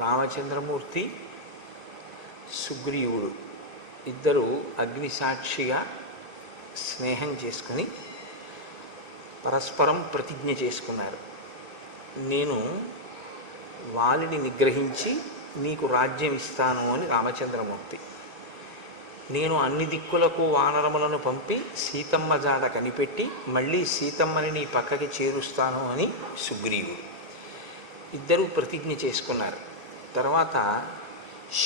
రామచంద్రమూర్తి సుగ్రీవుడు ఇద్దరు అగ్నిసాక్షిగా స్నేహం చేసుకుని పరస్పరం ప్రతిజ్ఞ చేసుకున్నారు. నేను వాలిని నిగ్రహించి నీకు రాజ్యం ఇస్తాను అని రామచంద్రమూర్తి, నేను అన్ని దిక్కులకు వానరములను పంపి సీతమ్మ జాడ కనిపెట్టి మళ్ళీ సీతమ్మని నీ పక్కకి చేరుస్తాను అని సుగ్రీవుడు. ఇద్దరూ ప్రతిజ్ఞ చేసుకున్నారు. తర్వాత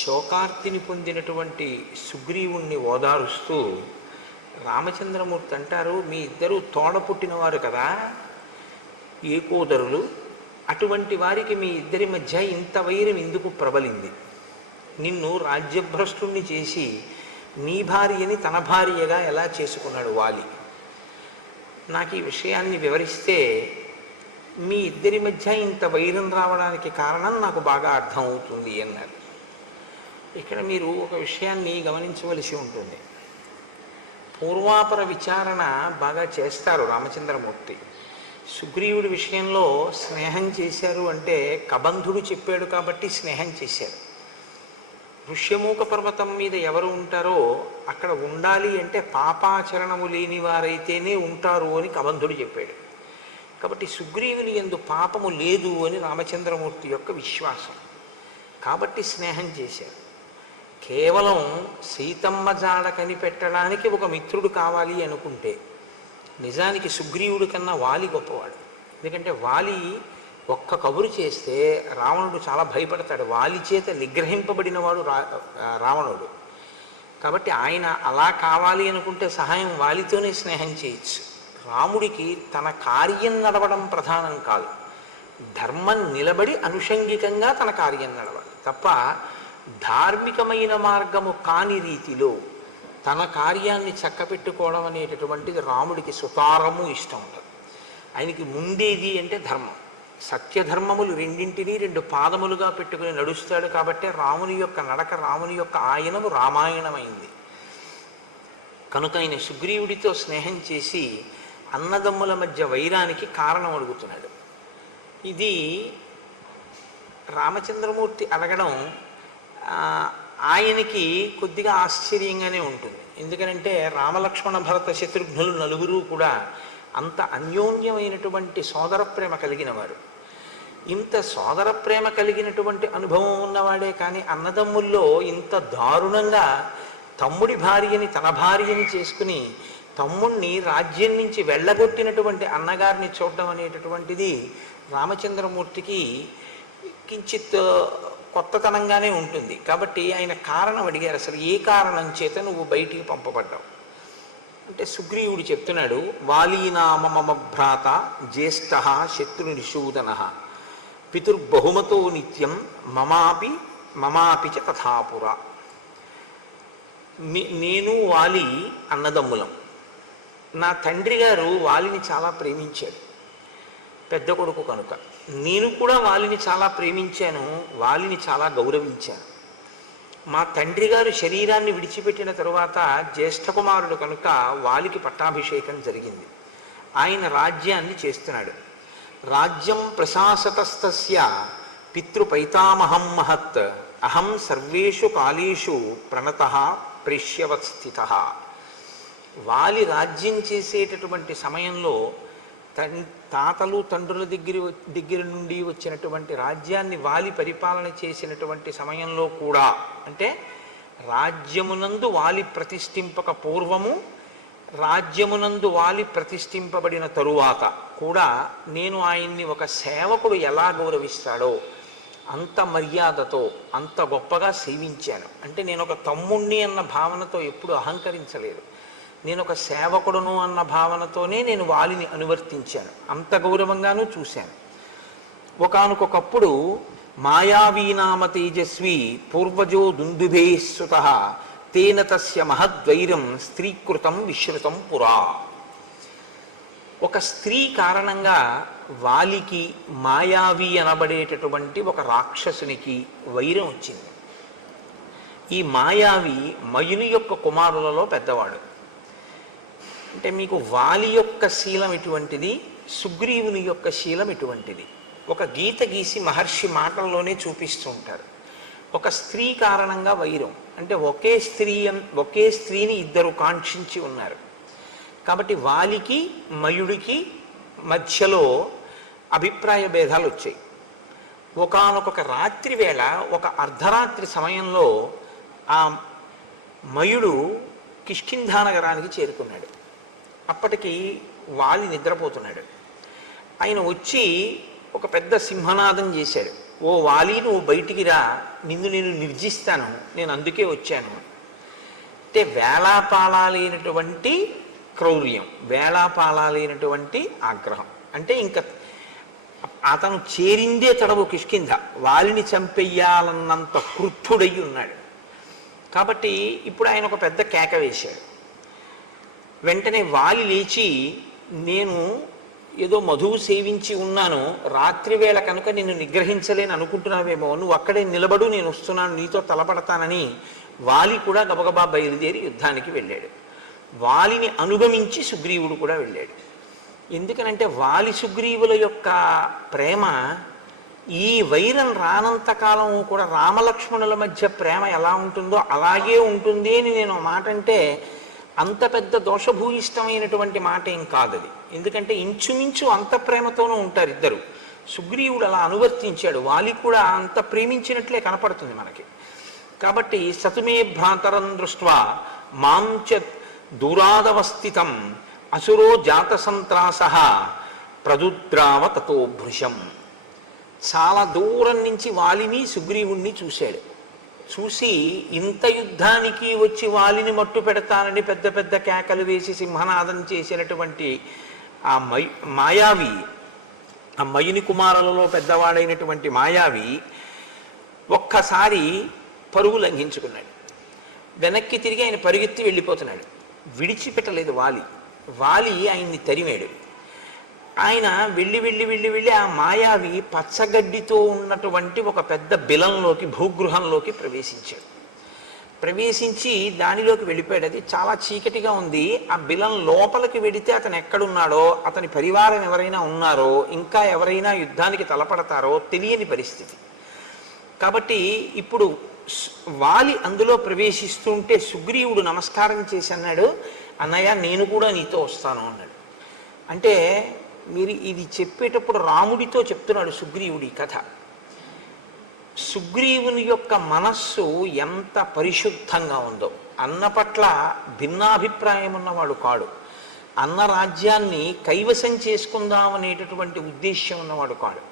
శోకార్తిని పొందినటువంటి సుగ్రీవుణ్ణి ఓదారుస్తూ రామచంద్రమూర్తి అంటారు, మీ ఇద్దరూ తోడ పుట్టినవారు కదా, ఏకోదరులు, అటువంటి వారికి మీ ఇద్దరి మధ్య ఇంత వైరం ఎందుకు ప్రబలింది? నిన్ను రాజ్యభ్రష్టుణ్ణి చేసి నీ భార్యని తన భార్యగా ఎలా చేసుకున్నాడు వాలి? నాకు ఈ విషయాన్ని వివరిస్తే మీ ఇద్దరి మధ్య ఇంత వైరం రావడానికి కారణం నాకు బాగా అర్థమవుతుంది అన్నారు. ఇక్కడ మీరు ఒక విషయాన్ని గమనించవలసి ఉంటుంది. పూర్వాపర విచారణ బాగా చేస్తారు రామచంద్రమూర్తి. సుగ్రీవుడి విషయంలో స్నేహం చేశారు అంటే కబంధుడు చెప్పాడు కాబట్టి స్నేహం చేశారు. ఋష్యమూక పర్వతం మీద ఎవరు ఉంటారో అక్కడ ఉండాలి అంటే పాపాచరణము లేని వారైతేనే ఉంటారు అని కబంధుడు చెప్పాడు. కాబట్టి సుగ్రీవుని యందు పాపము లేదు అని రామచంద్రమూర్తి యొక్క విశ్వాసం. కాబట్టి స్నేహం చేశారు. కేవలం సీతమ్మ జాడ కనిపెట్టడానికి ఒక మిత్రుడు కావాలి అనుకుంటే నిజానికి సుగ్రీవుడి కన్నా వాలి గొప్పవాడు. ఎందుకంటే వాలి ఒక్క కబురు చేస్తే రావణుడు చాలా భయపడతాడు. వాలి చేత నిగ్రహింపబడినవాడు రావణుడు. కాబట్టి ఆయన అలా కావాలి అనుకుంటే సహాయం వాలితోనే స్నేహం చేయొచ్చు. రాముడికి తన కార్యం నడవడం ప్రధానం కాదు, ధర్మం నిలబడి అనుషంగికంగా తన కార్యం నడవాలి తప్ప ధార్మికమైన మార్గము కాని రీతిలో తన కార్యాన్ని చక్కపెట్టుకోవడం అనేటటువంటిది రాముడికి సుతారము ఇష్టం ఉండదు. ఆయనకి ముందేది అంటే ధర్మం. సత్యధర్మములు రెండింటినీ రెండు పాదములుగా పెట్టుకుని నడుస్తాడు. కాబట్టి రాముని యొక్క నడక, రాముని యొక్క ఆయనము రామాయణమైంది. కనుక ఆయన సుగ్రీవుడితో స్నేహం చేసి అన్నదమ్ముల మధ్య వైరానికి కారణం అడుగుతున్నాడు. ఇది రామచంద్రమూర్తి అడగడం ఆయనకి కొద్దిగా ఆశ్చర్యంగానే ఉంటుంది. ఎందుకనంటే రామలక్ష్మణ భరత శత్రుఘ్నులు నలుగురు కూడా అంత అన్యోన్యమైనటువంటి సోదర ప్రేమ కలిగిన వారు. ఇంత సోదర ప్రేమ కలిగినటువంటి అనుభవం ఉన్నవాడే కానీ అన్నదమ్ముల్లో ఇంత దారుణంగా తమ్ముడి భార్యని తన భార్యని చేసుకుని తమ్ముణ్ణి రాజ్యం నుంచి వెళ్ళగొట్టినటువంటి అన్నగారిని చూడడం అనేటటువంటిది రామచంద్రమూర్తికి కించిత్ కొత్తతనంగానే ఉంటుంది. కాబట్టి ఆయన కారణం అడిగారు, అసలు ఏ కారణం చేత నువ్వు బయటికి పంపబడ్డావు అంటే సుగ్రీవుడు చెప్తున్నాడు, వాలీనామ మమ భ్రాత జ్యేష్ఠ శత్రునిషూదన పితుర్బహుమతో నిత్యం మమాపి చ తథాపుర. నేను వాలి అన్నదమ్ములం. నా తండ్రి గారు వాలిని చాలా ప్రేమించాడు, పెద్ద కొడుకు కనుక. నేను కూడా వాలిని చాలా ప్రేమించాను, వాలిని చాలా గౌరవించాను. మా తండ్రి గారు శరీరాన్ని విడిచిపెట్టిన తరువాత జ్యేష్ఠ కుమారుడు కనుక వాలికి పట్టాభిషేకం జరిగింది. ఆయన రాజ్యాన్ని చేస్తున్నాడు. రాజ్యం ప్రశాసతస్తస్య పితృపైతామహం మహత్ అహం సర్వేషు కాలేషు ప్రణతః ప్రేష్యవత్స్థిత. వాలి రాజ్యం చేసేటటువంటి సమయంలో తాతలు తండ్రుల దగ్గర నుండి వచ్చినటువంటి రాజ్యాన్ని వాలి పరిపాలన చేసినటువంటి సమయంలో కూడా, అంటే రాజ్యమునందు వాలి ప్రతిష్ఠింపక పూర్వము, రాజ్యమునందు వాలి ప్రతిష్ఠింపబడిన తరువాత కూడా నేను ఆయన్ని ఒక సేవకుడు ఎలా గౌరవిస్తాడో అంత మర్యాదతో అంత గొప్పగా సేవించాను. అంటే నేను ఒక తమ్ముణ్ణి అన్న భావనతో ఎప్పుడు అహంకరించలేదు. నేను ఒక సేవకుడును అన్న భావనతోనే నేను వాలిని అనువర్తించాను. అంత గౌరవంగానూ చూశాను. ఒకానొకప్పుడు మాయావీనామ తేజస్వి పూర్వజో దుందుభేశ్రుత తేన తస్య మహద్వైరం స్త్రీకృతం విశ్రుతం పురా. ఒక స్త్రీ కారణంగా వాలికి మాయావి అనబడేటటువంటి ఒక రాక్షసునికి వైరం వచ్చింది. ఈ మాయావి మయుని యొక్క కుమారులలో పెద్దవాడు. అంటే మీకు వాలి యొక్క శీలం ఎటువంటిది, సుగ్రీవుని యొక్క శీలం ఎటువంటిది? ఒక గీత గీసి మహర్షి మాటల్లోనే చూపిస్తూ ఉంటారు. ఒక స్త్రీ కారణంగా వైరం, అంటే ఒకే స్త్రీని ఇద్దరు కాంక్షించి ఉన్నారు కాబట్టి వాలికి మయుడికి మధ్యలో అభిప్రాయ భేదాలు వచ్చాయి. ఒకానొక రాత్రి వేళ, ఒక అర్ధరాత్రి సమయంలో ఆ మయుడు కిష్కింధా నగరానికి చేరుకున్నాడు. అప్పటికి వాలి నిద్రపోతున్నాడు. ఆయన వచ్చి ఒక పెద్ద సింహనాదం చేశాడు. ఓ వాలి, నువ్వు బయటికి రా, నిన్ను నేను నిర్జిస్తాను, నేను అందుకే వచ్చాను. అంటే వేళాపాళాలైనటువంటి క్రౌర్యం, వేళాపాళాలైనటువంటి ఆగ్రహం. అంటే ఇంకా అతను చేరిందే తడవు కిష్కింధ, వాలిని చంపెయ్యాలన్నంత క్రుద్ధుడై ఉన్నాడు. కాబట్టి ఇప్పుడు ఆయన ఒక పెద్ద కేక వేశాడు. వెంటనే వాలి లేచి, నేను ఏదో మధువు సేవించి ఉన్నాను, రాత్రి వేళ కనుక నిన్ను నిగ్రహించలేని అనుకుంటున్నావేమో, నువ్వు అక్కడే నిలబడు, నేను వస్తున్నాను, నీతో తలపడతానని వాలి కూడా గబగబా బయలుదేరి యుద్ధానికి వెళ్ళాడు. వాలిని అనుగమించి సుగ్రీవుడు కూడా వెళ్ళాడు. ఎందుకనంటే వాలి సుగ్రీవుల యొక్క ప్రేమ, ఈ వైరం రానంతకాలం కూడా రామలక్ష్మణుల మధ్య ప్రేమ ఎలా ఉంటుందో అలాగే ఉంటుంది అని నేను మాట అంటే అంత పెద్ద దోషభూయిష్టమైనటువంటి మాట ఏం కాదది. ఎందుకంటే ఇంచుమించు అంత ప్రేమతోనూ ఉంటారు ఇద్దరు. సుగ్రీవుడు అలా అనువర్తించాడు, వాలి కూడా అంత ప్రేమించినట్లే కనపడుతుంది మనకి. కాబట్టి సతుమే భ్రాతరం దృష్ట్వా మాంచ దూరాదవస్థితం అసురో జాత సంత్రాస ప్రదుద్రావ తతో భృశం. చాలా దూరం నుంచి వాలిని సుగ్రీవుణ్ణి చూశాడు. చూసి ఇంత యుద్ధానికి వచ్చి వాలిని మట్టు పెడతానని పెద్ద పెద్ద కేకలు వేసి సింహనాదం చేసినటువంటి ఆ మాయావి, ఆ మయుని కుమారులలో పెద్దవాడైనటువంటి మాయావి ఒక్కసారి పరుగు లంఘించుకున్నాడు. వెనక్కి తిరిగి ఆయన పరుగెత్తి వెళ్ళిపోతున్నాడు. విడిచిపెట్టలేదు వాలి ఆయన్ని తరిమాడు. ఆయన వెళ్ళి వెళ్ళి వెళ్ళి వెళ్ళి ఆ మాయావి పచ్చగడ్డితో ఉన్నటువంటి ఒక పెద్ద బిలంలోకి, భూగృహంలోకి ప్రవేశించాడు. ప్రవేశించి దానిలోకి వెళ్ళిపోయాడు. అది చాలా చీకటిగా ఉంది. ఆ బిలం లోపలికి వెడితే అతను ఎక్కడున్నాడో, అతని పరివారం ఎవరైనా ఉన్నారో, ఇంకా ఎవరైనా యుద్ధానికి తలపడతారో తెలియని పరిస్థితి. కాబట్టి ఇప్పుడు వాలి అందులో ప్రవేశిస్తుంటే సుగ్రీవుడు నమస్కారం చేసి అన్నాడు, అన్నయ్య నేను కూడా నీతో వస్తాను అన్నాడు. అంటే మీరు ఇది చెప్పేటప్పుడు రాముడితో చెప్తున్నాడు సుగ్రీవుడి కథ. సుగ్రీవుని యొక్క మనస్సు ఎంత పరిశుద్ధంగా ఉందో, అన్న పట్ల భిన్నాభిప్రాయం ఉన్నవాడు కాడు, అన్న రాజ్యాన్ని కైవసం చేసుకుందామనేటటువంటి ఉద్దేశ్యం ఉన్నవాడు కాడు.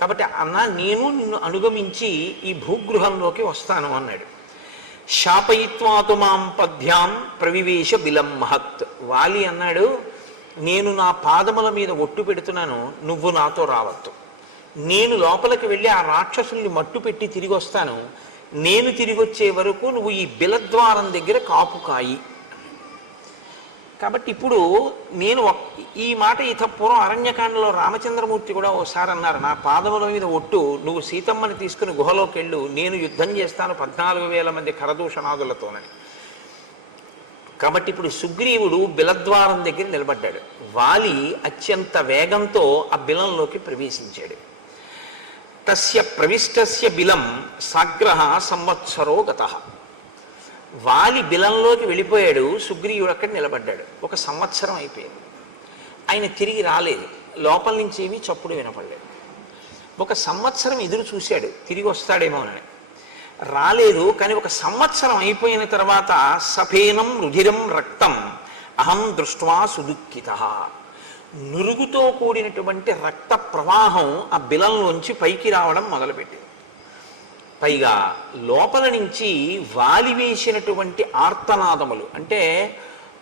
కాబట్టి అన్న నేను నిన్ను అనుగమించి ఈ భూగృహంలోకి వస్తాను అన్నాడు. శాపయిత్వాతు మాం పద్భ్యాం ప్రవివేశ బిలం మహత్. వాలి అన్నాడు, నేను నా పాదముల మీద ఒట్టు పెడుతున్నాను, నువ్వు నాతో రావద్దు. నేను లోపలికి వెళ్ళి ఆ రాక్షసుల్ని మట్టు పెట్టి తిరిగి వస్తాను. నేను తిరిగి వచ్చే వరకు నువ్వు ఈ బిలద్వారం దగ్గర కాపు కాయి. కాబట్టి ఇప్పుడు నేను ఈ మాట పూర్వం అరణ్యకాండలో రామచంద్రమూర్తి కూడా ఓసారి అన్నారు, నా పాదముల మీద ఒట్టు, నువ్వు సీతమ్మని తీసుకుని గుహలోకి వెళ్ళు, నేను యుద్ధం చేస్తాను 14,000 మంది కరదూషణాదులతోనని. కాబట్టి ఇప్పుడు సుగ్రీవుడు బిలద్వారం దగ్గర నిలబడ్డాడు. వాలి అత్యంత వేగంతో ఆ బిలంలోకి ప్రవేశించాడు. తస్య ప్రవిష్టస్య బిలం సాగ్రహ సంవత్సరో గతః. వాలి బిలంలోకి వెళ్ళిపోయాడు, సుగ్రీవుడు అక్కడ నిలబడ్డాడు. 1 సంవత్సరం అయిపోయింది. ఆయన తిరిగి రాలేదు. లోపల నుంచి ఏమీ చప్పుడు వినపడలేదు. 1 సంవత్సరం ఎదురు చూశాడు, తిరిగి వస్తాడేమోనని. రాలేదు. కానీ 1 సంవత్సరం అయిపోయిన తర్వాత సఫేనం రుధిరం రక్తం అహం దృష్ట్వా సుదుఃఖితః. నురుగుతో కూడినటువంటి రక్త ప్రవాహం ఆ బిలంలోంచి పైకి రావడం మొదలుపెట్టింది. పైగా లోపల నుంచి వాలి వేసినటువంటి ఆర్తనాదములు, అంటే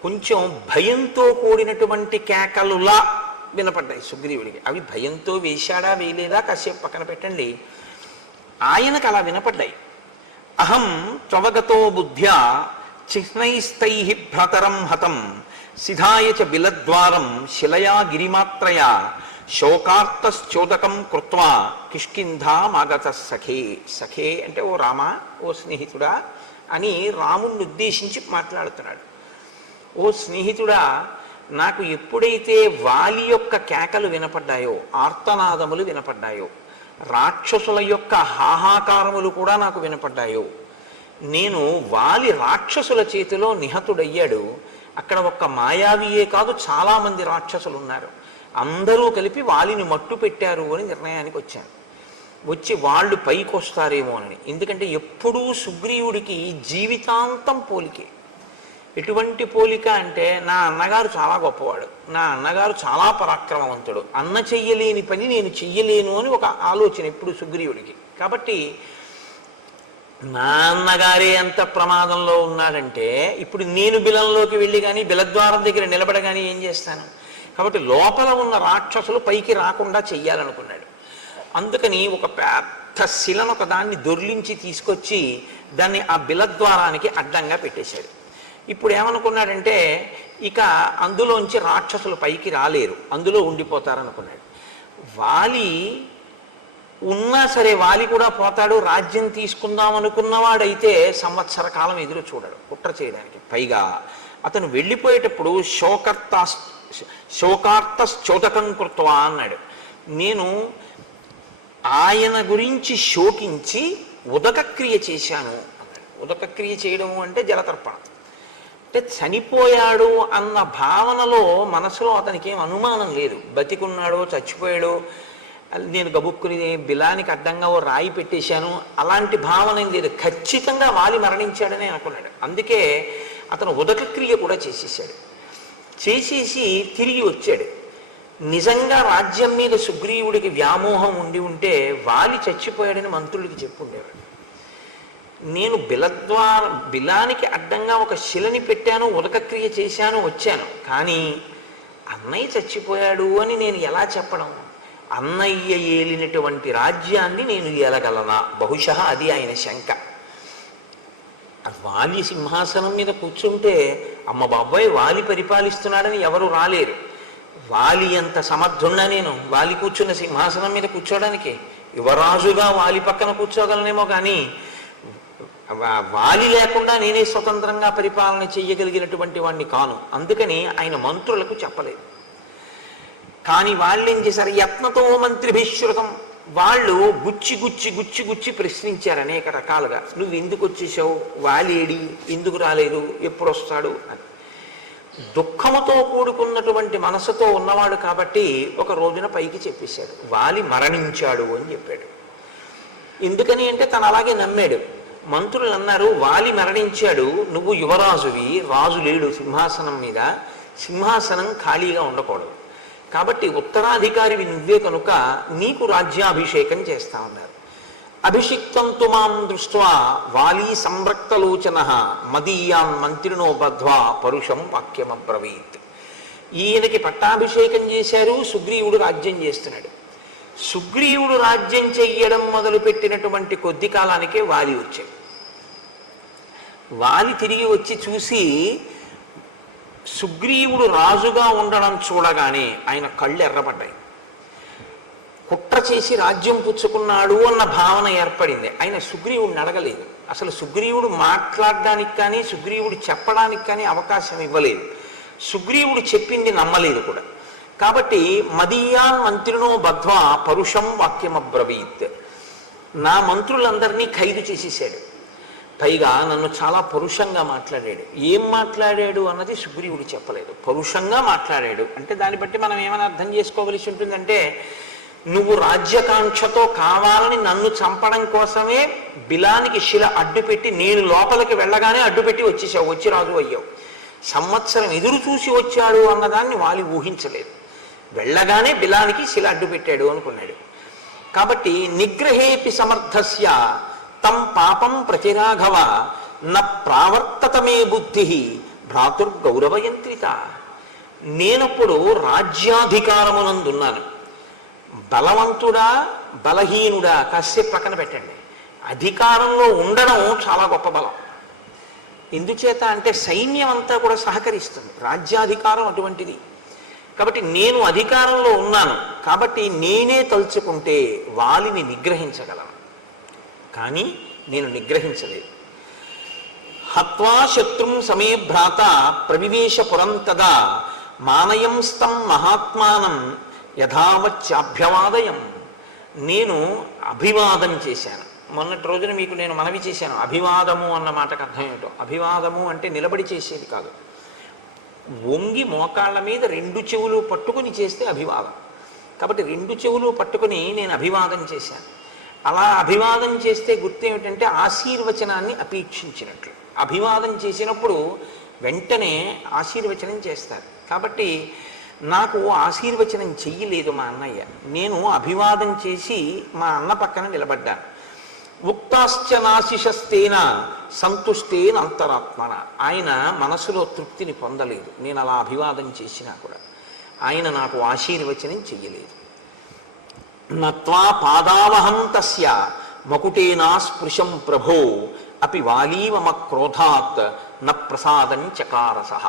కొంచెం భయంతో కూడినటువంటి కేకలులా వినపడ్డాయి సుగ్రీవుడికి. అవి భయంతో వేశాడా వేయలేదా కాసేపు పక్కన పెట్టండి, ఆయనకు అలా వినపడ్డాయి. అహం త్వవగతో బుద్ధ్యా చిహ్నైస్తై భ్రతరం హతం సిధాయ చ బిలద్వారం శిలయా గిరిమాత్రయా శోకార్తశ్చోదకం కృత్వా కిష్కింధామాగత సఖే. సఖే అంటే ఓ రామా, ఓ స్నేహితుడా అని రాముణ్ణి ఉద్దేశించి మాట్లాడుతున్నాడు. ఓ స్నేహితుడా, నాకు ఎప్పుడైతే వాలి యొక్క కేకలు వినపడ్డాయో, ఆర్తనాదములు వినపడ్డాయో, రాక్షసుల యొక్క హాహాకారములు కూడా నాకు వినపడ్డాయో, నేను వాలి రాక్షసుల చేతిలో నిహతుడయ్యాడు. అక్కడ ఒక్క మాయావియే కాదు, చాలామంది రాక్షసులు ఉన్నారు. అందరూ కలిపి వాలిని మట్టు పెట్టారు అని నిర్ణయానికి వచ్చాను. వచ్చి వాళ్ళు పైకి వస్తారేమో అని. ఎందుకంటే ఎప్పుడూ సుగ్రీవుడికి జీవితాంతం పోలికే. ఎటువంటి పోలిక అంటే, నా అన్నగారు చాలా గొప్పవాడు, నా అన్నగారు చాలా పరాక్రమవంతుడు, అన్న చెయ్యలేని పని నేను చెయ్యలేను అని ఒక ఆలోచన ఎప్పుడు సుగ్రీవుడికి. కాబట్టి నా అన్నగారే అంత ప్రమాదంలో ఉన్నాడంటే ఇప్పుడు నేను బిలంలోకి వెళ్ళి కానీ బిలద్వారం దగ్గర నిలబడగానే ఏం చేస్తాను? కాబట్టి లోపల ఉన్న రాక్షసులు పైకి రాకుండా చెయ్యాలనుకున్నాడు. అందుకని ఒక పెద్ద శిలను ఒక దాన్ని దొర్లించి తీసుకొచ్చి దాన్ని ఆ బిలద్వారానికి అడ్డంగా పెట్టేశాడు. ఇప్పుడు ఏమనుకున్నాడంటే, ఇక అందులోంచి రాక్షసులు పైకి రాలేరు, అందులో ఉండిపోతారనుకున్నాడు. వాలి ఉన్నా సరే వాలి కూడా పోతాడు. రాజ్యం తీసుకుందాం అనుకున్నవాడైతే సంవత్సర కాలం ఎదురు చూడడు కుట్ర చేయడానికి. పైగా అతను వెళ్ళిపోయేటప్పుడు శోకార్తశ్చోదకం కృత్వా అన్నాడు. నేను ఆయన గురించి శోకించి ఉదకక్రియ చేశాను అన్నాడు. ఉదకక్రియ చేయడము అంటే జలతర్పణం. అంటే చనిపోయాడు అన్న భావనలో మనసులో అతనికి ఏం అనుమానం లేదు. బతికున్నాడో చచ్చిపోయాడో, నేను గబుక్కుని బిలానికి అడ్డంగా ఓ రాయి పెట్టేశాను అలాంటి భావన ఏం లేదు. ఖచ్చితంగా వాలి మరణించాడని అనుకున్నాడు. అందుకే అతను ఉదకక్రియ కూడా చేసేసాడు. చేసేసి తిరిగి వచ్చాడు. నిజంగా రాజ్యం మీద సుగ్రీవుడికి వ్యామోహం ఉంటే వాలి చచ్చిపోయాడని మంత్రులకి చెప్పుండేవాడు. నేను బిలానికి అడ్డంగా ఒక శిలని పెట్టాను, ఉదకక్రియ చేశాను, వచ్చాను. కానీ అన్నయ్య చచ్చిపోయాడు అని నేను ఎలా చెప్పడం? అన్నయ్య ఏలినటువంటి రాజ్యాన్ని నేను ఏలగలనా? బహుశా అది ఆయన శంక. వాలి సింహాసనం మీద కూర్చుంటే అమ్మ బాబాయ్ వాలి పరిపాలిస్తున్నాడని ఎవరు రాలేరు. వాలి అంత సమర్థున్నా నేను వాలి కూర్చున్న సింహాసనం మీద కూర్చోడానికి? యువరాజుగా వాలి పక్కన కూర్చోగలనేమో కానీ వాలి లేకుండా నేనే స్వతంత్రంగా పరిపాలన చెయ్యగలిగినటువంటి వాడిని కాను. అందుకని ఆయన మంత్రులకు చెప్పలేదు. కానీ వాళ్ళు ఏం చేశారు? యత్నతో మంత్రిభిశ్రుతం. వాళ్ళు గుచ్చి గుచ్చి గుచ్చి గుచ్చి ప్రశ్నించారు అనేక రకాలుగా. నువ్వు ఎందుకు వచ్చేసావు? వాలేడి? ఎందుకు రాలేదు? ఎప్పుడు వస్తాడు అని. దుఃఖముతో కూడుకున్నటువంటి మనసుతో ఉన్నవాడు కాబట్టి ఒక రోజున పైకి చెప్పేశాడు, వాలి మరణించాడు అని చెప్పాడు. ఎందుకని అంటే తను అలాగే నమ్మాడు. మంత్రులు అన్నారు, వాలి మరణించాడు, నువ్వు యువరాజువి, రాజు లేడు సింహాసనం మీద, సింహాసనం ఖాళీగా ఉండకూడదు, కాబట్టి ఉత్తరాధికారివి నువ్వే కనుక నీకు రాజ్యాభిషేకం చేస్తా ఉన్నారు. అభిషిక్తంతు మాం దృష్ట్వా వాలి సంరక్తలోచన మదీయాన్ మంత్రినో బద్ధ్వా పరుషం వాక్యమబ్రవీత్. ఈయనకి పట్టాభిషేకం చేశారు, సుగ్రీవుడు రాజ్యం చేస్తున్నాడు. సుగ్రీవుడు రాజ్యం చెయ్యడం మొదలుపెట్టినటువంటి కొద్ది కాలానికే వాలి వచ్చాడు. వాలి తిరిగి వచ్చి చూసి సుగ్రీవుడు రాజుగా ఉండడం చూడగానే ఆయన కళ్ళు ఎర్రబడ్డాయి. కుట్ర చేసి రాజ్యం పుచ్చుకున్నాడు అన్న భావన ఏర్పడింది. ఆయన సుగ్రీవుడిని అడగలేదు. అసలు సుగ్రీవుడు మాట్లాడడానికి కానీ సుగ్రీవుడు చెప్పడానికి కానీ అవకాశం ఇవ్వలేదు. సుగ్రీవుడు చెప్పింది నమ్మలేదు కూడా. కాబట్టి మదీయాన్ మంత్రినో బద్ధ్వా పరుషం వాక్యమబ్రవీత్. నా మంత్రులందరినీ ఖైదు చేసేసాడు. పైగా నన్ను చాలా పరుషంగా మాట్లాడాడు. ఏం మాట్లాడాడు అన్నది సుగ్రీవుడు చెప్పలేదు. పరుషంగా మాట్లాడాడు అంటే దాన్ని బట్టి మనం ఏమైనా అర్థం చేసుకోవలసి ఉంటుందంటే, నువ్వు రాజ్యకాంక్షతో కావాలని నన్ను చంపడం కోసమే బిలానికి శిల అడ్డుపెట్టి నేను లోపలికి వెళ్ళగానే అడ్డుపెట్టి వచ్చేసావు, వచ్చి రాజు అయ్యావు. సంవత్సరం ఎదురు చూసి వచ్చాడు అన్నదాన్ని వాలి ఊహించలేదు. వెళ్ళగానే బిలానికి శిల అడ్డుపెట్టాడు అనుకున్నాడు. కాబట్టి నిగ్రహేపి సమర్థస్య తం పాపం ప్రతిరాఘవ న ప్రావర్తతమే బుద్ధి భ్రాతుర్గౌరవయంత్రిత. నేనప్పుడు రాజ్యాధికారమునందున్నాను. బలవంతుడా బలహీనుడా కాసేపు పక్కన పెట్టండి. అధికారంలో ఉండడం చాలా గొప్ప బలం. ఎందుచేత అంటే సైన్యం అంతా కూడా సహకరిస్తుంది. రాజ్యాధికారం అటువంటిది. కాబట్టి నేను అధికారంలో ఉన్నాను కాబట్టి నేనే తలుచుకుంటే వాలిని నిగ్రహించగలను. కానీ నేను నిగ్రహించలేదు. హత్వా శత్రుం సమే భ్రాత ప్రవివేశ పురం తదా మానయంస్తం మహాత్మానం యథావచ్చాభ్యవాదయం. నేను అభివాదం చేశాను. మొన్నటి రోజున మీకు నేను మనవి చేశాను, అభివాదము అన్న మాటకు అర్థం ఏమిటో. అభివాదము అంటే నిలబడి చేసేది కాదు, వంగి మోకాళ్ళ మీద రెండు చెవులు పట్టుకుని చేస్తే అభివాదం. కాబట్టి రెండు చెవులు పట్టుకుని నేను అభివాదం చేశాను. అలా అభివాదం చేస్తే గుర్తు ఏమిటంటే ఆశీర్వచనాన్ని అపేక్షించినట్లు. అభివాదం చేసినప్పుడు వెంటనే ఆశీర్వచనం చేస్తారు. కాబట్టి నాకు ఆశీర్వచనం చెయ్యలేదు మా అన్నయ్య. నేను అభివాదం చేసి మా అన్న పక్కన నిలబడ్డాను. ఉక్తాశ్చ నాశిషస్తేన సంతుష్టేన అంతరాత్మన. ఆయన మనసులో తృప్తిని పొందలేదు నేను అలా అభివాదం చేసినా కూడా. ఆయన నాకు ఆశీర్వచనం చెయ్యలేదు. నత్వా పాదావహం తస్య మకుటేనా స్పృశం ప్రభో అపి వాలీవమ క్రోధాత్ న ప్రసాదం చకారసః.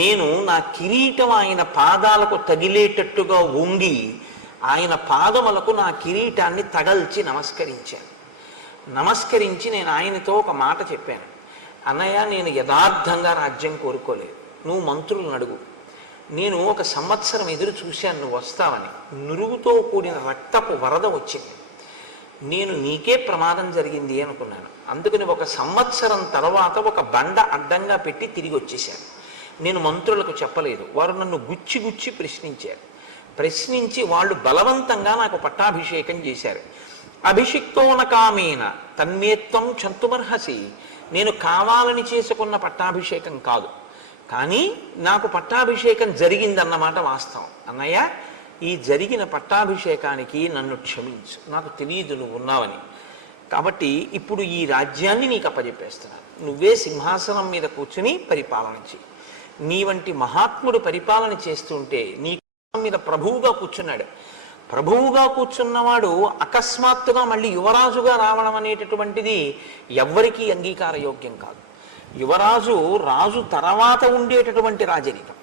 నేను నా కిరీటం ఆయన పాదాలకు తగిలేటట్టుగా వంగి ఆయన పాదములకు నా కిరీటాన్ని తగల్చి నమస్కరించాను. నమస్కరించి నేను ఆయనతో ఒక మాట చెప్పాను, అన్నయ్య నేను యథార్థంగా రాజ్యం కోరుకోలేదు, నువ్వు మంత్రులను అడుగు. నేను 1 సంవత్సరం ఎదురు చూశాను నువ్వు వస్తావని. నురుగుతో కూడిన రక్తపు వరద వచ్చింది. నేను నీకే ప్రమాదం జరిగింది అనుకున్నాను. అందుకని 1 సంవత్సరం తర్వాత ఒక బండ అడ్డంగా పెట్టి తిరిగి వచ్చేశాను. నేను మంత్రులకు చెప్పలేదు. వారు నన్ను గుచ్చి గుచ్చి ప్రశ్నించారు. ప్రశ్నించి వాళ్ళు బలవంతంగా నాకు పట్టాభిషేకం చేశారు. అభిషిక్తోన కామేన తన్మేత్వం క్షంతుమర్హసి. నేను కావాలని చేసుకున్న పట్టాభిషేకం కాదు, కానీ నాకు పట్టాభిషేకం జరిగిందన్నమాట వాస్తవం. అన్నయ్య, ఈ జరిగిన పట్టాభిషేకానికి నన్ను క్షమించు, నాకు తెలియదు నువ్వు ఉన్నావని. కాబట్టి ఇప్పుడు ఈ రాజ్యాన్ని నీకు అప్పజెప్పేస్తున్నాను. నువ్వే సింహాసనం మీద కూర్చుని పరిపాలన చేయి. నీ వంటి మహాత్ముడు పరిపాలన చేస్తుంటే నీ మీద ప్రభువుగా కూర్చున్నాడు. ప్రభువుగా కూర్చున్నవాడు అకస్మాత్తుగా మళ్ళీ యువరాజుగా రావడం అనేటటువంటిది ఎవ్వరికీ అంగీకారయోగ్యం కాదు. యువరాజు రాజు తర్వాత ఉండేటటువంటి రాజరికం.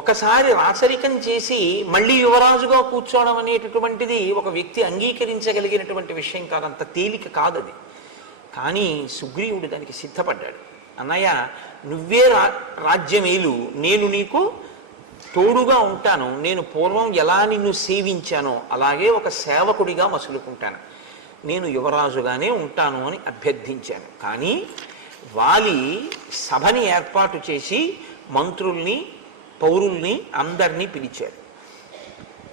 ఒకసారి రాచరికం చేసి మళ్ళీ యువరాజుగా కూర్చోవడం అనేటటువంటిది ఒక వ్యక్తి అంగీకరించగలిగినటువంటి విషయం కాదు, అంత తేలిక కాదు అది. కానీ సుగ్రీవుడు దానికి సిద్ధపడ్డాడు. అన్నయ్య, నువ్వే రాజ్యమేలు, నేను నీకు తోడుగా ఉంటాను. నేను పూర్వం ఎలా నిన్ను సేవించానో అలాగే ఒక సేవకుడిగా మసులుకుంటాను. నేను యువరాజుగానే ఉంటాను అని అభ్యర్థించాను. కానీ వాలి సభని ఏర్పాటు చేసి మంత్రుల్ని పౌరుల్ని అందరినీ పిలిచాడు.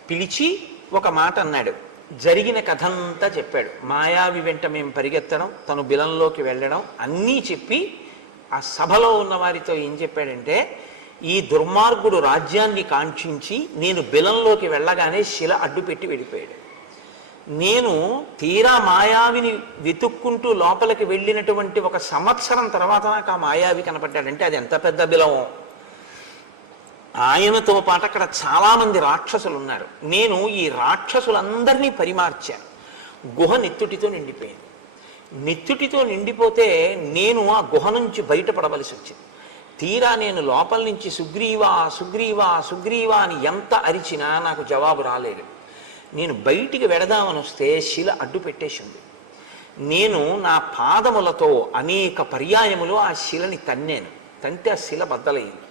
పిలిచి ఒక మాట అన్నాడు. జరిగిన కథంతా చెప్పాడు. మాయావి వెంట మేము పరిగెత్తడం, తను బిలంలోకి వెళ్ళడం అన్నీ చెప్పి ఆ సభలో ఉన్న వారితో ఏం చెప్పాడంటే, ఈ దుర్మార్గుడు రాజ్యాన్ని కాంక్షించి నేను బిలంలోకి వెళ్ళగానే శిల అడ్డుపెట్టి వెళ్ళిపోయాడు. నేను తీరా మాయావిని వెతుక్కుంటూ లోపలికి వెళ్ళినటువంటి 1 సంవత్సరం తర్వాత నాకు ఆ మాయావి కనపడ్డాడంటే అది ఎంత పెద్ద బిలమో. ఆయనతో పాటు అక్కడ చాలామంది రాక్షసులు ఉన్నారు. నేను ఈ రాక్షసులందరినీ పరిమార్చాను. గుహ నెత్తుటితో నిండిపోయింది. నెత్తుటితో నిండిపోతే నేను ఆ గుహ నుంచి బయటపడవలసి వచ్చింది. తీరా నేను లోపల నుంచి సుగ్రీవా సుగ్రీవా సుగ్రీవా అని ఎంత అరిచినా నాకు జవాబు రాలేదు. నేను బయటికి వెడదామని వస్తే శిల అడ్డు పెట్టేసింది. నేను నా పాదములతో అనేక పర్యాయములు ఆ శిలని తన్నాను. తంటే ఆ శిల బద్దలైంది.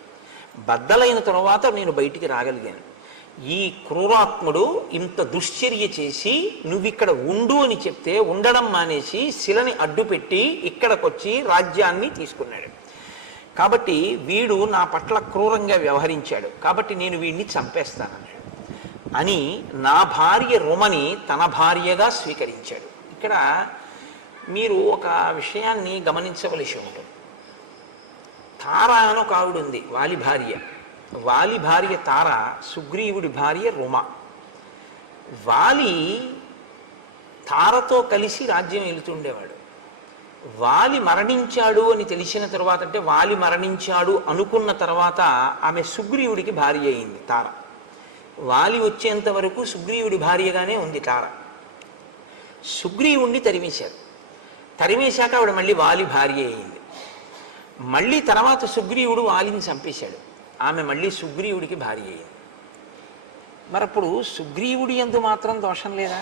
బద్దలైన తర్వాత నేను బయటికి రాగలిగాను. ఈ క్రూరాత్ముడు ఇంత దుశ్చర్య చేసి నువ్విక్కడ ఉండు అని చెప్తే ఉండడం మానేసి శిలని అడ్డుపెట్టి ఇక్కడికొచ్చి రాజ్యాన్ని తీసుకున్నాడు. కాబట్టి వీడు నా పట్ల క్రూరంగా వ్యవహరించాడు, కాబట్టి నేను వీడిని చంపేస్తానన్నాడు అని నా భార్య రుమని తన భార్యగా స్వీకరించాడు. ఇక్కడ మీరు ఒక విషయాన్ని గమనించవలసి ఉంటుంది. తార అని ఒక ఆవిడ ఉంది, వాలి భార్య. వాలి భార్య తార, సుగ్రీవుడి భార్య రుమ. వాలి తారతో కలిసి రాజ్యం వెళుతుండేవాడు. వాలి మరణించాడు అని తెలిసిన తర్వాత, అంటే వాలి మరణించాడు అనుకున్న తర్వాత ఆమె సుగ్రీవుడికి భార్య అయింది తార. వాలి వచ్చేంత వరకు సుగ్రీవుడి భార్యగానే ఉంది తార. సుగ్రీవుణ్ణి తరిమేశారు. తరిమేశాక ఆవిడ మళ్ళీ వాలి భార్య అయింది. మళ్ళీ తర్వాత సుగ్రీవుడు వాలిని చంపేశాడు. ఆమె మళ్ళీ సుగ్రీవుడికి భార్య అయింది. మరి అప్పుడు సుగ్రీవుడి యందు మాత్రం దోషం లేదా?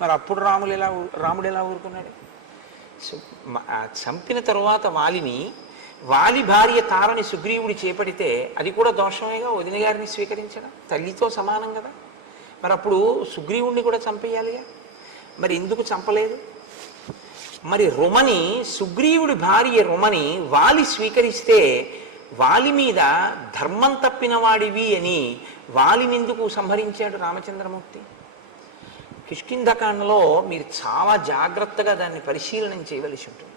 మరి అప్పుడు రాముడు ఎలా ఊరుకున్నాడు? చంపిన తరువాత వాలిని వాలి భార్య తారని సుగ్రీవుడు చేపడితే అది కూడా దోషమేగా, వదిన గారిని స్వీకరించడం తల్లితో సమానం కదా. మరి అప్పుడు సుగ్రీవుణ్ణి కూడా చంపేయాలిగా, మరి ఎందుకు చంపలేదు? మరి రుమని, సుగ్రీవుడి భార్య రుమని వాలి స్వీకరిస్తే వాలి మీద ధర్మం తప్పిన వాడివి అని వాలిని ఎందుకు సంహరించాడు రామచంద్రమూర్తి? కిష్కింధకాండలో మీరు చాలా జాగ్రత్తగా దాన్ని పరిశీలనం చేయవలసి ఉంటుంది.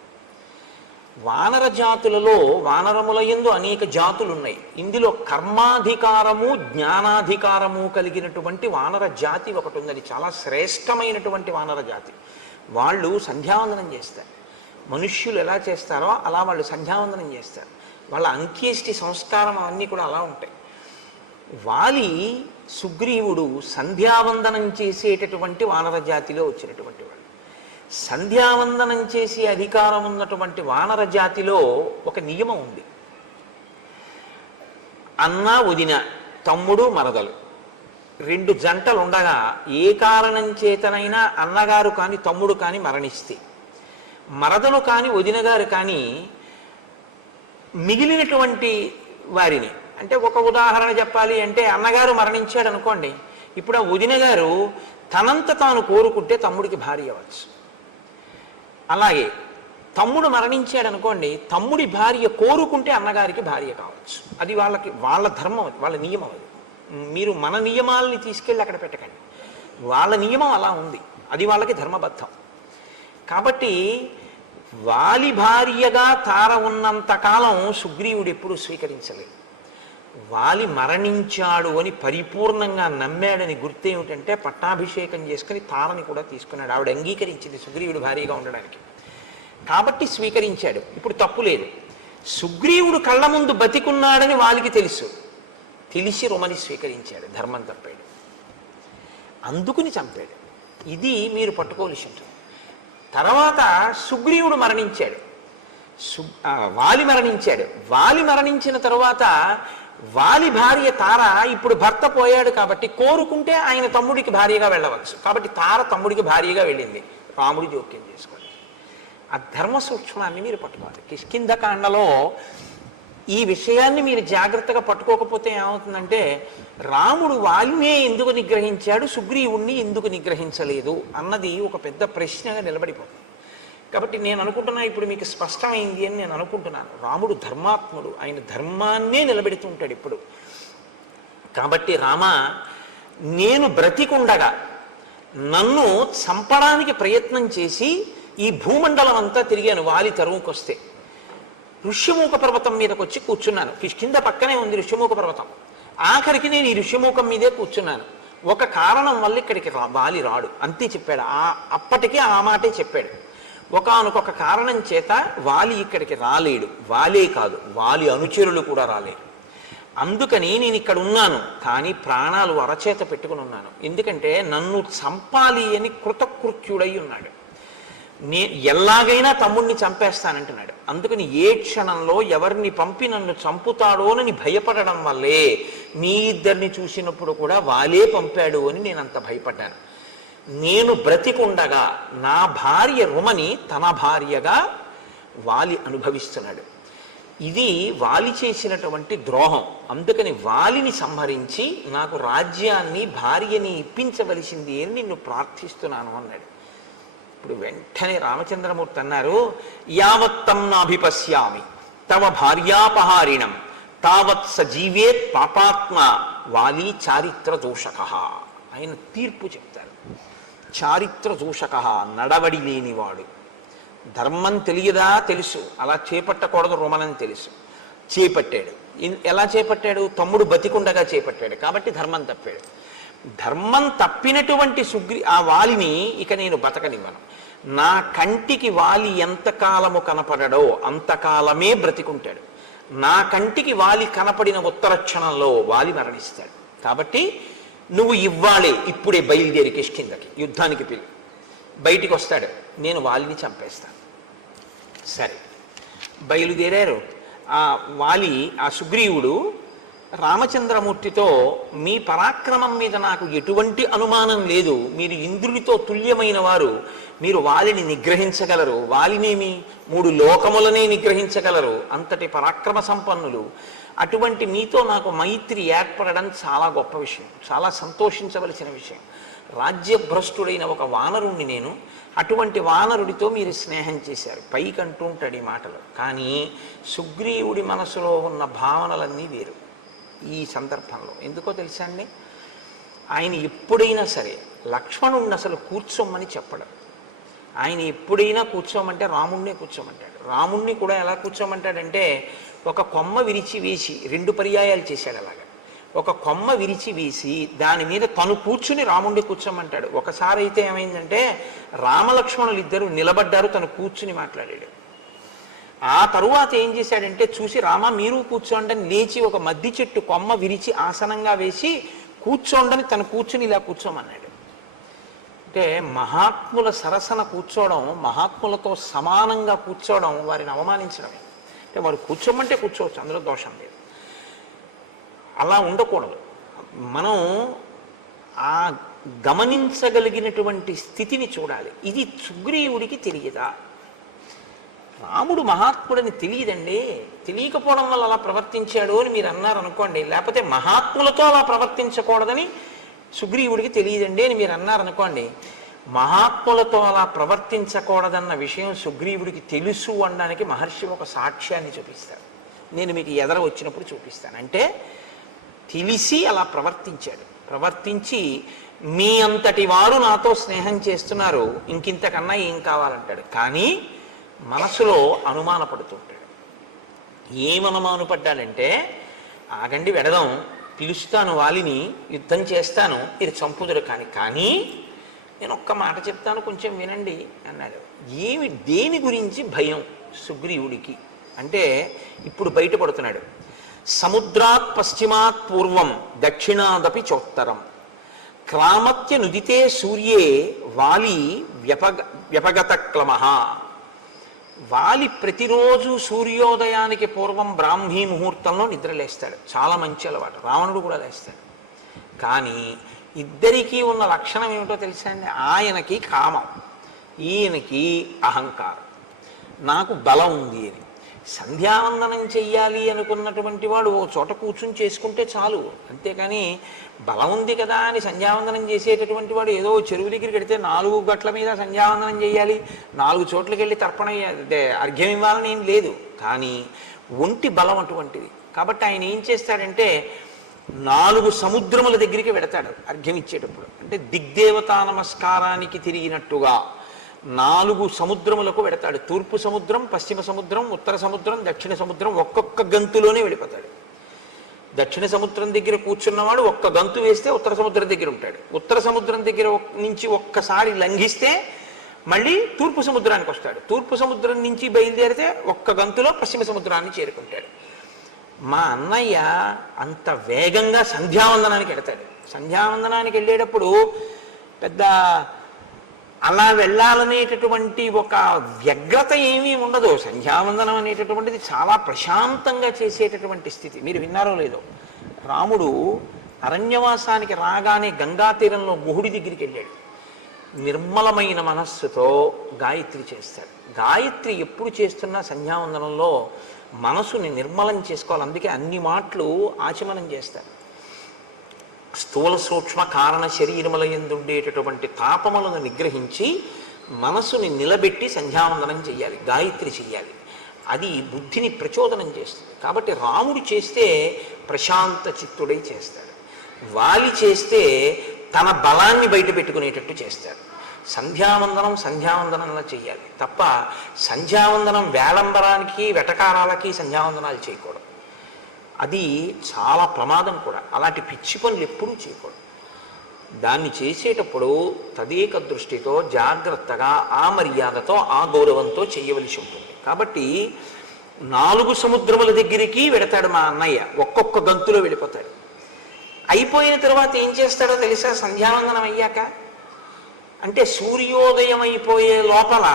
వానర జాతులలో వానరముల యందు అనేక జాతులు ఉన్నాయి. ఇందులో కర్మాధికారము జ్ఞానాధికారము కలిగినటువంటి వానర జాతి ఒకటి ఉంది. అది చాలా శ్రేష్టమైనటువంటి వానర జాతి. వాళ్ళు సంధ్యావందనం చేస్తారు. మనుష్యులు ఎలా చేస్తారో అలా వాళ్ళు సంధ్యావందనం చేస్తారు. వాళ్ళ అంత్యేష్టి సంస్కారం అవన్నీ కూడా అలా ఉంటాయి. వాలి సుగ్రీవుడు సంధ్యావందనం చేసేటటువంటి వానర జాతిలో వచ్చినటువంటి వాడు. సంధ్యావందనం చేసే అధికారం ఉన్నటువంటి వానర జాతిలో ఒక నియమం ఉంది. అన్న వదిన, తమ్ముడు మరదలు, రెండు జంటలు ఉండగా ఏ కారణం చేతనైనా అన్నగారు కానీ తమ్ముడు కానీ మరణిస్తే, మరదలు కానీ వదిన గారు కానీ మిగిలినటువంటి వారిని, అంటే ఒక ఉదాహరణ చెప్పాలి అంటే అన్నగారు మరణించాడు అనుకోండి, ఇప్పుడు ఆ వదిన గారు తనంత తాను కోరుకుంటే తమ్ముడికి భార్య అవ్వచ్చు. అలాగే తమ్ముడు మరణించాడు అనుకోండి, తమ్ముడి భార్య కోరుకుంటే అన్నగారికి భార్య కావచ్చు. అది వాళ్ళ ధర్మం, వాళ్ళ నియమం. అది మీరు మన నియమాలని తీసుకెళ్ళి అక్కడ పెట్టకండి. వాళ్ళ నియమం అలా ఉంది, అది వాళ్ళకి ధర్మబద్ధం. కాబట్టి వాలి భార్యగా తార ఉన్నంతకాలం సుగ్రీవుడు ఎప్పుడూ స్వీకరించలేదు. వాలి మరణించాడు అని పరిపూర్ణంగా నమ్మాడని గుర్తేమిటంటే పట్టాభిషేకం చేసుకుని తారని కూడా తీసుకున్నాడు. ఆవిడ అంగీకరించింది సుగ్రీవుడు భార్యగా ఉండడానికి, కాబట్టి స్వీకరించాడు. ఇప్పుడు తప్పు లేదు. సుగ్రీవుడు కళ్ళ ముందు బతికున్నాడని వాలికి తెలుసు, తెలిసి రుమని స్వీకరించాడు, ధర్మం తప్పాడు, అందుకుని చంపాడు. ఇది మీరు పట్టుకోవలసి ఉంటుంది. తర్వాత సుగ్రీవుడు మరణించాడు, వాలి మరణించాడు. వాలి మరణించిన తరువాత వాలి భార్య తార ఇప్పుడు భర్త పోయాడు కాబట్టి కోరుకుంటే ఆయన తమ్ముడికి భార్యగా వెళ్ళవచ్చు. కాబట్టి తార తమ్ముడికి భార్యగా వెళ్ళింది, రాముడి జోక్యం చేసుకోండి. ఆ ధర్మ సూక్ష్మాన్ని మీరు పట్టుకోవాలి. కిష్కింధకాండలో ఈ విషయాన్ని మీరు జాగ్రత్తగా పట్టుకోకపోతే ఏమవుతుందంటే రాముడు వాలినే ఎందుకు నిగ్రహించాడు, సుగ్రీవుణ్ణి ఎందుకు నిగ్రహించలేదు అన్నది ఒక పెద్ద ప్రశ్నగా నిలబడిపోతుంది. కాబట్టి నేను అనుకుంటున్నా ఇప్పుడు మీకు స్పష్టమైంది అని నేను అనుకుంటున్నాను. రాముడు ధర్మాత్ముడు, ఆయన ధర్మాన్నే నిలబెడుతూ ఉంటాడు ఇప్పుడు. కాబట్టి రామ, నేను బ్రతికుండగా నన్ను చంపడానికి ప్రయత్నం చేసి ఈ భూమండలం అంతా తిరిగాను వాలి తరువుకొస్తే. ఋష్యమూక పర్వతం మీదకి వచ్చి కూర్చున్నాను. కిష్కింధ పక్కనే ఉంది ఋష్యమూక పర్వతం. ఆఖరికి నేను ఈ ఋష్యమూకం మీదే కూర్చున్నాను. ఒక కారణం వల్ల ఇక్కడికి వాలి రాడు, అంతే చెప్పాడు. అప్పటికే ఆ మాటే చెప్పాడు. ఒకానొక కారణం చేత వాలి ఇక్కడికి రాలేడు. వాలే కాదు, వాలి అనుచరులు కూడా రాలేడు. అందుకని నేను ఇక్కడ ఉన్నాను, కానీ ప్రాణాలు అరచేత పెట్టుకుని ఉన్నాను. ఎందుకంటే నన్ను చంపాలి అని కృతకృత్యుడై ఉన్నాడు. ఎలాగైనా తమ్ముడిని చంపేస్తానంటున్నాడు. అందుకని ఏ క్షణంలో ఎవరిని పంపి నన్ను చంపుతాడోనని భయపడడం వల్లే మీ ఇద్దరిని చూసినప్పుడు కూడా వాలే పంపాడు అని నేను అంత భయపడ్డాను. నేను బ్రతికుండగా నా భార్య రుమని తన భార్యగా వాలి అనుభవిస్తున్నాడు. ఇది వాలి చేసినటువంటి ద్రోహం. అందుకని వాలిని సంహరించి నాకు రాజ్యాన్ని భార్యని ఇప్పించవలసింది అని నిన్ను ప్రార్థిస్తున్నాను అన్నాడు. ఇప్పుడు వెంటనే రామచంద్రమూర్తి అన్నారు, యావత్తం నాభిపశ్యామి తవ భార్యాపహారిణం తావత్ సజీవేత్ పాపాత్మ వాలి చారిత్ర దోషక. ఆయన తీర్పు చెప్తారు. చారిత్ర దోషక, నడవడి లేనివాడు. ధర్మం తెలియదా? తెలుసు, అలా చేపట్టకూడదు రుమనని తెలుసు, చేపట్టాడు. ఎలా చేపట్టాడు? తమ్ముడు బతికుండగా చేపట్టాడు, కాబట్టి ధర్మం తప్పాడు. ధర్మం తప్పినటువంటి ఆ వాలిని ఇక నేను బతకనివ్వను. నా కంటికి వాలి ఎంతకాలము కనపడడో అంతకాలమే బ్రతికుంటాడు. నా కంటికి వాలి కనపడిన ఉత్తర క్షణంలో వాలి మరణిస్తాడు. కాబట్టి నువ్వు ఇవ్వాలే, ఇప్పుడే బయలుదేరి కిష్కింధకి యుద్ధానికి పిలు. బయటికి వస్తాడు, నేను వాలిని చంపేస్తాను. సరే, బయలుదేరారు. ఆ వాలి, ఆ సుగ్రీవుడు రామచంద్రమూర్తితో మీ పరాక్రమం మీద నాకు ఎటువంటి అనుమానం లేదు, మీరు ఇంద్రుడితో తుల్యమైన వారు, మీరు వాలిని నిగ్రహించగలరు, వాలినేమి 3 లోకములనే నిగ్రహించగలరు, అంతటి పరాక్రమ సంపన్నులు. అటువంటి మీతో నాకు మైత్రి ఏర్పడడం చాలా గొప్ప విషయం, చాలా సంతోషించవలసిన విషయం. రాజ్యభ్రష్టుడైన ఒక వానరుణ్ణి నేను, అటువంటి వానరుడితో మీరు స్నేహం చేశారు. పైకి అంటూ ఉంటాడు ఈ మాటలు, కానీ సుగ్రీవుడి మనసులో ఉన్న భావనలన్నీ వేరు ఈ సందర్భంలో. ఎందుకో తెలుసా అండి, ఆయన ఎప్పుడైనా సరే లక్ష్మణుడిని అసలు కూర్చోమని చెప్పడం. ఆయన ఎప్పుడైనా కూర్చోమంటే రాముణ్ణే కూర్చోమంటాడు. రాముణ్ణి కూడా ఎలా కూర్చోమంటాడంటే, ఒక కొమ్మ విరిచి వేసి 2 పర్యాయాలు చేశాడు అలాగా. ఒక కొమ్మ విరిచి వేసి దాని మీద తను కూర్చుని రాముణ్ణి కూర్చోమంటాడు. ఒకసారి అయితే ఏమైందంటే, రామలక్ష్మణులు ఇద్దరు నిలబడ్డారు, తను కూర్చుని మాట్లాడాడు. ఆ తరువాత ఏం చేశాడంటే, చూసి రామ మీరు కూర్చోండి లేచి ఒక మద్ది చెట్టు కొమ్మ విరిచి ఆసనంగా వేసి కూర్చోండని తను కూర్చుని ఇలా కూర్చోమన్నాడు. అంటే మహాత్ముల సరసన కూర్చోవడం, మహాత్ములతో సమానంగా కూర్చోవడం వారిని అవమానించడమే. అంటే వారు కూర్చోమంటే కూర్చోవచ్చు, అందులో దోషం లేదు. అలా ఉండకూడదు. మనం ఆ గమనించగలిగినటువంటి స్థితిని చూడాలి. ఇది సుగ్రీవుడికి తెలియదా? రాముడు మహాత్ముడని తెలియదండి, తెలియకపోవడం వల్ల అలా ప్రవర్తించాడు అని మీరు అన్నారు అనుకోండి. లేకపోతే మహాత్ములతో అలా ప్రవర్తించకూడదని సుగ్రీవుడికి తెలియదండి అని మీరు అన్నారనుకోండి. మహాత్ములతో అలా ప్రవర్తించకూడదన్న విషయం సుగ్రీవుడికి తెలుసు అనడానికి మహర్షి ఒక సాక్ష్యాన్ని చూపిస్తాడు. నేను మీకు ఎదర వచ్చినప్పుడు చూపిస్తాను. అంటే తెలిసి అలా ప్రవర్తించాడు. ప్రవర్తించి మీ అంతటి వారు నాతో స్నేహం చేస్తున్నారు, ఇంకింతకన్నా ఏం కావాలంటాడు. కానీ మనసులో అనుమానపడుతుంటాడు. ఏమనుమానపడ్డాడంటే, ఆగండి వెడదాం, పిలుస్తాను వాలిని, యుద్ధం చేస్తాను, మీరు చంపుదురు కానీ నేను ఒక్క మాట చెప్తాను కొంచెం వినండి అన్నాడు. దేని గురించి భయం సుగ్రీవుడికి అంటే ఇప్పుడు బయటపడుతున్నాడు. సముద్రాత్ పశ్చిమాత్ పూర్వం దక్షిణాదపి చోత్తరం క్రామత్య నుదితే సూర్యే వాలి వ్యపగత క్లమః. వాలి ప్రతిరోజు సూర్యోదయానికి పూర్వం బ్రాహ్మీ ముహూర్తంలో నిద్రలేస్తాడు. చాలా మంచి అలవాటు. రావణుడు కూడా లేస్తాడు. కానీ ఇద్దరికీ ఉన్న లక్షణం ఏమిటో తెలుసా అండి? ఆయనకి కామం, ఈయనకి అహంకారం. నాకు బలం ఉంది అని. సంధ్యావందనం చెయ్యాలి అనుకున్నటువంటి వాడు ఓ చోట కూర్చుని చేసుకుంటే చాలు. అంతేకాని బలం ఉంది కదా అని సంధ్యావందనం చేసేటటువంటి వాడు ఏదో చెరువు దగ్గరికి వెడితే 4 గట్ల మీద సంధ్యావందనం చేయాలి, 4 చోట్లకి వెళ్ళి తర్పణ అర్ఘ్యం ఇవ్వాలని ఏం లేదు. కానీ ఒంటి బలం అటువంటిది. కాబట్టి ఆయన ఏం చేస్తాడంటే 4 సముద్రముల దగ్గరికి వెడతాడు అర్ఘ్యం ఇచ్చేటప్పుడు. అంటే దిగ్దేవతా నమస్కారానికి తిరిగినట్టుగా 4 సముద్రములకు వెడతాడు. తూర్పు సముద్రం, పశ్చిమ సముద్రం, ఉత్తర సముద్రం, దక్షిణ సముద్రం ఒక్కొక్క గంతులోనే వెళ్ళిపోతాడు. దక్షిణ సముద్రం దగ్గర కూర్చున్నవాడు ఒక్క గంతు వేస్తే ఉత్తర సముద్రం దగ్గర ఉంటాడు. ఉత్తర సముద్రం దగ్గర నుంచి ఒక్కసారి లంఘిస్తే మళ్ళీ తూర్పు సముద్రానికి వస్తాడు. తూర్పు సముద్రం నుంచి బయలుదేరితే ఒక్క గంతులో పశ్చిమ సముద్రాన్ని చేరుకుంటాడు. మా అన్నయ్య అంత వేగంగా సంధ్యావందనానికి వెడతాడు. సంధ్యావందనానికి వెళ్ళేటప్పుడు పెద్ద అలా వెళ్ళాలనేటటువంటి ఒక వ్యగ్రత ఏమీ ఉండదు. సంధ్యావందనం అనేటటువంటిది చాలా ప్రశాంతంగా చేసేటటువంటి స్థితి. మీరు విన్నారో లేదో, రాముడు అరణ్యవాసానికి రాగానే గంగా తీరంలో గుహుడి దగ్గరికి వెళ్ళాడు. నిర్మలమైన మనస్సుతో గాయత్రి చేస్తాడు. గాయత్రి ఎప్పుడు చేస్తున్నా సంధ్యావందనంలో మనసుని నిర్మలం చేసుకోవాలి. అందుకే అన్ని మాటలు ఆచమనం చేస్తారు. స్థూల సూక్ష్మ కారణ శరీరములందుండేటటువంటి తాపములను నిగ్రహించి మనసుని నిలబెట్టి సంధ్యావందనం చెయ్యాలి, గాయత్రి చెయ్యాలి. అది బుద్ధిని ప్రచోదనం చేస్తుంది. కాబట్టి రాముడు చేస్తే ప్రశాంత చిత్తుడై చేస్తాడు. వాలి చేస్తే తన బలాన్ని బయట పెట్టుకునేటట్టు చేస్తాడు. సంధ్యావందనంలా చెయ్యాలి తప్ప సంధ్యావందనం వేళంబరానికి వెటకారాలకి సంధ్యావందనాలు చేయకూడదు. అది చాలా ప్రమాదం కూడా. అలాంటి పిచ్చి పనులు ఎప్పుడూ చేయకూడదు. దాన్ని చేసేటప్పుడు తదేక దృష్టితో జాగ్రత్తగా ఆ మర్యాదతో ఆ గౌరవంతో చేయవలసి ఉంటుంది. కాబట్టి 4 సముద్రముల దగ్గరికి వెడతాడు మా అన్నయ్య. ఒక్కొక్క గంతులో వెళ్ళిపోతాడు. అయిపోయిన తర్వాత ఏం చేస్తాడో తెలుసా? సంధ్యావందనం అయ్యాక అంటే సూర్యోదయం అయిపోయే లోపల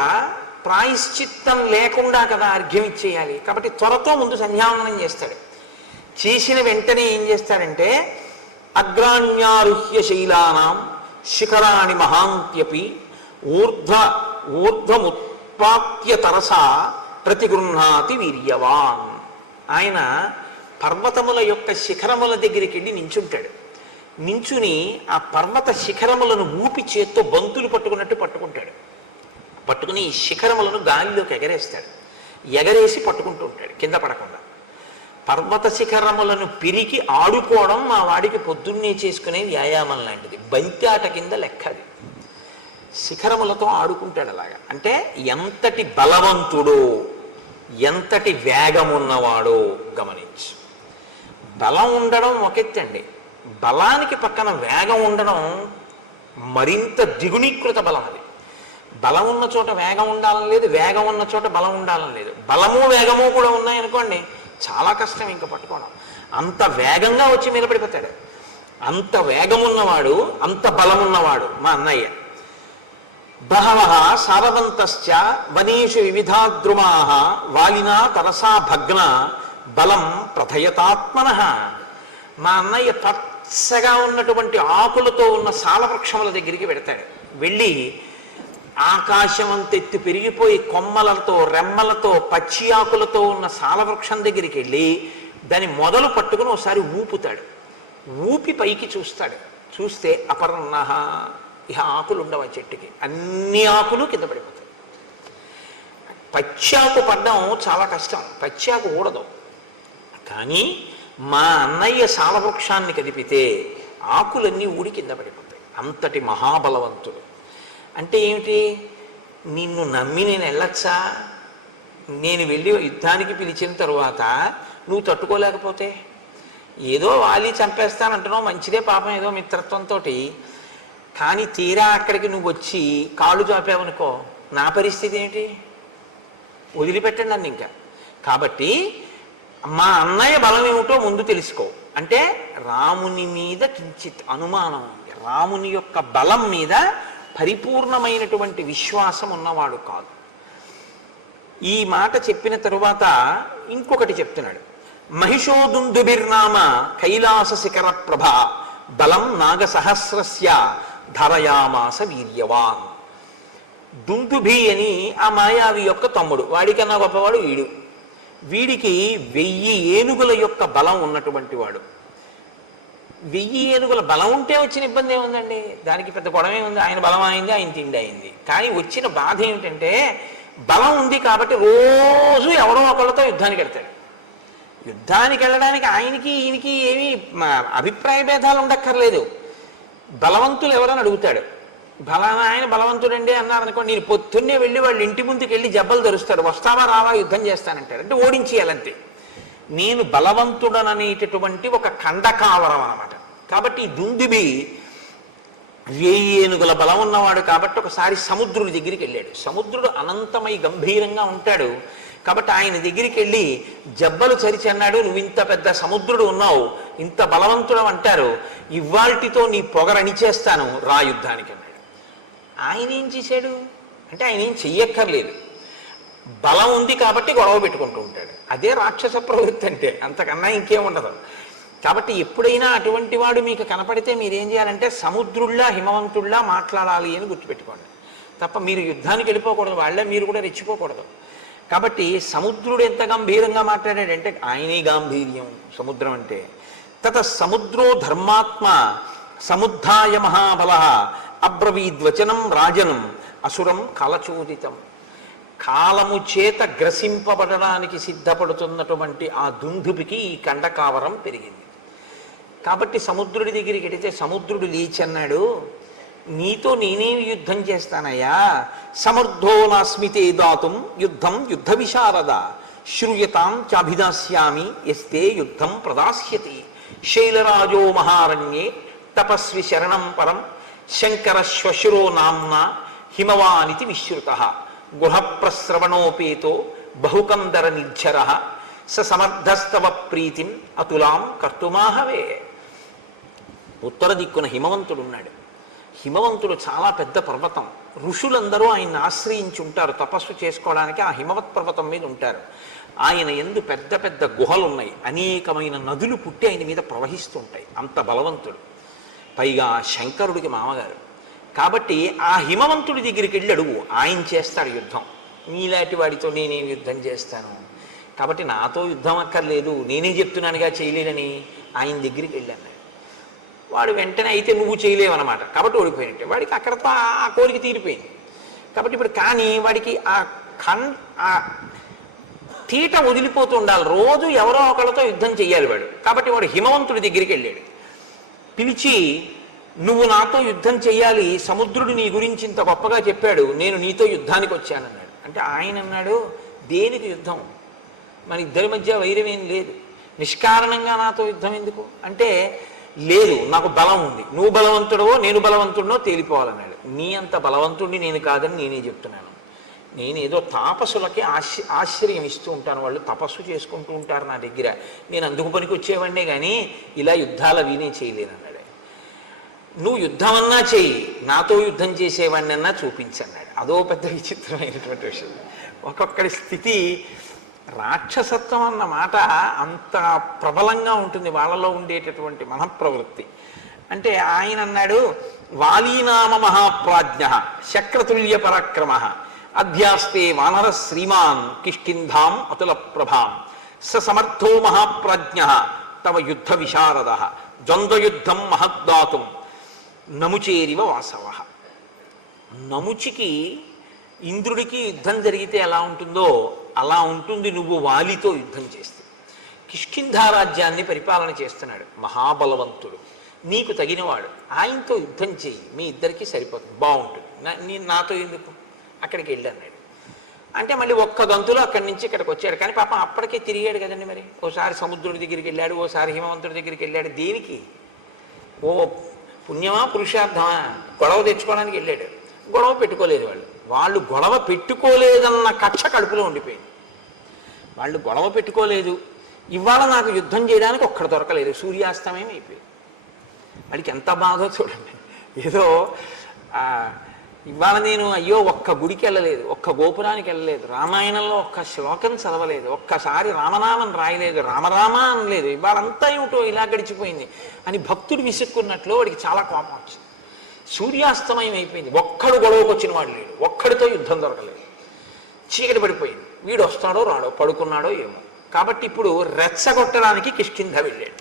ప్రాయశ్చిత్తం లేకుండా కదా అర్ఘ్యం ఇచ్చేయాలి. కాబట్టి త్వరతో ముందు సంధ్యావందనం చేస్తాడు. చేసిన వెంటనే ఏం చేస్తాడంటే అగ్రాణ్యారుహ్య శైలానాం శిఖరాణి మహాంత్యపి ఊర్ధ్వముత్పాత్య తరసా ప్రతిగృహాతి వీర్యవాన్. ఆయన పర్వతముల యొక్క శిఖరముల దగ్గరికి వెళ్ళి నించుంటాడు. నించుని ఆ పర్వత శిఖరములను ఊపి చేత్తో బంతులు పట్టుకున్నట్టు పట్టుకుంటాడు. పట్టుకుని ఈ శిఖరములను గాలిలోకి ఎగరేస్తాడు. ఎగరేసి పట్టుకుంటూ ఉంటాడు కింద పడకుండా. పర్వత శిఖరములను పిరికి ఆడుకోవడం మా వాడికి పొద్దున్నే చేసుకునే వ్యాయామం లాంటిది. బంతి ఆట కింద లెక్క అది. శిఖరములతో ఆడుకుంటాడు అలాగా. అంటే ఎంతటి బలవంతుడో, ఎంతటి వేగమున్నవాడో గమనించు. బలం ఉండడం ఒకెత్తండి, బలానికి పక్కన వేగం ఉండడం మరింత ద్విగుణీకృత బలం. అది బలం ఉన్న చోట వేగం ఉండాలని లేదు, వేగం ఉన్న చోట బలం ఉండాలని లేదు. బలము వేగము కూడా ఉన్నాయనుకోండి, చాలా కష్టం ఇంకా పట్టుకోవడం. అంత వేగంగా వచ్చి మీద పడిపోతాడు. అంత వేగం ఉన్నవాడు, అంత బలం ఉన్నవాడు మా అన్నయ్య. బహవః సారవంతశ్చ వనేషు వివిధాద్రుమాః వాలినా తరసా భగ్న బలం ప్రథయతాత్మనః. మా అన్నయ్య పచ్చగా ఉన్నటువంటి ఆకులతో ఉన్న సాలవృక్షముల దగ్గరికి వెడతాడు. వెళ్ళి ఆకాశం అంతెత్తి పెరిగిపోయి కొమ్మలతో రెమ్మలతో పచ్చి ఆకులతో ఉన్న సాలవృక్షం దగ్గరికి వెళ్ళి దాని మొదలు పట్టుకుని ఒకసారి ఊపుతాడు. ఊపి పైకి చూస్తాడు. చూస్తే అపర్ణః, ఇహ ఆకులు ఉండవు ఆ చెట్టుకి, అన్ని ఆకులు కింద పడిపోతాయి. పచ్చాకు పడ్డం చాలా కష్టం, పచ్చాకు ఊడదు. కానీ మా అన్నయ్య సాలవృక్షాన్ని కదిపితే ఆకులన్నీ ఊడి కింద పడిపోతాయి. అంతటి మహాబలవంతుడు. అంటే ఏమిటి? నిన్ను నమ్మి నేను వెళ్ళొచ్చా? నేను వెళ్ళి యుద్ధానికి పిలిచిన తరువాత నువ్వు తట్టుకోలేకపోతే, ఏదో వాలి చంపేస్తానంటున్నావు, మంచిదే పాపం, ఏదో మిత్రత్వంతో. కానీ తీరా అక్కడికి నువ్వు వచ్చి కాళ్ళు చాపావనుకో, నా పరిస్థితి ఏమిటి? వదిలిపెట్టండి నన్ను ఇంకా. కాబట్టి మా అన్నయ్య బలం ఏమిటో ముందు తెలుసుకో. అంటే రాముని మీద కించిత్ అనుమానం ఉంది. రాముని యొక్క బలం మీద పరిపూర్ణమైనటువంటి విశ్వాసం ఉన్నవాడు కాదు. ఈ మాట చెప్పిన తరువాత ఇంకొకటి చెప్తున్నాడు. మహిషోదుందుభిర్నామ కైలాస శిఖర ప్రభ బలం నాగసహస్రస్య ధరయామాస వీర్యవాన్. దుందుభి అని ఆ మాయావి యొక్క తమ్ముడు, వాడికన్నా గొప్పవాడు వీడు. వీడికి 1000 ఏనుగుల యొక్క బలం ఉన్నటువంటి వాడు. 1000 ఏనుగుల బలం ఉంటే వచ్చిన ఇబ్బంది ఏముందండి? దానికి పెద్ద గొడవ ఉంది. ఆయన బలం అయింది, ఆయన తిండి అయింది. కానీ వచ్చిన బాధ ఏమిటంటే బలం ఉంది కాబట్టి రోజు ఎవడో ఒకళ్ళతో యుద్ధానికి వెళ్తాడు. యుద్ధానికి వెళ్ళడానికి ఆయనకి ఈయనకి ఏమీ అభిప్రాయ భేదాలు ఉండక్కర్లేదు. బలవంతులు ఎవరని అడుగుతాడు. ఆయన బలవంతుడండి అన్నారనుకోండి, నేను పొద్దున్నే వెళ్ళి వాళ్ళు ఇంటి ముందుకు వెళ్ళి జబ్బలు ధరుస్తాడు. వస్తావా రావా యుద్ధం చేస్తానంటాడు. అంటే ఓడించేయాలంతే. నేను బలవంతుడననేటటువంటి ఒక ఖండకావరం అన్నమాట. కాబట్టి ఈ దుందుబి 1000 ఏనుగుల బలం ఉన్నవాడు కాబట్టి ఒకసారి సముద్రుడి దగ్గరికి వెళ్ళాడు. సముద్రుడు అనంతమై గంభీరంగా ఉంటాడు కాబట్టి ఆయన దగ్గరికి వెళ్ళి జబ్బలు చరిచి అన్నాడు, నువ్వు ఇంత పెద్ద సముద్రుడు ఉన్నావు, ఇంత బలవంతుడు అంటారు, ఇవాల్టితో నీ పొగరనిచేస్తాను, రా యుద్ధానికి అన్నాడు. ఆయన ఏం చేశాడు అంటే ఆయన ఏం చెయ్యక్కర్లేదు. బలం ఉంది కాబట్టి గొడవ పెట్టుకుంటూ ఉంటాడు. అదే రాక్షస ప్రవృత్తి అంటే, అంతకన్నా ఇంకేం ఉండదు. కాబట్టి ఎప్పుడైనా అటువంటి వాడు మీకు కనపడితే మీరేం చేయాలంటే సముద్రుల్లా హిమవంతుల్లా మాట్లాడాలి అని గుర్తుపెట్టుకోండి. తప్ప మీరు యుద్ధానికి వెళ్ళిపోకూడదు, వాళ్ళే మీరు కూడా రెచ్చిపోకూడదు. కాబట్టి సముద్రుడు ఎంత గంభీరంగా మాట్లాడాడంటే ఆయనే గాంభీర్యం సముద్రం అంటే. తత సముద్రో ధర్మాత్మ సముద్ధాయ మహాబల అబ్రవీద్వచనం రాజనం అసురం కలచోదితం. కాలము చేత గ్రసింపబడడానికి సిద్ధపడుతున్నటువంటి ఆ దుందుబికి ఈ కండకావరం పెరిగింది. కాబట్టి సముద్రుడి దగ్గరికి వెడితే సముద్రుడు లేచన్నాడు, నీతో నేనేమి యుద్ధం చేస్తానయ్యా? సమర్థో నాస్మితే దాతుం యుద్ధం యుద్ధ విశారద శ్రూయతాం చాభిదాస్యామి ఎస్తే యుద్ధం ప్రదాస్యతి. శైలరాజో మహారణ్యే తపస్వి శరణం పరం శంకర శ్వశురో నామ్నా హిమవానితి విశ్రుత గృహప్రస్రవణోపేతో బహుకందర నిర్ఝర స సమర్థస్తవ ప్రీతిం అతులాం కర్తుమాహవే. ఉత్తర దిక్కున హిమవంతుడున్నాడు. హిమవంతుడు చాలా పెద్ద పర్వతం. ఋషులందరూ ఆయన్ని ఆశ్రయించి ఉంటారు తపస్సు చేసుకోవడానికి. ఆ హిమవత్ పర్వతం మీద ఉంటారు. ఆయన యందు పెద్ద పెద్ద గుహలు ఉన్నాయి, అనేకమైన నదులు పుట్టి ఆయన మీద ప్రవహిస్తూ ఉంటాయి. అంత బలవంతుడు, పైగా శంకరుడికి మామగారు. కాబట్టి ఆ హిమవంతుడి దగ్గరికి వెళ్ళి అడుగు, ఆయన చేస్తాడు యుద్ధం. నీలాంటి వాడితో నేనేం యుద్ధం చేస్తాను, కాబట్టి నాతో యుద్ధం అక్కర్లేదు, నేనే చెప్తున్నానుగా చేయలేనని ఆయన దగ్గరికి వెళ్ళాను. వాడు వెంటనే అయితే నువ్వు చేయలేవన్నమాట, కాబట్టి ఓడిపోయినట్టే. వాడికి అక్కడతో ఆ కోరిక తీరిపోయింది. కాబట్టి ఇప్పుడు కానీ వాడికి ఆ తీట వదిలిపోతూ ఉండాలి. రోజు ఎవరో ఒకళ్ళతో యుద్ధం చెయ్యాలి వాడు. కాబట్టి వాడు హిమవంతుడి దగ్గరికి వెళ్ళాడు. పిలిచి, నువ్వు నాతో యుద్ధం చెయ్యాలి, సముద్రుడు నీ గురించి ఇంత గొప్పగా చెప్పాడు, నేను నీతో యుద్ధానికి వచ్చానన్నాడు. అంటే ఆయన అన్నాడు, దేనికి యుద్ధం, మన ఇద్దరి మధ్య వైరం ఏం లేదు, నిష్కారణంగా నాతో యుద్ధం ఎందుకు అంటే, లేదు నాకు బలం ఉంది, నువ్వు బలవంతుడవో నేను బలవంతుడినో తేలిపోవాలన్నాడు. నీ అంత బలవంతుడిని నేను కాదని నేనే చెప్తున్నాను. నేనేదో తాపసులకి ఆశ్చర్యం ఇస్తూ ఉంటాను, వాళ్ళు తపస్సు చేసుకుంటూ ఉంటారు నా దగ్గర, నేను అందుకు పనికి వచ్చేవాడినే కానీ ఇలా యుద్ధాలు వీనే చేయలేను అన్నాడు. నువ్వు యుద్ధం అన్నా చెయ్యి, నాతో యుద్ధం చేసేవాడినన్నా చూపించన్నాడు. అదో పెద్ద విచిత్రమైనటువంటి విషయం. ఒక్కొక్కడి స్థితి, రాక్షసత్వం అన్న మాట అంత ప్రబలంగా ఉంటుంది వాళ్ళలో ఉండేటటువంటి మనఃప్రవృత్తి. అంటే ఆయన అన్నాడు, వాలీనామ మహాప్రాజ్ఞ శక్రతుల్య పరాక్రమ అధ్యాస్తే వానర శ్రీమాన్ కిష్కింధాం అతుల ప్రభాం స సమర్థో మహాప్రాజ్ఞ తవ యుద్ధ విశారద ద్వంద్వయుద్ధం మహద్దాతుం నముచేరివ వాసవ. నముచికి ఇంద్రుడికి యుద్ధం జరిగితే ఎలా ఉంటుందో అలా ఉంటుంది నువ్వు వాలితో యుద్ధం చేస్తే. కిష్కింధా రాజ్యాన్ని పరిపాలన చేస్తున్నాడు, మహాబలవంతుడు, నీకు తగినవాడు, ఆయనతో యుద్ధం చేయి, మీ ఇద్దరికీ సరిపోతుంది, బాగుంటుంది, నేను నాతో ఎందుకు, అక్కడికి వెళ్ళన్నాడు. అంటే మళ్ళీ ఒక్క గంతులో అక్కడి నుంచి ఇక్కడికి వచ్చాడు. కానీ పాపం అప్పటికే తిరిగాడు కదండి. మరి ఓసారి సముద్రుడి దగ్గరికి వెళ్ళాడు, ఓసారి హిమవంతుడి దగ్గరికి వెళ్ళాడు. దేనికి? ఓ పుణ్యమా పురుషార్థమా? గొడవ తెచ్చుకోవడానికి వెళ్ళాడు. గొడవ పెట్టుకోలేదు వాళ్ళు గొడవ పెట్టుకోలేదన్న కక్ష కడుపులో ఉండిపోయింది. వాళ్ళు గొడవ పెట్టుకోలేదు, ఇవాళ నాకు యుద్ధం చేయడానికి ఒక్కడ దొరకలేదు, సూర్యాస్తమయం అయిపోయింది. వాడికి ఎంత బాధో చూడండి. ఏదో ఇవాళ నేను అయ్యో ఒక్క గుడికి వెళ్ళలేదు, ఒక్క గోపురానికి వెళ్ళలేదు, రామాయణంలో ఒక్క శ్లోకం చదవలేదు, ఒక్కసారి రామనామం రాయలేదు, రామరామ అనలేదు, ఇవాళంతా ఏమిటో ఇలా గడిచిపోయింది అని భక్తుడు విసుక్కున్నట్లు వాడికి చాలా కోపం వచ్చింది. సూర్యాస్తమయం అయిపోయింది, ఒక్కడు గొడవకు వచ్చిన వాడు లేడు, ఒక్కడితో యుద్ధం దొరకలేదు, చీకటి పడిపోయింది. వీడు వస్తాడో రాడో, పడుకున్నాడో ఏమో. కాబట్టి ఇప్పుడు రెచ్చగొట్టడానికి కిష్కింధ వెళ్ళాడు.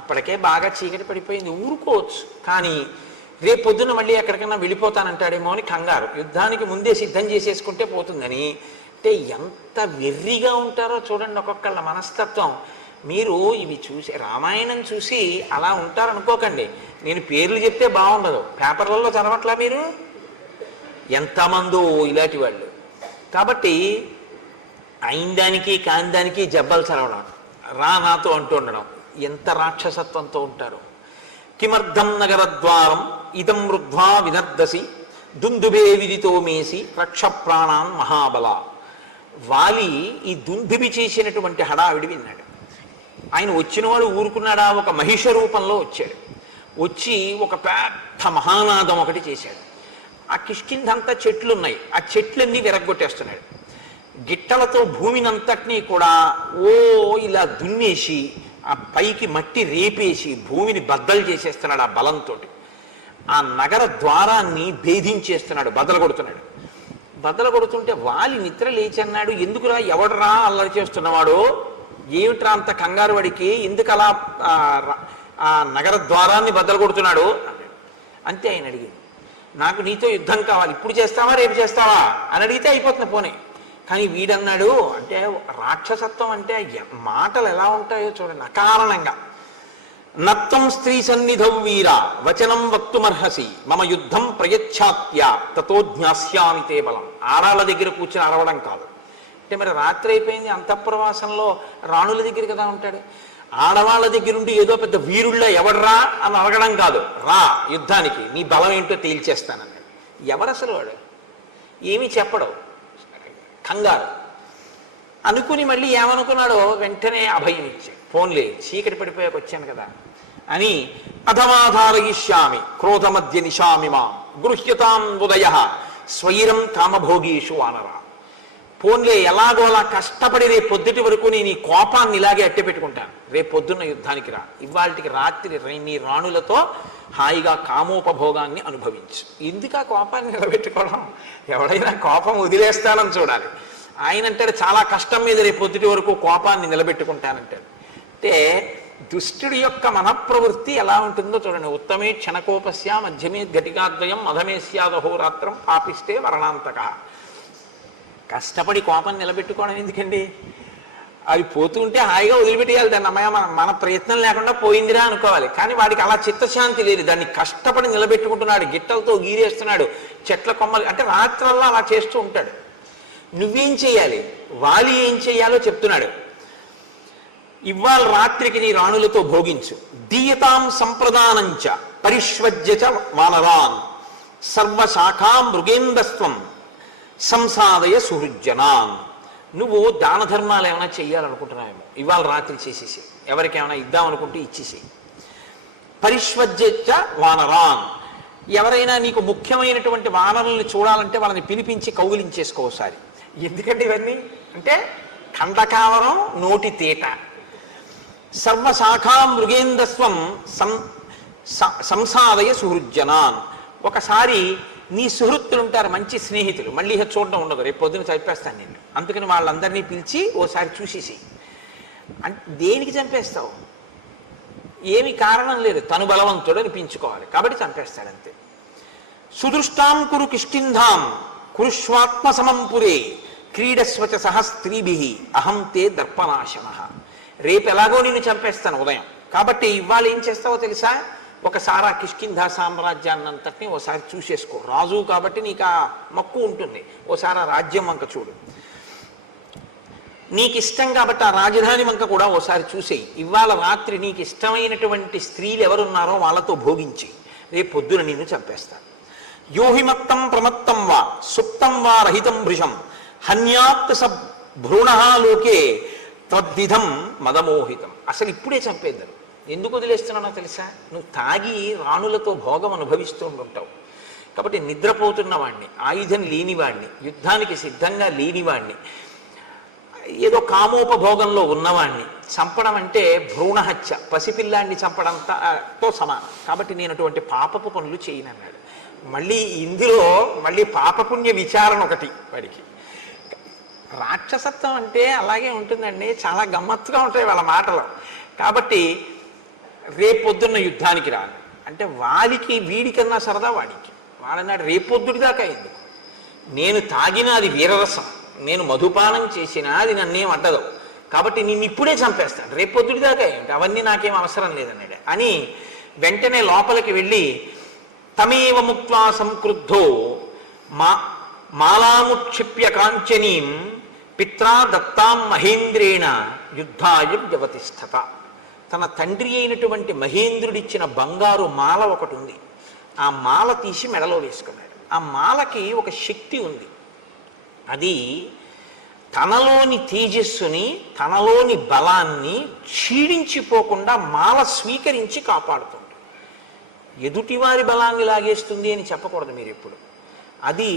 అప్పటికే బాగా చీకటి పడిపోయింది, ఊరుకోవచ్చు, కానీ రేపొద్దున మళ్ళీ ఎక్కడికైనా వెళ్ళిపోతానంటాడేమో అని కంగారు, యుద్ధానికి ముందే సిద్ధం చేసేసుకుంటే పోతుందని. అంటే ఎంత వెర్రిగా ఉంటారో చూడండి ఒక్కొక్కళ్ళ మనస్తత్వం. మీరు ఇవి చూసి రామాయణం చూసి అలా ఉంటారనుకోకండి. నేను పేర్లు చెప్తే బాగుండదు, పేపర్లలో చదవట్లా మీరు, ఎంతమందో ఇలాంటి వాళ్ళు. కాబట్టి అయిన దానికి కాని దానికి జబ్బలు చదవడం, రా నాతో అంటూ ఉండడం, ఎంత రాక్షసత్వంతో ఉంటారు. కిమర్థం నగరద్వారం ఇదం రుద్ధ్వా వినర్దసి దుందుబే విదితో మేసి రక్ష ప్రాణాన్ మహాబల. వాలి ఈ దుందుబి చేసినటువంటి హడావిడి విన్నాడు. ఆయన వచ్చినవాడు ఊరుకున్నాడా? ఒక మహిష రూపంలో వచ్చాడు. వచ్చి ఒక పెద్ద మహానాదం ఒకటి చేశాడు. ఆ కిష్కింధంతా చెట్లు ఉన్నాయి, ఆ చెట్లన్నీ విరగ్గొట్టేస్తున్నాడు. గిట్టలతో భూమినంతటినీ కూడా ఇలా దున్నేసి ఆ పైకి మట్టి రేపేసి భూమిని బద్దలు చేసేస్తున్నాడు ఆ బలంతో. ఆ నగర ద్వారాన్ని భేదించేస్తున్నాడు, బద్దలు కొడుతున్నాడు. బద్దలు కొడుతుంటే వాలి నిద్ర లేచన్నాడు, ఎందుకురా, ఎవడరా అల్లరి చేస్తున్నవాడు, ఏమిట్రా అంత కంగారు వాడికి, ఎందుకు అలా ఆ నగర ద్వారాన్ని బద్దలు కొడుతున్నాడు అన్నాడు. అంతే ఆయన అడిగింది, నాకు నీతో యుద్ధం కావాలి, ఇప్పుడు చేస్తావా రేపు చేస్తావా అని అడిగితే అయిపోతుంది పోనీ. కానీ వీడన్నాడు, అంటే రాక్షసత్వం అంటే మాటలు ఎలా ఉంటాయో చూడండి, అకారణంగా. నత్తం స్త్రీ సన్నిధౌ వీర వచనం వక్తుమర్హసి మమ యుద్ధం ప్రయచ్ఛాత్య తతో జ్ఞాస్యామి తే బలం. ఆడాళ్ళ దగ్గర కూర్చొని అరవడం కాదు. అంటే మరి రాత్రి అయిపోయింది, అంతఃపురవాసంలో రాణుల దగ్గర కదా ఉంటాడు, ఆడవాళ్ళ దగ్గర ఉండి ఏదో పెద్ద వీరుళ్ళ ఎవడరా అని అడగడం కాదు, రా యుద్ధానికి, నీ బలం ఏంటో తేల్చేస్తానన్నాడు. ఎవరు అసలు వాడు? ఏమీ చెప్పడం, కంగారు. అనుకుని మళ్ళీ ఏమనుకున్నాడో వెంటనే అభయం ఇచ్చాడు, ఫోన్లే చీకటి పడిపోయాక వచ్చాను కదా అని. అధమాధారయిష్యామి క్రోధమధ్య నిశామి మాం గృహ్యతాం ఉదయ స్వైరం కామభోగీషు వానర. పోన్లే ఎలాగోలా కష్టపడి రేపు పొద్దుటి వరకు నేను ఈ కోపాన్ని ఇలాగే అట్టి పెట్టుకుంటాను, రేపు పొద్దున్న యుద్ధానికి రా, ఇవాళకి రాత్రి నీ రాణులతో హాయిగా కామోపభోగాన్ని అనుభవించు. ఎందుకు ఆ కోపాన్ని నిలబెట్టుకోవడం? ఎవడైనా కోపం వదిలేస్తానని చూడాలి. ఆయన అంటాడు చాలా కష్టం మీద రేపు పొద్దుటి వరకు కోపాన్ని నిలబెట్టుకుంటానంటాడు. అంటే దుష్టుడి యొక్క మనఃప్రవృత్తి ఎలా ఉంటుందో చూడండి. ఉత్తమే క్షణకోపస్య మధ్యమే ఘటికాద్వయం మధమే స్యాదహోరాత్రం పాపిస్తే వర్ణాంతక. కష్టపడి కోపం నిలబెట్టుకోవడం ఎందుకండి? అది పోతుంటే హాయిగా వదిలిపెట్టేయాలి దాన్ని. అమ్మాయి మన ప్రయత్నం లేకుండా పోయిందిరా అనుకోవాలి. కానీ వాడికి అలా చిత్తశాంతి లేదు, దాన్ని కష్టపడి నిలబెట్టుకుంటున్నాడు, గిట్టలతో గీరేస్తున్నాడు, చెట్ల కొమ్మలు అంటే రాత్రల్లా అలా చేస్తూ ఉంటాడు. నువ్వేం చేయాలి, వాలి ఏం చేయాలో చెప్తున్నాడు. ఇవాళ రాత్రికి నీ రాణులతో భోగించు. దీయతాం సంప్రదానంచ పరిష్వజ్య చ వానరాన్ సర్వశాఖా మృగేందస్త్వం సంసాదయ సుహృజ్జనాన్. నువ్వు దాన ధర్మాలు ఏమైనా చెయ్యాలనుకుంటున్నావేమో, ఇవాళ రాత్రి చేసేసి ఎవరికేమైనా ఇద్దామనుకుంటే ఇచ్చేసి. పరిష్వజ్య చ వానరాన్, ఎవరైనా నీకు ముఖ్యమైనటువంటి వానరుల్ని చూడాలంటే వాళ్ళని పిలిపించి కౌగిలించేసుకోసారి. ఎందుకంటే ఇవన్నీ అంటే ఖండకావరం నోటి తేట. సర్వశాఖా మృగేందస్వం సంసాదయ సుహృజ్జనాన్. ఒకసారి నీ సుహృత్తులు ఉంటారు, మంచి స్నేహితులు, మళ్ళీ చూడడం ఉండదు, రేపు పొద్దున చంపేస్తాను నేను, అందుకని వాళ్ళందరినీ పిలిచి ఓసారి చూసేసి. అంటే దేనికి చంపేస్తావు? ఏమి కారణం లేదు, తను బలవంతుడు అనిపించుకోవాలి కాబట్టి చంపేస్తాడంతే. సుదృష్టాం కురు కిష్కింధాం కురుష్వాత్మ సమంపురే క్రీడస్వచ సహ స్త్రీభి అహం తే దర్పనాశన. రేపు ఎలాగో నిన్ను చంపేస్తాను ఉదయం, కాబట్టి ఇవాళ ఏం చేస్తావో తెలుసా? ఒకసారి ఆ కిష్కింధ సామ్రాజ్యాన్నంతటినీ ఓసారి చూసేసుకో. రాజు కాబట్టి నీకు ఆ మక్కువ ఉంటుంది, ఓసారి ఆ రాజ్యం వంక చూడు. నీకు ఇష్టం కాబట్టి ఆ రాజధాని వంక కూడా ఓసారి చూసేయి. ఇవాళ రాత్రి నీకు ఇష్టమైనటువంటి స్త్రీలు ఎవరున్నారో వాళ్ళతో భోగించి రేపు పొద్దున నిన్ను చంపేస్తాను. యోహిమత్తం ప్రమత్తం వా సుప్తం వా రహితం భృశం హన్యాత్ స భ్రూణలోకే తద్విధం మదమోహితం. అసలు ఇప్పుడే చంపేద్దరు. ఎందుకు వదిలేస్తున్నానో తెలుసా? నువ్వు తాగి రాణులతో భోగం అనుభవిస్తూ ఉంటావు కాబట్టి నిద్రపోతున్న వాణ్ణి, ఆయుధం లేనివాణ్ణి, యుద్ధానికి సిద్ధంగా లేనివాణ్ణి, ఏదో కామోపభోగంలో ఉన్నవాణ్ణి చంపడం అంటే భ్రూణహత్య, పసిపిల్లాన్ని చంపడంతో సమానం. కాబట్టి నేను అటువంటి పాపపు పనులు చేయనన్నాడు. మళ్ళీ ఇందులో మళ్ళీ పాపపుణ్య విచారణ ఒకటి వాడికి. రాక్షసత్వం అంటే అలాగే ఉంటుందండి, చాలా గమ్మత్తుగా ఉంటాయి వాళ్ళ మాటలు. కాబట్టి రేపొద్దున్న యుద్ధానికి రాను అంటే వాడికి వీడికన్నా సరదా వాడికి. వాడన్నాడు రేపొద్దుడి దాకా ఎందుకు, నేను తాగిన అది వీరరసం, నేను మధుపానం చేసినా అది నన్నేం అడ్డదు, కాబట్టి నిన్ను ఇప్పుడే చంపేస్తాను, రేపొద్దుడి దాకా ఏంటి, అవన్నీ నాకేం అవసరం లేదన్నాడు అని వెంటనే లోపలికి వెళ్ళి తమేవ ముక్త్వా సంక్రుద్ధో మాలాముక్షిప్య కాంచనీం పిత్రా దత్తాం మహేంద్రేణ యుద్ధాయ వ్యవతిష్ఠత. తన తండ్రి అయినటువంటి మహేంద్రుడిచ్చిన బంగారు మాల ఒకటి ఉంది, ఆ మాల తీసి మెడలో వేసుకున్నాడు. ఆ మాలకి ఒక శక్తి ఉంది, అది తనలోని తేజస్సుని తనలోని బలాన్ని క్షీణించిపోకుండా మాల స్వీకరించి కాపాడుతుంది. ఎదుటివారి బలాన్ని లాగేస్తుంది అని చెప్పకూడదు మీరు ఎప్పుడు. అది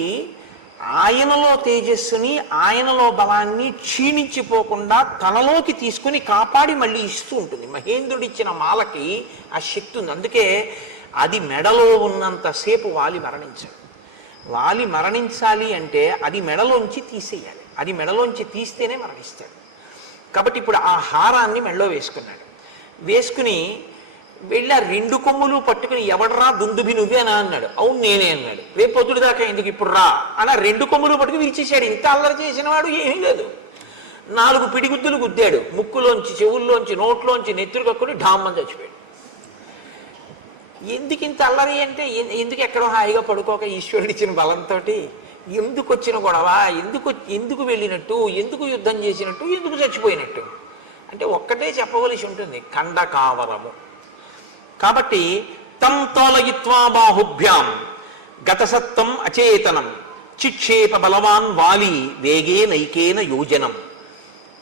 ఆయనలో తేజస్సుని ఆయనలో బలాన్ని క్షీణించిపోకుండా తనలోకి తీసుకుని కాపాడి మళ్ళీ ఇస్తూ ఉంటుంది. మహేంద్రుడిచ్చిన మాలకి ఆ శక్తి ఉంది. అందుకే అది మెడలో ఉన్నంతసేపు వాలి మరణించాడు. వాలి మరణించాలి అంటే అది మెడలోంచి తీసేయాలి, అది మెడలోంచి తీస్తేనే మరణిస్తాడు. కాబట్టి ఇప్పుడు ఆ హారాన్ని మెడలో వేసుకున్నాడు. వేసుకుని వెళ్ళి ఆ రెండు కొమ్ములు పట్టుకుని ఎవడరా దుందుభి నువ్వేనా అన్నాడు. అవును నేనే అన్నాడు. రేపు పొద్దుడు దాకా ఎందుకు ఇప్పుడు రా అని రెండు కొమ్ములు పట్టుకుని విరిచేశాడు. ఇంత అల్లరి చేసిన వాడు ఏమీ లేదు. 4 పిడిగుద్దులు గుద్దాడు, ముక్కులోంచి చెవుల్లోంచి నోట్లోంచి నెత్తురు కక్కుని ఢామ్మని చచ్చిపోయాడు. ఎందుకు ఇంత అల్లరి అంటే ఎందుకు ఎక్కడో హాయిగా పడుకోక ఈశ్వరుడు ఇచ్చిన బలంతో ఎందుకు వచ్చిన గొడవ, ఎందుకు వెళ్ళినట్టు, ఎందుకు యుద్ధం చేసినట్టు, ఎందుకు చచ్చిపోయినట్టు అంటే ఒక్కటే చెప్పవలసి ఉంటుంది, ఖండకావరము. కాబట్టి తం తోలయిత్వా బాహుభ్యాం గతసత్వం అచేతనం చిక్షేప బలవాన్ వాలి వేగే నైకేన యోజనం.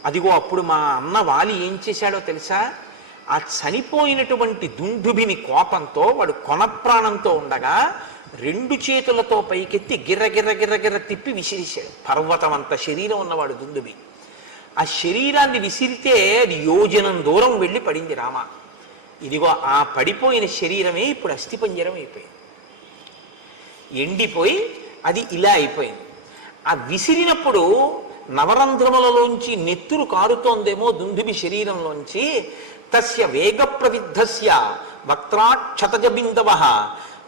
అదిగో అప్పుడు మా అన్న వాలి ఏం చేశాడో తెలుసా? ఆ చనిపోయినటువంటి దుందుభిని కోపంతో వాడు కొనప్రాణంతో ఉండగా రెండు చేతులతో పైకెత్తి గిర్ర గిర్ర గిర్ర గిర్ర తిప్పి విసిరిశాడు. పర్వతం అంత శరీరం ఉన్నవాడు దుందుబి. ఆ శరీరాన్ని విసిరితే అది యోజనం దూరం వెళ్ళి పడింది రామ. ఇదిగో ఆ పడిపోయిన శరీరమే ఇప్పుడు అస్థిపంజరం అయిపోయింది, ఎండిపోయి అది ఇలా అయిపోయింది. ఆ విసిరినప్పుడు నవరంధ్రములలోంచి నెత్తురు కారుతోందేమో దుందుబి శరీరంలోంచి. తస్య వేగ ప్రవిద్ధస్య వక్త్రాక్షతజ బిందవ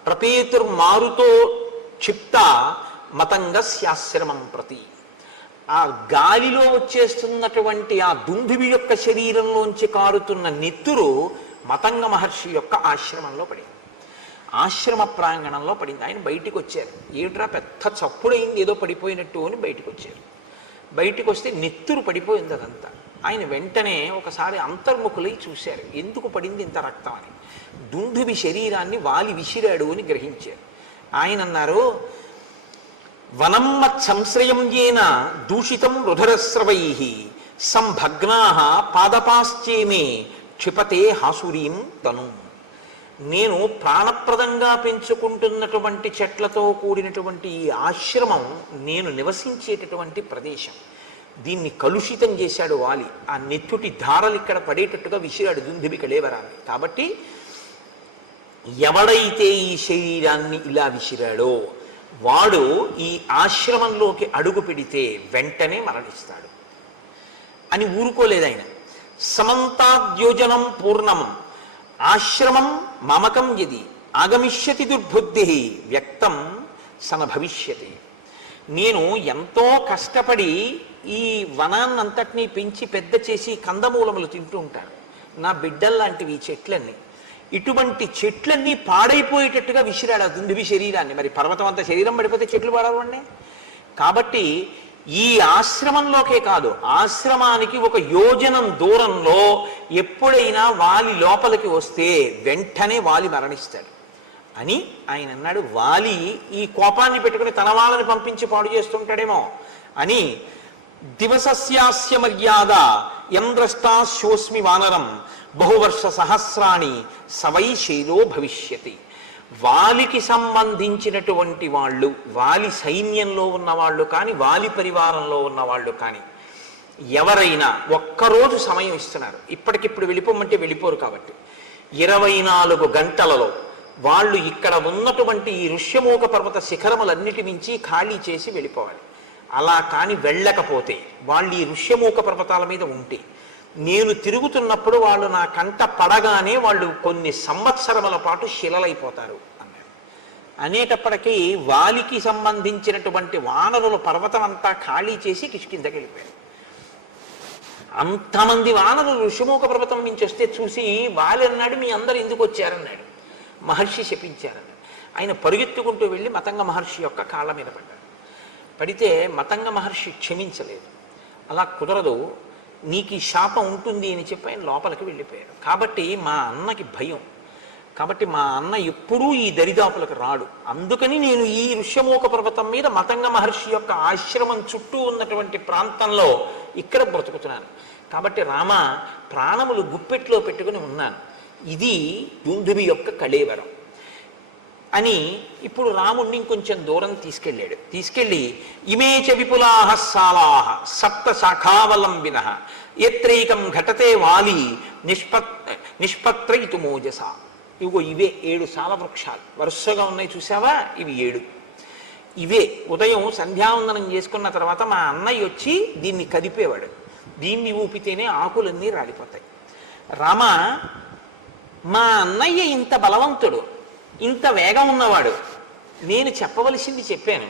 ప్రపేతుర్మారుతో క్షిప్త మతంగస్యాశ్రమం ప్రతి. ఆ గాలిలో వచ్చేస్తున్నటువంటి ఆ దుందుబి యొక్క శరీరంలోంచి కారుతున్న నెత్తురు మతంగ మహర్షి యొక్క ఆశ్రమంలో పడింది, ఆశ్రమ ప్రాంగణంలో పడింది. ఆయన బయటికి వచ్చారు. ఏమిట్రా పెద్ద చప్పుడైంది ఏదో పడిపోయినట్టు అని బయటికి వచ్చారు. బయటికి వస్తే నెత్తురు పడిపోయింది అదంతా. ఆయన వెంటనే ఒకసారి అంతర్ముఖులై చూశారు, ఎందుకు పడింది ఇంత రక్తం అని. దుందుబి శరీరాన్ని వాలి విసిరాడు అని గ్రహించారు. ఆయన అన్నారు, వనమ్మత్ సంశ్రయం ఏన దూషితం రుధరస్రవై సంభగ్నా పాదపాశ్చేమే క్షిపతే హాసురీం తను. నేను ప్రాణప్రదంగా పెంచుకుంటున్నటువంటి చెట్లతో కూడినటువంటి ఈ ఆశ్రమం నేను నివసించేటటువంటి ప్రదేశం. దీన్ని కలుషితం చేశాడు వాలి. ఆ నెత్తుటి ధారలు ఇక్కడ పడేటట్టుగా విసిరాడు దుందుబి కళేవరాన్ని. కాబట్టి ఎవడైతే ఈ శరీరాన్ని ఇలా విసిరాడో వాడు ఈ ఆశ్రమంలోకి అడుగు పెడితే వెంటనే మరణిస్తాడు అని ఊరుకోలేదు ఆయన. సమంతాద్యోజనం పూర్ణం ఆశ్రమం మమకం యది ఆగమిష్యతి దుర్బుద్ధి వ్యక్తం సన భవిష్యతి. నేను ఎంతో కష్టపడి ఈ వనాన్నంతటినీ పెంచి పెద్ద చేసి కందమూలములు తింటూ ఉంటాను. నా బిడ్డల్లాంటివి ఈ చెట్లన్నీ. ఇటువంటి చెట్లన్నీ పాడైపోయేటట్టుగా విసిరాడు ఆ దుందుబి శరీరాన్ని. మరి పర్వతం అంత శరీరం పడిపోతే చెట్లు పాడవండి. కాబట్టి ఈ ఆశ్రమంలోకే కాదు, ఆశ్రమానికి ఒక యోజనం దూరంలో ఎప్పుడైనా వాలి లోపలికి వస్తే వెంటనే వాలి మరణిస్తాడు అని ఆయన అన్నాడు. వాలి ఈ కోపాన్ని పెట్టుకుని తన వాళ్ళని పంపించి పాడు చేస్తుంటాడేమో అని. దివసస్యాస్య మర్యాద యంద్రష్టాశోస్మి వానరం బహువర్ష సహస్రాణి సవై శైలో భవిష్యతి. వాలికి సంబంధించినటువంటి వాళ్ళు, వాలి సైన్యంలో ఉన్నవాళ్ళు కానీ వాలి పరివారంలో ఉన్నవాళ్ళు కానీ ఎవరైనా ఒక్కరోజు సమయం ఇస్తున్నారు. ఇప్పటికిప్పుడు వెళ్ళిపోమంటే వెళ్ళిపోరు. కాబట్టి 24 గంటలలో వాళ్ళు ఇక్కడ ఉన్నటువంటి ఈ ఋష్యమూక పర్వత శిఖరములన్నిటి నుంచి ఖాళీ చేసి వెళ్ళిపోవాలి. అలా కానీ వెళ్ళకపోతే, వాళ్ళు ఈ ఋష్యమూక పర్వతాల మీద ఉంటే, నేను తిరుగుతున్నప్పుడు వాళ్ళు నా కంట పడగానే వాళ్ళు కొన్ని సంవత్సరముల పాటు శిలలైపోతారు అన్నాడు. అనేటప్పటికీ వాలికి సంబంధించినటువంటి వానరుల పర్వతం అంతా ఖాళీ చేసి కిష్కిందకి వెళ్ళిపోయారు. అంతమంది వానరులు ఋషిమూక పర్వతం నుంచి వస్తే చూసి వాలి అన్నాడు, మీ అందరు ఎందుకు వచ్చారన్నాడు. మహర్షి శపించారన్నాడు. ఆయన పరుగెత్తుకుంటూ వెళ్ళి మతంగ మహర్షి యొక్క కాళ్ళ మీద పడ్డాడు. పడితే మతంగ మహర్షి క్షమించలేదు. అలా కుదరదు, నీకు ఈ శాపం ఉంటుంది అని చెప్పి ఆయన లోపలికి వెళ్ళిపోయారు. కాబట్టి మా అన్నకి భయం. కాబట్టి మా అన్న ఎప్పుడూ ఈ దరిదాపులకు రాడు. అందుకని నేను ఈ ఋష్యమూక పర్వతం మీద మతంగ మహర్షి యొక్క ఆశ్రమం చుట్టూ ఉన్నటువంటి ప్రాంతంలో ఇక్కడ బ్రతుకుతున్నాను. కాబట్టి రామ, ప్రాణములు గుప్పెట్లో పెట్టుకుని ఉన్నాను. ఇది దుందుబి యొక్క కళేవరం అని ఇప్పుడు రాముణ్ణి ఇంకొంచెం దూరం తీసుకెళ్ళాడు. తీసుకెళ్ళి ఇమే చ విపులాహ సాలాహ సప్త శాఖావలంబిన ఎత్రైకం ఘటతే వాలి నిష్పత్రయితు మోజస. ఇవిగో ఇవే 7 సాల వృక్షాలు వరుసగా ఉన్నాయి చూసావా, ఇవి 7. ఇవే ఉదయం సంధ్యావందనం చేసుకున్న తర్వాత మా అన్నయ్య వచ్చి దీన్ని కదిపేవాడు. దీన్ని ఊపితేనే ఆకులన్నీ రాలిపోతాయి. రామ, మా అన్నయ్య ఇంత బలవంతుడు, ఇంత వేగం ఉన్నవాడు, నేను చెప్పవలసింది చెప్పాను,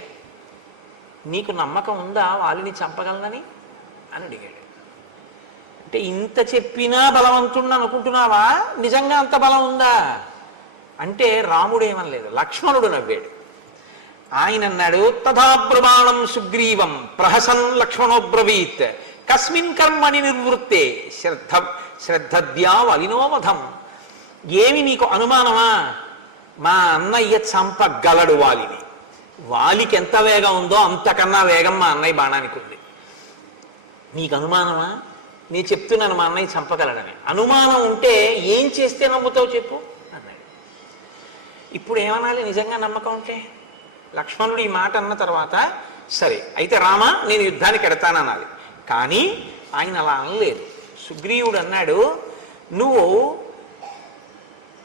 నీకు నమ్మకం ఉందా వాళ్ళని చంపగలనని అని అడిగాడు. అంటే ఇంత చెప్పినా బలవంతుడు అనుకుంటున్నావా, నిజంగా అంత బలం ఉందా అంటే రాముడు ఏమనలేదు, లక్ష్మణుడు నవ్వాడు. ఆయన అన్నాడు, తథాబ్రమాణం సుగ్రీవం ప్రహసన్ లక్ష్మణోబ్రవీత్ కస్మిన్ కర్మణి నిర్వృత్తే శ్రద్ధద్యా వలినోవధం. ఏమి నీకు అనుమానమా, మా అన్నయ్య చంపగలడు వాలిని. వాలికి ఎంత వేగం ఉందో అంతకన్నా వేగం మా అన్నయ్య బాణానికి ఉంది. నీకు అనుమానమా? నేను చెప్తున్నాను మా అన్నయ్య చంపగలడని. అనుమానం ఉంటే ఏం చేస్తే నమ్ముతావు చెప్పు అన్నాడు. ఇప్పుడు ఏమనాలి నిజంగా నమ్మకం ఉంటే? లక్ష్మణుడు ఈ మాట అన్న తర్వాత సరే అయితే రామ నేను యుద్ధానికి ఎడతాననాలి. కానీ ఆయన అలా అనలేదు. సుగ్రీవుడు అన్నాడు, నువ్వు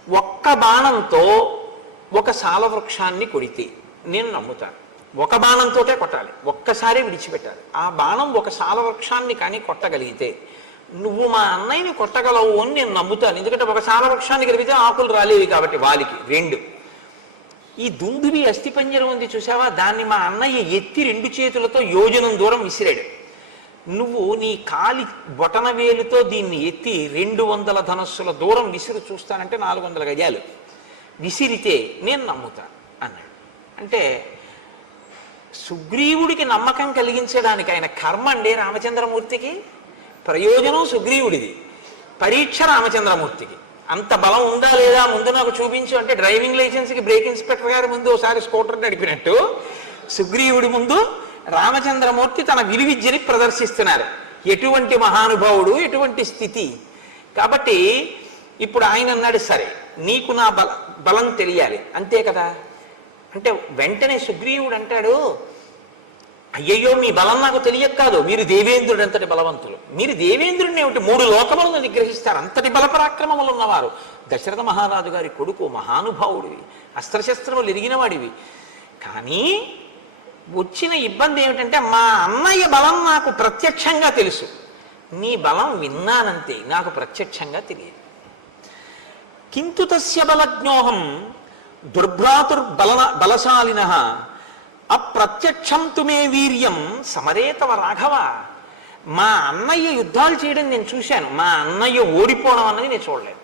ఒక్క బాణంతో ఒక సాలవృక్షాన్ని కొడితే నేను నమ్ముతాను. ఒక బాణంతోటే కొట్టాలి, ఒక్కసారి విడిచిపెట్టాలి. ఆ బాణం ఒక సాలవృక్షాన్ని కానీ కొట్టగలిగితే నువ్వు మా అన్నయ్యని కొట్టగలవు అని నేను నమ్ముతాను. ఎందుకంటే ఒక సాలవృక్షాన్ని కలిగితే ఆకులు రాలేవి కాబట్టి వాలికి. రెండు, ఈ దుందువి అస్థిపంజరం ఉంది చూసావా, దాన్ని మా అన్నయ్య ఎత్తి 2 చేతులతో యోజనం దూరం విసిరాడు. నువ్వు నీ కాలి బొటన వేలుతో దీన్ని ఎత్తి 200 ధనస్సుల దూరం విసిరి చూస్తానంటే 400 గజాలు విసిరితే నేను నమ్ముతాను అన్నాడు. అంటే సుగ్రీవుడికి నమ్మకం కలిగించడానికి ఆయన కర్మ అండి రామచంద్రమూర్తికి, ప్రయోజనం సుగ్రీవుడిది, పరీక్ష రామచంద్రమూర్తికి. అంత బలం ఉందా లేదా ముందు నాకు చూపించు అంటే డ్రైవింగ్ లైసెన్స్కి బ్రేక్ ఇన్స్పెక్టర్ గారి ముందు ఒకసారి స్కూటర్ నడిపినట్టు సుగ్రీవుడి ముందు రామచంద్రమూర్తి తన విలువిద్యని ప్రదర్శిస్తున్నారు. ఎటువంటి మహానుభావుడు, ఎటువంటి స్థితి. కాబట్టి ఇప్పుడు ఆయన అన్నాడు, సరే నీకు నా బలం తెలియాలి అంతే కదా. అంటే వెంటనే సుగ్రీవుడు అంటాడు, అయ్యయ్యో మీ బలం నాకు తెలియక కాదు, మీరు దేవేంద్రుడు అంతటి బలవంతులు. మీరు దేవేంద్రుడిని ఏమిటి 3 లోకములను నిగ్రహిస్తారు, అంతటి బలపరాక్రమములు ఉన్నవారు. దశరథ మహారాజు గారి కొడుకు, మహానుభావుడివి, అస్త్రశస్త్రములు ఎరిగిన వాడివి. కానీ వచ్చిన ఇబ్బంది ఏమిటంటే మా అన్నయ్య బలం నాకు ప్రత్యక్షంగా తెలుసు, నీ బలం విన్నానంతే, నాకు ప్రత్యక్షంగా తెలియదు. కింతు తస్య బలజ్ఞోహం బలశాలిన అప్రత్యక్షం తుమే వీర్యం సమరేతవ రాఘవ. మా అన్నయ్య యుద్ధాలు చేయడం నేను చూశాను, మా అన్నయ్య ఓడిపోవడం అన్నది నేను చూడలేదు.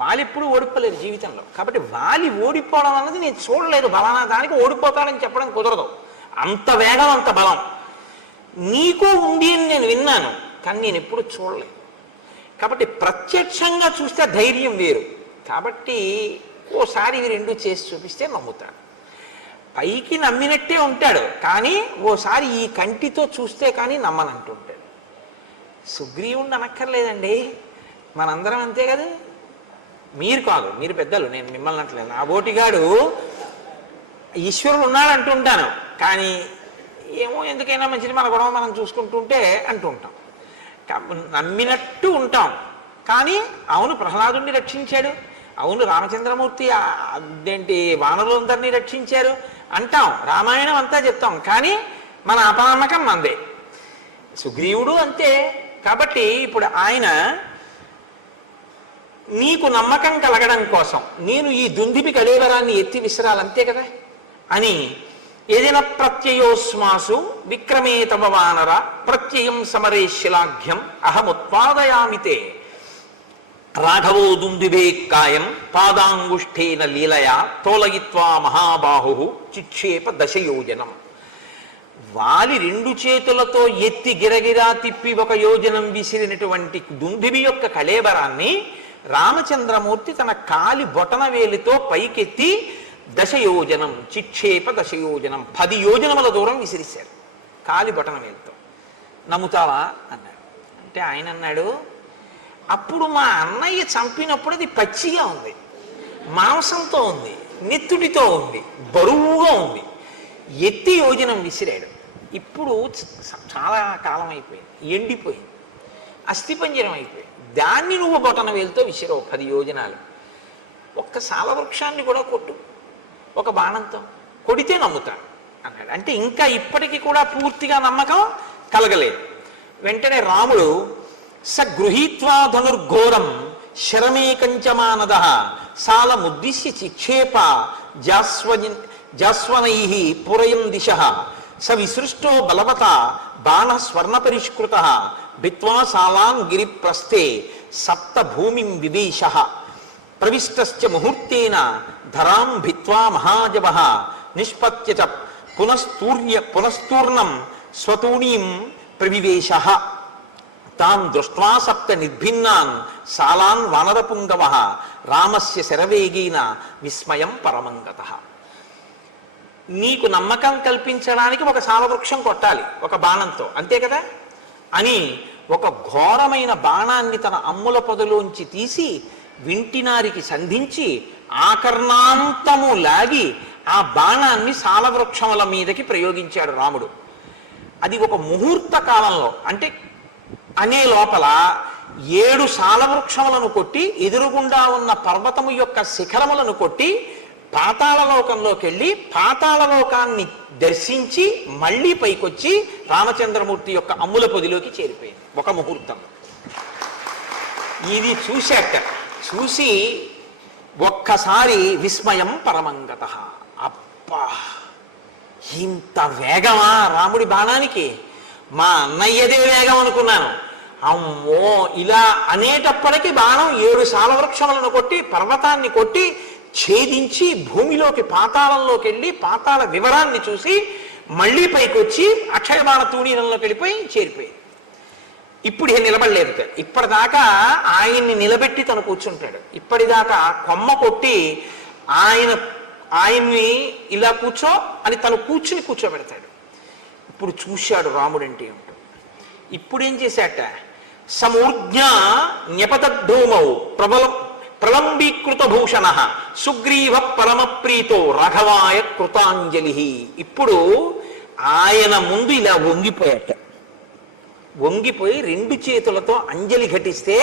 వాళ్ళెప్పుడు ఓడిపోలేదు జీవితంలో, కాబట్టి వాలి ఓడిపోవడం అన్నది నేను చూడలేదు. బలానా దానికి ఓడిపోతాడని చెప్పడం కుదరదు. అంత వేగం, అంత బలం నీకు ఉంది అని నేను విన్నాను, కానీ నేను ఎప్పుడు చూడలేదు. కాబట్టి ప్రత్యక్షంగా చూస్తే ధైర్యం వేరు. కాబట్టి ఓసారి ఇవి 2 చేసి చూపిస్తే నమ్ముతాడు. పైకి నమ్మినట్టే ఉంటాడు, కానీ ఓసారి ఈ కంటితో చూస్తే కానీ నమ్మనంటుంటాడు. సుగ్రీవుణ్ణి అనక్కర్లేదండి, మనందరం అంతే కదా. మీరు కాదు, మీరు పెద్దలు, నేను మిమ్మల్ని అంటలేదు. నా బోటిగాడు ఈశ్వరుడు ఉన్నాడు అంటుంటాను, కానీ ఏమో ఎందుకైనా మంచిది మన గొడవ మనం చూసుకుంటుంటే అంటుంటాం. నమ్మినట్టు ఉంటాం, కానీ అవును ప్రహ్లాదుని రక్షించాడు, అవును రామచంద్రమూర్తి అదేంటి వానరులందరినీ రక్షించారు అంటాం, రామాయణం అంతా చెప్తాం, కానీ మన అపనమ్మకం మందే. సుగ్రీవుడు అంతే. కాబట్టి ఇప్పుడు ఆయన నీకు నమ్మకం కలగడం కోసం నేను ఈ దుందిపి కళేవరాన్ని ఎత్తి విసిరాలంతే కదా అని, ఏదైనా ప్రత్యయోస్మాసు విక్రమే తవ వానర ప్రత్యయం సమరే శిలాఘ్యం అహముత్పాదయామితే రాఘవో దుందుబే కాయం పాదాంగుష్ఠేన లీలయా తోలయిత్వా మహాబాహు చిక్షేప దశయోజనం. వాలి 2 చేతులతో ఎత్తి గిరగిరా తిప్పి 1 యోజనం విసిరినటువంటి దుందుబి యొక్క కళేబరాన్ని రామచంద్రమూర్తి తన కాలి బొటన వేలితో పైకెత్తి దశయోజనం చిక్షేప దశయోజనం 10 యోజనముల దూరం విసిరిశారు కాలి బొటన వేలితో. నమ్ముతావా అన్నాడు. అంటే ఆయన అన్నాడు, అప్పుడు మా అన్నయ్య చంపినప్పుడు అది పచ్చిగా ఉంది, మాంసంతో ఉంది, నెత్తుడితో ఉంది, బరువుగా ఉంది, ఎత్తి యోజనం విసిరాడు. ఇప్పుడు చాలా కాలం అయిపోయింది, ఎండిపోయింది, అస్థిపంజరం అయిపోయింది. దాన్ని నువ్వు బొటన వేలుతో విసిరావు 10 యోజనాలు. ఒక్క సాలవృక్షాన్ని కూడా కొట్టు ఒక బాణంతో, కొడితే నమ్ముతాడు అన్నాడు. అంటే ఇంకా ఇప్పటికీ కూడా పూర్తిగా నమ్మకం కలగలేదు. వెంటనే రాముడు స గృహీత్వా ధనుర్ఘోరం శరమేకంచమానద సాలముద్దిశ్య చిక్షేప జాస్వనై పురయం దిశ స విసృష్టో బలవత బాణ స్వర్ణపరిష్కృత భిత్వా సాలాన్ గిరిప్రస్థే సప్త భూమిం వివేశ ప్రవిష్టశ్చ ముహూర్తేన ధరాం భిత్వా మహాజవ నిష్పత్య చ పునస్తూర్ణం స్వతూణీం ప్రవివేశ తాన్ దృష్ట్వా సప్త నిర్భిన్నాన్ సాలాన్ వానరపుంగవ రామస్య శరవేగీన విస్మయం పరమంగతః. నీకు నమ్మకం కల్పించడానికి ఒక సాలవృక్షం కొట్టాలి ఒక బాణంతో, అంతే కదా అని ఒక ఘోరమైన బాణాన్ని తన అమ్ముల పొదలోంచి తీసి వింటినారికి సంధించి ఆకర్ణాంతము లాగి ఆ బాణాన్ని సాలవృక్షముల మీదకి ప్రయోగించాడు రాముడు. అది ఒక ముహూర్త కాలంలో, అంటే అనే లోపల 7 సాలవృక్షములను కొట్టి ఎదురుగుండా ఉన్న పర్వతము యొక్క శిఖరములను కొట్టి పాతాళలోకంలోకి వెళ్ళి పాతాళలోకాన్ని దర్శించి మళ్ళీ పైకొచ్చి రామచంద్రమూర్తి యొక్క అమ్ముల పొదిలోకి చేరిపోయింది ఒక ముహూర్తంలో. ఇది చూసి ఒక్కసారి విస్మయం పరమంగత. అబ్బా, ఇంత వేగమా రాముడి బాణానికి? మా అన్నయ్యదే వేగం అనుకున్నాను. అమ్మో, ఇలా అనేటప్పటికీ బాణం 7 సాలవృక్షములను కొట్టి పర్వతాన్ని కొట్టి ఛేదించి భూమిలోకి పాతాళంలోకి వెళ్ళి పాతాళ వివరాన్ని చూసి మళ్ళీ పైకొచ్చి అక్షయబాణ తూణీరంలోకి వెళ్ళిపోయి చేరిపోయి. ఇప్పుడు నిలబడలేదు. ఇప్పటిదాకా ఆయన్ని నిలబెట్టి తను కూర్చుంటాడు. ఇప్పటిదాకా కొమ్మ కొట్టి ఆయన్ని ఇలా కూర్చో అని తను కూర్చోబెడతాడు. ఇప్పుడు చూశాడు రాముడంటే ఏమిటో. ఇప్పుడేం చేశాట? సమూర్జ్ఞ న్యపతద్ధూమౌ ప్రలంబీకృత భూషణ సుగ్రీవ పరమప్రీతో రాఘవాయ కృతాంజలి. ఇప్పుడు ఆయన ముందు ఇలా వంగిపోయి 2 చేతులతో అంజలి ఘటిస్తే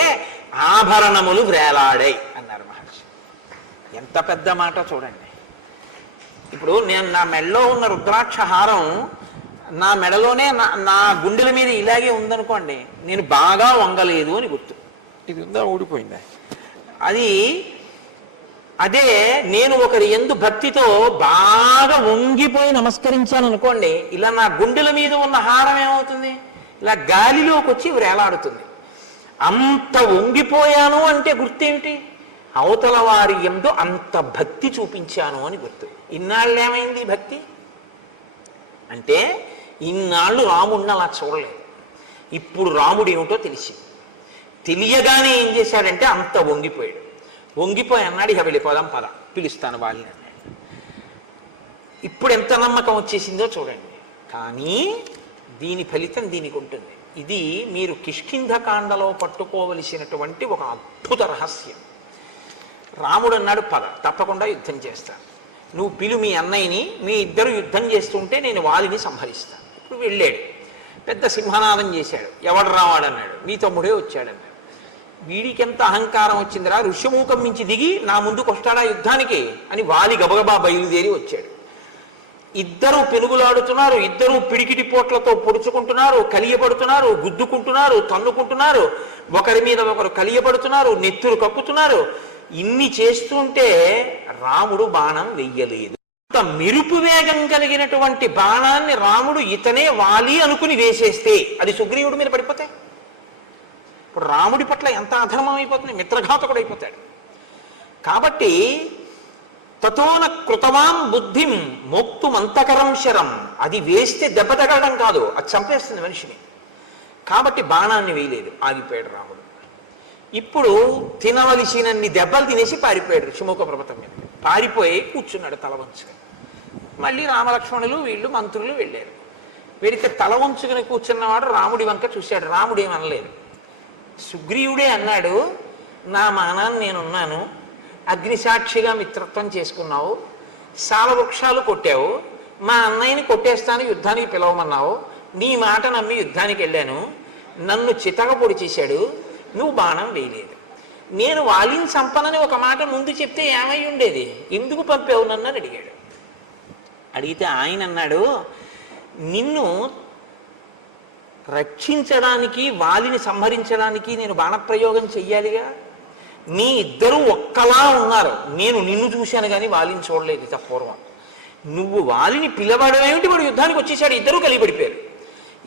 ఆభరణములు వ్రేలాడాయి అన్నారు మహర్షి. ఎంత పెద్ద మాట చూడండి. ఇప్పుడు నేను నా మెడలో ఉన్న రుద్రాక్ష హారం నా మెడలోనే నా గుండెల మీద ఇలాగే ఉందనుకోండి, నేను బాగా వంగలేదు అని గుర్తు. ఇది ఉందా, ఊడిపోయిందా? అదే నేను ఒకరి యందు భక్తితో బాగా వంగిపోయి నమస్కరించాను అనుకోండి, ఇలా నా గుండెల మీద ఉన్న హారం ఏమవుతుంది? ఇలా గాలిలోకి వచ్చి వేలాడుతుంది. అంత వంగిపోయాను అంటే గుర్తేమిటి? అవతల వారి యందు అంత భక్తి చూపించాను అని గుర్తు. ఇన్నాళ్ళు ఏమైంది భక్తి అంటే? ఇన్నాళ్ళు రాముడిని అలా చూడలేదు. ఇప్పుడు రాముడు ఏమిటో తెలియగానే ఏం చేశాడంటే అంత వంగిపోయాడు. వంగిపోయి అన్నాడు, ఇక వెళ్ళిపోదాం పద, పిలుస్తాను వాళ్ళని అన్నాడు. ఇప్పుడు ఎంత నమ్మకం వచ్చేసిందో చూడండి. కానీ దీని ఫలితం దీనికి ఉంటుంది. ఇది మీరు కిష్కింధకాండలో పట్టుకోవలసినటువంటి ఒక అద్భుత రహస్యం. రాముడు అన్నాడు, పద, తప్పకుండా యుద్ధం చేస్తాను, నువ్వు పిలు మీ అన్నయ్యని, మీ ఇద్దరు యుద్ధం చేస్తుంటే నేను వాలిని సంహరిస్తాను. ఇప్పుడు వెళ్ళాడు, పెద్ద సింహనాదం చేశాడు. ఎవడు రావాడన్నాడు, మీ తమ్ముడే వచ్చాడన్నాడు. వీడికి ఎంత అహంకారం వచ్చిందిరా, ఋష్యమూకం నుంచి దిగి నా ముందుకు వస్తాడా యుద్ధానికి అని వాలి గబగబా బయలుదేరి వచ్చాడు. ఇద్దరు పెనుగులాడుతున్నారు, ఇద్దరు పిడికిటి పోట్లతో పొడుచుకుంటున్నారు, కలియబడుతున్నారు, గుద్దుకుంటున్నారు, తన్నుకుంటున్నారు, ఒకరి మీద ఒకరు కలియబడుతున్నారు, నెత్తురు కక్కుతున్నారు. ఇన్ని చేస్తుంటే రాముడు బాణం వెయ్యలేదు. అంత మెరుపు వేగం కలిగినటువంటి బాణాన్ని రాముడు ఇతనే వాలి అనుకుని వేసేస్తే అది సుగ్రీవుడి మీద పడిపోతే ఇప్పుడు రాముడి పట్ల ఎంత అధర్మం అయిపోతుంది, మిత్రఘాతకుడు అయిపోతాడు. కాబట్టి తతోన కృతవాం బుద్ధిం మోక్తుమంతకరం శరం, అది వేస్తే దెబ్బ తగలడం కాదు, అది చంపేస్తుంది మనిషిని. కాబట్టి బాణాన్ని వేయలేదు, ఆగిపోయాడు రాముడు. ఇప్పుడు తినవలసినన్ని దెబ్బలు తినేసి పారిపోయాడు ఋషిముఖ పర్వతం మీద. పారిపోయి కూర్చున్నాడు తల వంచుకొని. మళ్ళీ రామలక్ష్మణులు వీళ్ళు మంత్రులు వెళ్ళారు. వీడితే తల వంచుకుని కూర్చున్నవాడు రాముడి వంక చూశాడు. రాముడు ఏమనలేదు. సుగ్రీవుడే అన్నాడు, నా మానాన్ని నేనున్నాను, అగ్నిసాక్షిగా మిత్రత్వం చేసుకున్నావు, సాలవృక్షాలు కొట్టావు, మా అన్నయ్యని కొట్టేస్తాను యుద్ధానికి పిలవమన్నావు, నీ మాట నమ్మి యుద్ధానికి వెళ్ళాను, నన్ను చితక పొడి చేశాడు, నువ్వు బాణం వేయలేదు. నేను వాలిని చంపనని ఒక మాట ముందు చెప్తే ఏమై ఉండేది, ఎందుకు పంపావు నన్ను అని అడిగాడు. అడిగితే ఆయన అన్నాడు, నిన్ను రక్షించడానికి వాలిని సంహరించడానికి నేను బాణప్రయోగం చెయ్యాలిగా. మీ ఇద్దరూ ఒక్కలా ఉన్నారు, నేను నిన్ను చూశాను కానీ వాలిని చూడలేదు ఇత పూర్వం. నువ్వు వాలిని పిలవడమేమిటి, వాడు యుద్ధానికి వచ్చేసాడు. ఇద్దరూ కలియబడిపోయారు.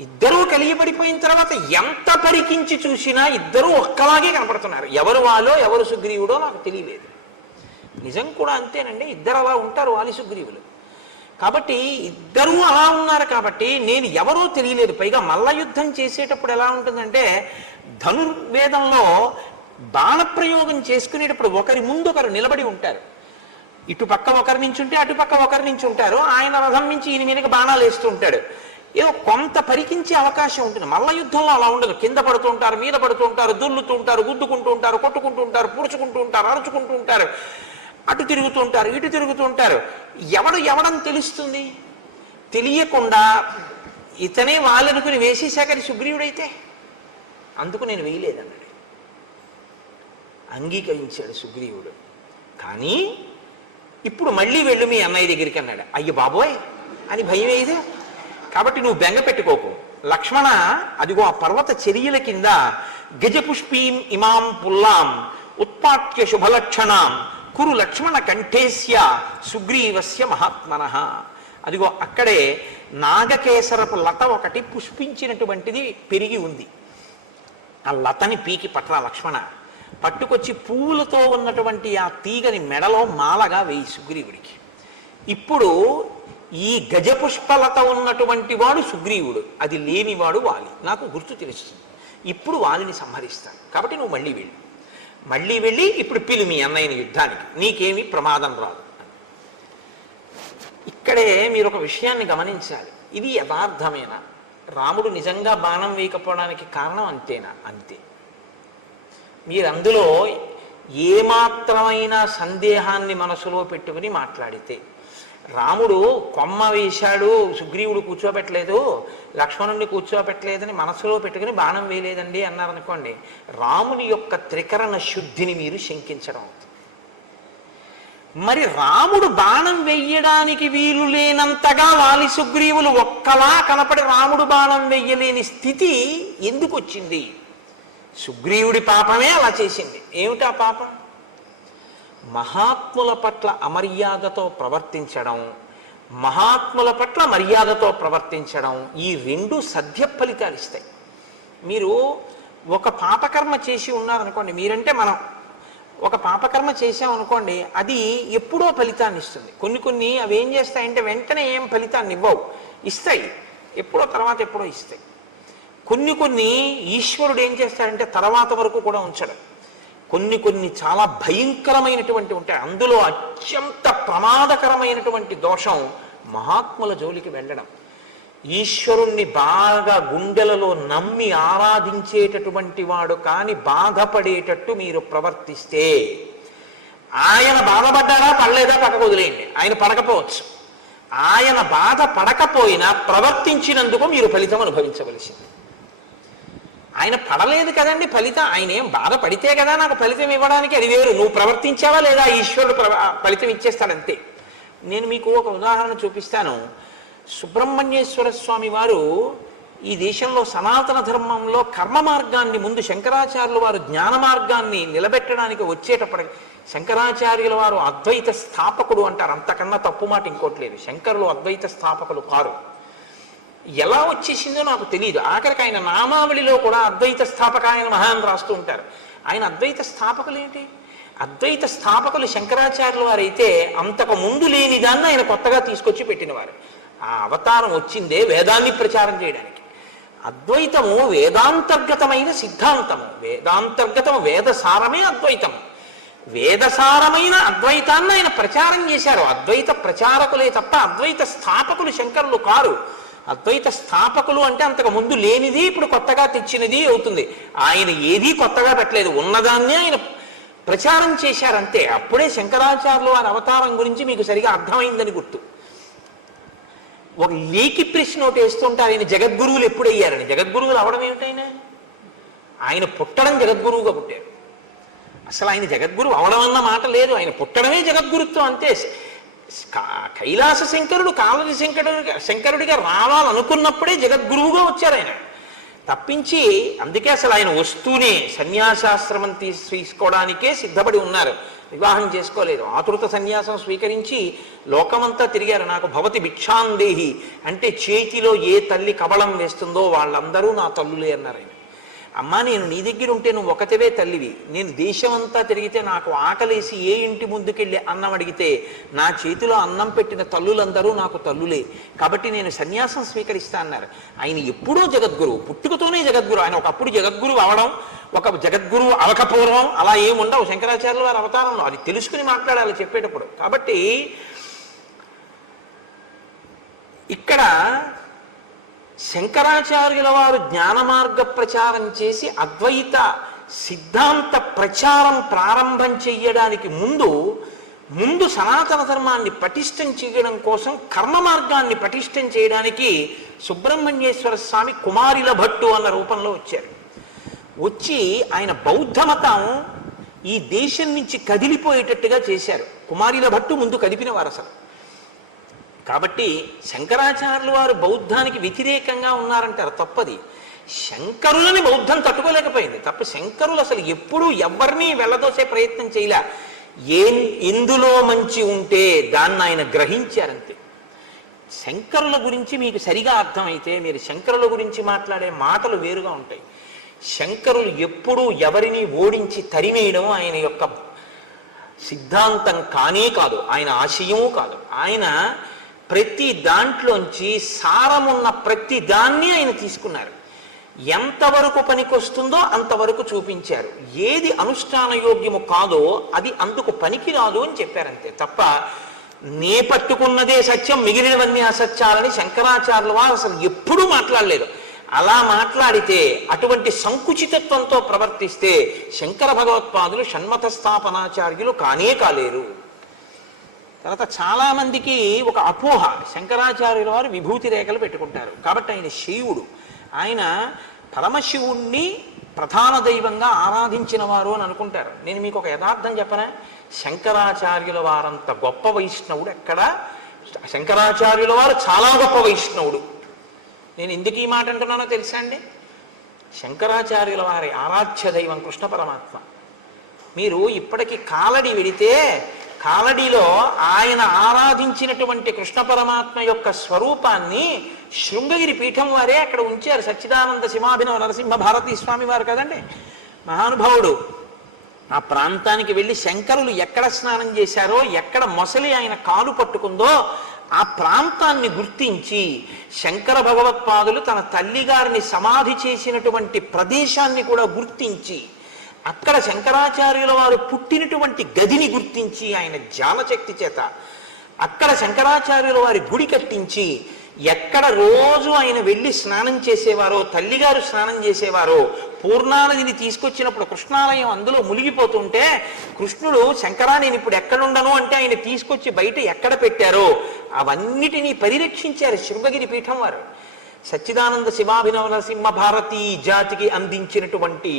ఇద్దరూ కలియబడిపోయిన తర్వాత ఎంత పరికించి చూసినా ఇద్దరూ ఒక్కలాగే కనపడుతున్నారు. ఎవరు వాలో ఎవరు సుగ్రీవుడో నాకు తెలియలేదు. నిజం కూడా అంతేనండి, ఇద్దరు అలా ఉంటారు వాలి సుగ్రీవులు. కాబట్టి ఇద్దరూ అలా ఉన్నారు కాబట్టి నేను ఎవరో తెలియలేదు. పైగా మల్ల యుద్ధం చేసేటప్పుడు ఎలా ఉంటుందంటే, ధనుర్వేదంలో బాణప్రయోగం చేసుకునేటప్పుడు ఒకరి ముందు ఒకరు నిలబడి ఉంటారు. ఇటుపక్క ఒకరి నుంచి ఉంటే అటుపక్క ఒకరి నుంచి ఉంటారు. ఆయన రథం నుంచి ఈయన మీదకి బాణాలు వేస్తూ ఉంటాడు. ఏదో కొంత పరికించే అవకాశం ఉంటుంది. మల్ల యుద్ధంలో అలా ఉండదు. కింద పడుతూ ఉంటారు, మీద పడుతూ ఉంటారు, దుల్లుతూ ఉంటారు, గుద్దుకుంటూ ఉంటారు, కొట్టుకుంటూ ఉంటారు, పుడుచుకుంటూ ఉంటారు, అరుచుకుంటూ ఉంటారు. అటు తిరుగుతుంటారు, ఇటు తిరుగుతుంటారు. ఎవడని తెలుస్తుంది? తెలియకుండా ఇతనే వాళ్ళనుకుని వేసేశాకని సుగ్రీవుడైతే అందుకు నేను వేయలేదన్నాడు. అంగీకరించాడు సుగ్రీవుడు. కానీ ఇప్పుడు మళ్ళీ వెళ్ళు మీ అన్నయ్య దగ్గరికి అన్నాడు. అయ్య బాబోయ్ అని భయం వేయదే. కాబట్టి నువ్వు బెంగ పెట్టుకోకు లక్ష్మణ, అదిగో ఆ పర్వత చర్యల కింద గజపుష్పీం ఇమాం పుల్లాం ఉత్పాట్య శుభలక్షణాం కురు లక్ష్మణ కంఠేస్య సుగ్రీవస్య మహాత్మనః. అదిగో అక్కడే నాగకేసరపు లత ఒకటి పుష్పించినటువంటిది పెరిగి ఉంది. ఆ లతని పీకి పట్రా లక్ష్మణ, పట్టుకొచ్చి పువ్వులతో ఉన్నటువంటి ఆ తీగని మెడలో మాలగా వేయి సుగ్రీవుడికి. ఇప్పుడు ఈ గజపుష్పలత ఉన్నటువంటి వాడు సుగ్రీవుడు, అది లేనివాడు వాలి. నాకు గుర్తు తెలుస్తుంది. ఇప్పుడు వాలిని సంహరిస్తాను. కాబట్టి నువ్వు మళ్ళీ వెళ్ళి ఇప్పుడు పిలు మీ అన్నయ్యని యుద్ధానికి, నీకేమీ ప్రమాదం రాదు. ఇక్కడే మీరు ఒక విషయాన్ని గమనించాలి. ఇది యథార్థమేనా? రాముడు నిజంగా బాణం వేయకపోవడానికి కారణం అంతేనా? అంతే. మీరు అందులో ఏమాత్రమైన సందేహాన్ని మనసులో పెట్టుకుని మాట్లాడితే, రాముడు కొమ్మ వేశాడు సుగ్రీవుడు కూర్చోబెట్టలేదు, లక్ష్మణుడిని కూర్చోబెట్టలేదని మనసులో పెట్టుకుని బాణం వేయలేదండి అన్నారనుకోండి, రాముని యొక్క త్రికరణ శుద్ధిని మీరు శంకించడం అవుతుంది. మరి రాముడు బాణం వెయ్యడానికి వీలు లేనంతగా వాలి సుగ్రీవులు ఒక్కలా కనపడి రాముడు బాణం వెయ్యలేని స్థితి ఎందుకు వచ్చింది? సుగ్రీవుడి పాపమే అలా చేసింది. ఏమిటా పాపం? మహాత్ముల పట్ల అమర్యాదతో ప్రవర్తించడం, మహాత్ముల పట్ల మర్యాదతో ప్రవర్తించడం, ఈ రెండు సద్య ఫలితాలు ఇస్తాయి. మీరు ఒక పాపకర్మ చేసి ఉన్నారనుకోండి, మీరంటే మనం ఒక పాపకర్మ చేసామనుకోండి, అది ఎప్పుడో ఫలితాన్ని ఇస్తుంది. కొన్ని అవి ఏం చేస్తాయంటే వెంటనే ఏం ఫలితాన్ని ఇవ్వవు, ఇస్తాయి ఎప్పుడో, తర్వాత ఎప్పుడో ఇస్తాయి. కొన్ని ఈశ్వరుడు ఏం చేస్తాడంటే తర్వాత వరకు కూడా ఉంచడం. కొన్ని చాలా భయంకరమైనటువంటి ఉంటాయి. అందులో అత్యంత ప్రమాదకరమైనటువంటి దోషం మహాత్ముల జోలికి వెళ్ళడం. ఈశ్వరుణ్ణి బాగా గుండెలలో నమ్మి ఆరాధించేటటువంటి వాడు కానీ బాధపడేటట్టు మీరు ప్రవర్తిస్తే, ఆయన బాధపడ్డారా పడలేదా పక్కకు వదిలేయండి, ఆయన పడకపోవచ్చు. ఆయన బాధ పడకపోయినా ప్రవర్తించినందుకు మీరు ఫలితం అనుభవించవలసింది. ఆయన పడలేదు కదండి ఫలితం, ఆయన ఏం బాధపడితే కదా నాకు ఫలితం ఇవ్వడానికి, అది వేరు. నువ్వు ప్రవర్తించావా లేదా, ఈశ్వరుడు ఫలితం ఇచ్చేస్తాడంతే. నేను మీకు ఒక ఉదాహరణ చూపిస్తాను. సుబ్రహ్మణ్యేశ్వర స్వామి వారు ఈ దేశంలో సనాతన ధర్మంలో కర్మ మార్గాన్ని ముందు శంకరాచార్యుల వారు జ్ఞాన మార్గాన్ని నిలబెట్టడానికి వచ్చేటప్పటికి, శంకరాచార్యుల వారు అద్వైత స్థాపకుడు అంటారు, అంతకన్నా తప్పు మాట ఇంకోటి లేదు. శంకరులు అద్వైత స్థాపకులు కారు. ఎలా వచ్చేసిందో నాకు తెలియదు. ఆఖరికి ఆయన నామావళిలో కూడా అద్వైత స్థాపక ఆయన మహాన్ రాస్తూ ఉంటారు. ఆయన అద్వైత స్థాపకులు ఏంటి? అద్వైత స్థాపకులు శంకరాచార్యుల వారైతే అంతకు ముందు లేని దాన్ని ఆయన కొత్తగా తీసుకొచ్చి పెట్టినవారు. ఆ అవతారం వచ్చిందే వేదాన్ని ప్రచారం చేయడానికి. అద్వైతము వేదాంతర్గతమైన సిద్ధాంతము, వేదాంతర్గతము వేదసారమే అద్వైతము. వేదసారమైన అద్వైతాన్ని ఆయన ప్రచారం చేశారు. అద్వైత ప్రచారకులే తప్ప అద్వైత స్థాపకులు శంకరులు కారు. అద్వైత స్థాపకులు అంటే అంతకు ముందు లేనిది ఇప్పుడు కొత్తగా తెచ్చినది అవుతుంది. ఆయన ఏదీ కొత్తగా పెట్టలేదు, ఉన్నదాన్నే ఆయన ప్రచారం చేశారంతే. అప్పుడే శంకరాచార్యులు వారి అవతారం గురించి మీకు సరిగా అర్థమైందని గుర్తు. ఒక లేకి ప్రశ్న ఒకటి వేస్తుంటారు, ఆయన జగద్గురువులు ఎప్పుడయ్యారని. జగద్గురువులు అవడం ఏమిటైనా? ఆయన పుట్టడం జగద్గురువుగా పుట్టారు. అసలు ఆయన జగద్గురువు అవడం అన్న మాట లేదు, ఆయన పుట్టడమే జగద్గురుత్వం అంతే. కైలాస శంకరుడు కాళజ శంకరుడిగా రావాలనుకున్నప్పుడే జగద్గురువుగా వచ్చారు ఆయన. తప్పించి అందుకే అసలు ఆయన వస్తూనే సన్యాసాశ్రమం తీసుకోవడానికే సిద్ధపడి ఉన్నారు, వివాహం చేసుకోలేదు. ఆతృత సన్యాసం స్వీకరించి లోకమంతా తిరిగారు. నాకు భవతి భిక్షాందేహి అంటే చేతిలో ఏ తల్లి కబళం వేస్తుందో వాళ్ళందరూ నా తల్లులే అన్నారు ఆయన. అమ్మా, నేను నీ దగ్గర ఉంటే నువ్వు ఒకటివే తల్లివి, నేను దేశమంతా తిరిగితే నాకు ఆకలేసి ఏ ఇంటి ముందుకెళ్ళి అన్నం అడిగితే నా చేతిలో అన్నం పెట్టిన తల్లులందరూ నాకు తల్లులే, కాబట్టి నేను సన్యాసం స్వీకరిస్తా అన్నారు. ఆయన ఎప్పుడో జగద్గురువు, పుట్టుకతోనే జగద్గురు. ఆయన ఒకప్పుడు జగద్గురువు అవడం, ఒక జగద్గురువు అవకపూర్వం అలా ఏముండవు శంకరాచార్యుల వారి అవతారంలో. అది తెలుసుకుని మాట్లాడాలి చెప్పేటప్పుడు. కాబట్టి ఇక్కడ శంకరాచార్యుల వారు జ్ఞాన మార్గ ప్రచారం చేసి అద్వైత సిద్ధాంత ప్రచారం ప్రారంభం చెయ్యడానికి ముందు ముందు సనాతన ధర్మాన్ని పటిష్టం చేయడం కోసం కర్మ మార్గాన్ని పటిష్టం చేయడానికి సుబ్రహ్మణ్యేశ్వర స్వామి కుమారిల భట్టు అన్న రూపంలో వచ్చారు. వచ్చి ఆయన బౌద్ధ మతం ఈ దేశం నుంచి కదిలిపోయేటట్టుగా చేశారు. కుమారిల భట్టు ముందు కదిపిన వారు అసలు. కాబట్టి శంకరాచార్యులు వారు బౌద్ధానికి వ్యతిరేకంగా ఉన్నారంటారు, తప్పది. శంకరులని బౌద్ధం తట్టుకోలేకపోయింది తప్ప. శంకరులు అసలు ఎప్పుడూ ఎవరిని వెళ్ళదోసే ప్రయత్నం చేయలే. ఎందులో మంచి ఉంటే దాన్ని ఆయన గ్రహించారంతే. శంకరుల గురించి మీకు సరిగా అర్థమైతే మీరు శంకరుల గురించి మాట్లాడే మాటలు వేరుగా ఉంటాయి. శంకరులు ఎప్పుడూ ఎవరిని ఓడించి తరిమేయడం ఆయన యొక్క సిద్ధాంతం కానే కాదు, ఆయన ఆశయము కాదు. ఆయన ప్రతి దాంట్లోంచి సారమున్న ప్రతి దాన్ని ఆయన తీసుకున్నారు. ఎంతవరకు పనికొస్తుందో అంతవరకు చూపించారు. ఏది అనుష్ఠాన యోగ్యము కాదో అది అందుకు పనికిరాదు అని చెప్పారంతే తప్ప నే పట్టుకున్నదే సత్యం మిగిలినవన్నీ అసత్యాలని శంకరాచార్యుల వారు అసలు ఎప్పుడూ మాట్లాడలేదు. అలా మాట్లాడితే, అటువంటి సంకుచితత్వంతో ప్రవర్తిస్తే శంకర భగవత్పాదులు షణ్మత స్థాపనాచార్యులు కానే కాలేరు. తర్వాత చాలామందికి ఒక అపోహ, శంకరాచార్యుల వారు విభూతి రేఖలు పెట్టుకుంటారు కాబట్టి ఆయన శివుడు, ఆయన పరమశివుణ్ణి ప్రధాన దైవంగా ఆరాధించిన వారు అని అనుకుంటారు. నేను మీకు ఒక యథార్థం చెప్పనా, శంకరాచార్యుల వారంత గొప్ప వైష్ణవుడు ఎక్కడ? శంకరాచార్యుల వారు చాలా గొప్ప వైష్ణవుడు. నేను ఎందుకు ఈ మాట అంటున్నానో తెలుసా అండి? శంకరాచార్యుల వారి ఆరాధ్య దైవం కృష్ణ పరమాత్మ. మీరు ఇప్పటికీ కాలడి వెడితే కాలడిలో ఆయన ఆరాధించినటువంటి కృష్ణ పరమాత్మ యొక్క స్వరూపాన్ని శృంగగిరి పీఠం వారే అక్కడ ఉంచారు. సచ్చిదానంద సింహాభినవ నరసింహ భారతీ స్వామి వారు కదండి మహానుభావుడు. ఆ ప్రాంతానికి వెళ్ళి శంకరులు ఎక్కడ స్నానం చేశారో, ఎక్కడ మొసలి ఆయన కాలు పట్టుకుందో ఆ ప్రాంతాన్ని గుర్తించి శంకర భగవత్పాదులు తన తల్లిగారిని సమాధి చేసినటువంటి ప్రదేశాన్ని కూడా గుర్తించి, అక్కడ శంకరాచార్యుల వారు పుట్టినటువంటి గదిని గుర్తించి ఆయన జ్ఞానశక్తి చేత అక్కడ శంకరాచార్యుల వారి గుడి కట్టించి, ఎక్కడ రోజు ఆయన వెళ్ళి స్నానం చేసేవారో, తల్లిగారు స్నానం చేసేవారో, పూర్ణానదిని తీసుకొచ్చినప్పుడు కృష్ణాలయం అందులో మునిగిపోతుంటే కృష్ణుడు శంకరా నేను ఇప్పుడు ఎక్కడుండను అంటే ఆయన తీసుకొచ్చి బయట ఎక్కడ పెట్టారో అవన్నిటినీ పరిరక్షించారు శృంగగిరి పీఠం వారు. సచ్చిదానంద శివాభినవ నరసింహ భారతీ జాతికి అందించినటువంటి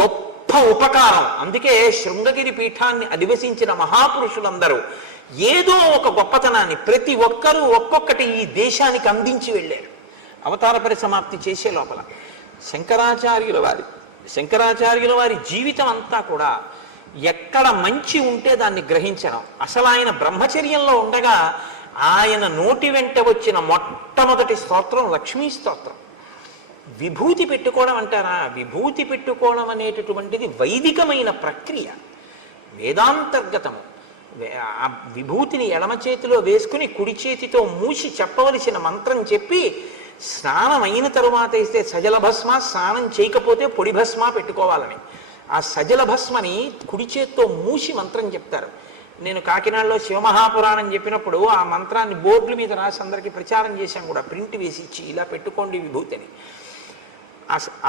గొప్ప ఉపకారం. అందుకే శృంగగిరి పీఠాన్ని అధివసించిన మహాపురుషులందరూ ఏదో ఒక గొప్పతనాన్ని ప్రతి ఒక్కరూ ఒక్కొక్కటి ఈ దేశానికి అందించి వెళ్ళారు. అవతార పరిసమాప్తి చేసే లోపల శంకరాచార్యుల వారి జీవితం అంతా కూడా ఎక్కడ మంచి ఉంటే దాన్ని గ్రహించడం. అసలు ఆయన బ్రహ్మచర్యంలో ఉండగా ఆయన నోటి వెంట వచ్చిన మొట్టమొదటి స్తోత్రం లక్ష్మీ స్తోత్రం. విభూతి పెట్టుకోవడం అంటారా? విభూతి పెట్టుకోవడం అనేటటువంటిది వైదికమైన ప్రక్రియ, వేదాంతర్గతము. ఆ విభూతిని ఎడమ చేతిలో వేసుకుని కుడి చేతితో మూసి చెప్పవలసిన మంత్రం చెప్పి స్నానం అయిన తరువాత ఇస్తే సజల భస్మ, స్నానం చేయకపోతే పొడి భస్మ పెట్టుకోవాలని. ఆ సజల భస్మని కుడి చేతితో మూసి మంత్రం చెప్తారు. నేను కాకినాడలో శివమహాపురాణం చెప్పినప్పుడు ఆ మంత్రాన్ని బోర్డుల మీద రాసి అందరికీ ప్రచారం చేశాం కూడా, ప్రింట్ వేసి ఇచ్చి ఇలా పెట్టుకోండి విభూతిని.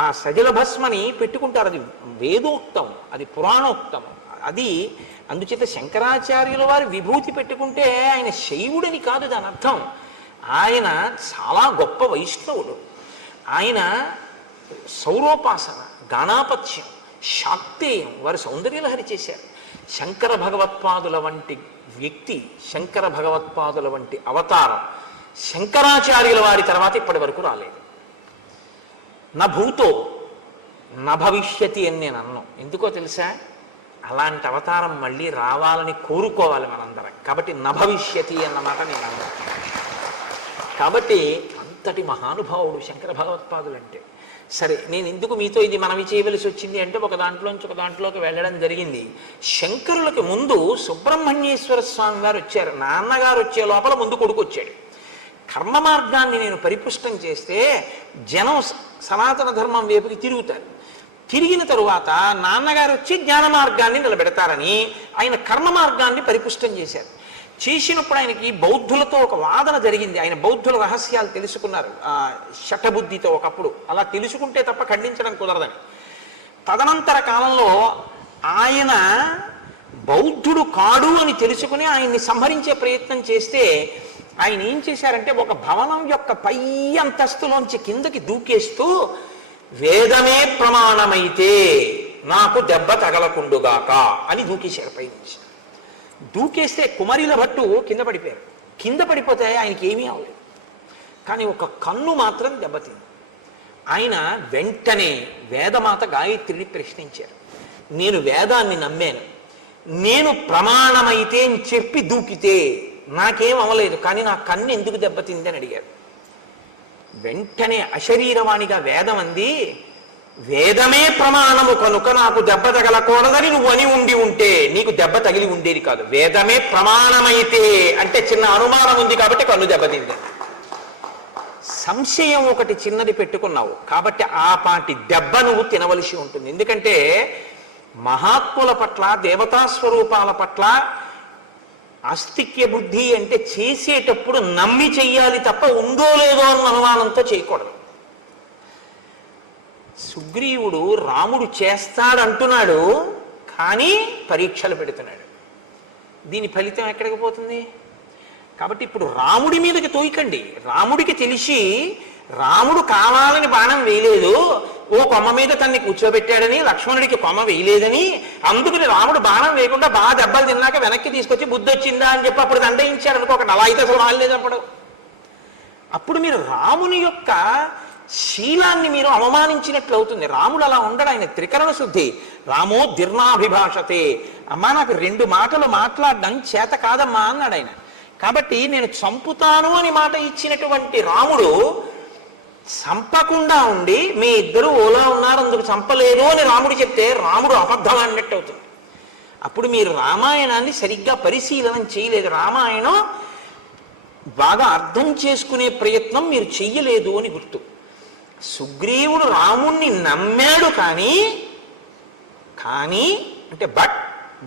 ఆ సజల భస్మని పెట్టుకుంటారు. అది వేదోక్తం, అది పురాణోక్తం. అది అందుచేత శంకరాచార్యుల వారు విభూతి పెట్టుకుంటే ఆయన శైవుడని కాదు దాని అర్థం. ఆయన చాలా గొప్ప వైష్ణవుడు. ఆయన సౌరోపాసన, గాణాపత్యం, శాక్తేయం వారు సౌందర్యలహరి చేశారు. శంకర భగవత్పాదుల వంటి వ్యక్తి, శంకర భగవత్పాదుల వంటి అవతారం శంకరాచార్యుల వారి తర్వాత ఇప్పటి వరకు రాలేదు. నా భూతో నా భవిష్యతి అని నేను అన్నాను. ఎందుకో తెలుసా? అలాంటి అవతారం మళ్ళీ రావాలని కోరుకోవాలి మనందరం. కాబట్టి నా భవిష్యతి అన్నమాట నేను అన్నాను. కాబట్టి అంతటి మహానుభావుడు శంకర భగవత్పాదులు అంటే. సరే, నేను ఎందుకు మీతో ఇది మనవి చేయవలసి వచ్చింది అంటే ఒక దాంట్లోంచి ఒక దాంట్లోకి వెళ్ళడం జరిగింది. శంకరులకు ముందు సుబ్రహ్మణ్యేశ్వర స్వామి వారు వచ్చారు. నాన్నగారు వచ్చే లోపల ముందు కొడుకు వచ్చాడు. కర్మ మార్గాన్ని నేను పరిపుష్టం చేస్తే జనం సనాతన ధర్మం వైపుకి తిరుగుతారు. తిరిగిన తరువాత నాన్నగారు వచ్చి జ్ఞాన మార్గాన్ని నిలబెడతారని ఆయన కర్మ మార్గాన్ని పరిపుష్టం చేశారు. చేసినప్పుడు ఆయనకి బౌద్ధులతో ఒక వాదన జరిగింది. ఆయన బౌద్ధుల రహస్యాలు తెలుసుకున్నారు శఠబుద్ధితో ఒకప్పుడు. అలా తెలుసుకుంటే తప్ప ఖండించడం కుదరదని. తదనంతర కాలంలో ఆయన బౌద్ధుడు కాడు అని తెలుసుకుని ఆయన్ని సంహరించే ప్రయత్నం చేస్తే ఆయన ఏం చేశారంటే ఒక భవనం యొక్క పై అంతస్తులోంచి కిందకి దూకేస్తూ వేదమే ప్రమాణమైతే నాకు దెబ్బ తగలకుండుగాక అని దూకేశారు పైనుంచి. దూకేస్తే కుమరిల భట్టు కింద పడిపోయారు. కింద పడిపోతే ఆయనకి ఏమీ అవ్వలేదు, కానీ ఒక కన్ను మాత్రం దెబ్బతింది. ఆయన వెంటనే వేదమాత గాయత్రిని ప్రశ్నించారు. నేను వేదాన్ని నమ్మాను, నేను ప్రమాణమైతే అని చెప్పి దూకితే నాకేం అవ్వలేదు, కానీ నా కన్ను ఎందుకు దెబ్బతింది అని అడిగారు. వెంటనే అశరీరవాణిగా వేదం అంది, వేదమే ప్రమాణము కనుక నాకు దెబ్బ తగలకూడదని నువ్వు అని ఉండి ఉంటే నీకు దెబ్బ తగిలి ఉండేది కాదు. వేదమే ప్రమాణమైతే అంటే చిన్న అనుమానం ఉంది కాబట్టి కన్ను దెబ్బతింది. సంశయం ఒకటి చిన్నది పెట్టుకున్నావు కాబట్టి ఆ పాటి దెబ్బ నువ్వు తినవలసి ఉంటుంది. ఎందుకంటే మహాత్ముల పట్ల, దేవతా స్వరూపాల పట్ల ఆస్తిక్య బుద్ధి అంటే చేసేటప్పుడు నమ్మి చెయ్యాలి తప్ప ఉందో లేదో అన్న అనుమానంతో చేయకూడదు. సుగ్రీవుడు రాముడు చేస్తాడంటున్నాడు, కానీ పరీక్షలు పెడుతున్నాడు. దీని ఫలితం ఎక్కడికి పోతుంది? కాబట్టి ఇప్పుడు రాముడి మీదకి తోయకండి. రాముడికి తెలిసి రాముడు కావాలని బాణం వేయలేదు, ఓ కొమ్మ మీద తన్ని కూర్చోబెట్టాడని, లక్ష్మణుడికి కొమ్మ వేయలేదని, అందుకని రాముడు బాణం వేయకుండా బాగా దెబ్బలు తిన్నాక వెనక్కి తీసుకొచ్చి బుద్ధి వచ్చిందా అని చెప్పి అప్పుడు దండయించాడు అనుకోకండి. అలా అయితే అసలు రాలేదు అప్పుడు. అప్పుడు మీరు రాముని యొక్క శీలాన్ని మీరు అవమానించినట్లు అవుతుంది. రాముడు అలా ఉండడు, ఆయన త్రికరణ శుద్ధి. రామో దీర్ణాభిభాషతే, అమ్మా నాకు 2 మాటలు మాట్లాడడం చేత కాదమ్మా అన్నాడు ఆయన. కాబట్టి నేను చంపుతాను అని మాట ఇచ్చినటువంటి రాముడు చంపకుండా ఉండి మీ ఇద్దరు ఓలా ఉన్నారు అందుకు చంపలేదు అని రాముడు చెప్తే రాముడు అబద్ధం అన్నట్టు అవుతుంది. అప్పుడు మీరు రామాయణాన్ని సరిగ్గా పరిశీలన చేయలేదు, రామాయణం బాగా అర్థం చేసుకునే ప్రయత్నం మీరు చెయ్యలేదు అని గుర్తు. సుగ్రీవుడు రాముణ్ణి నమ్మాడు, కానీ అంటే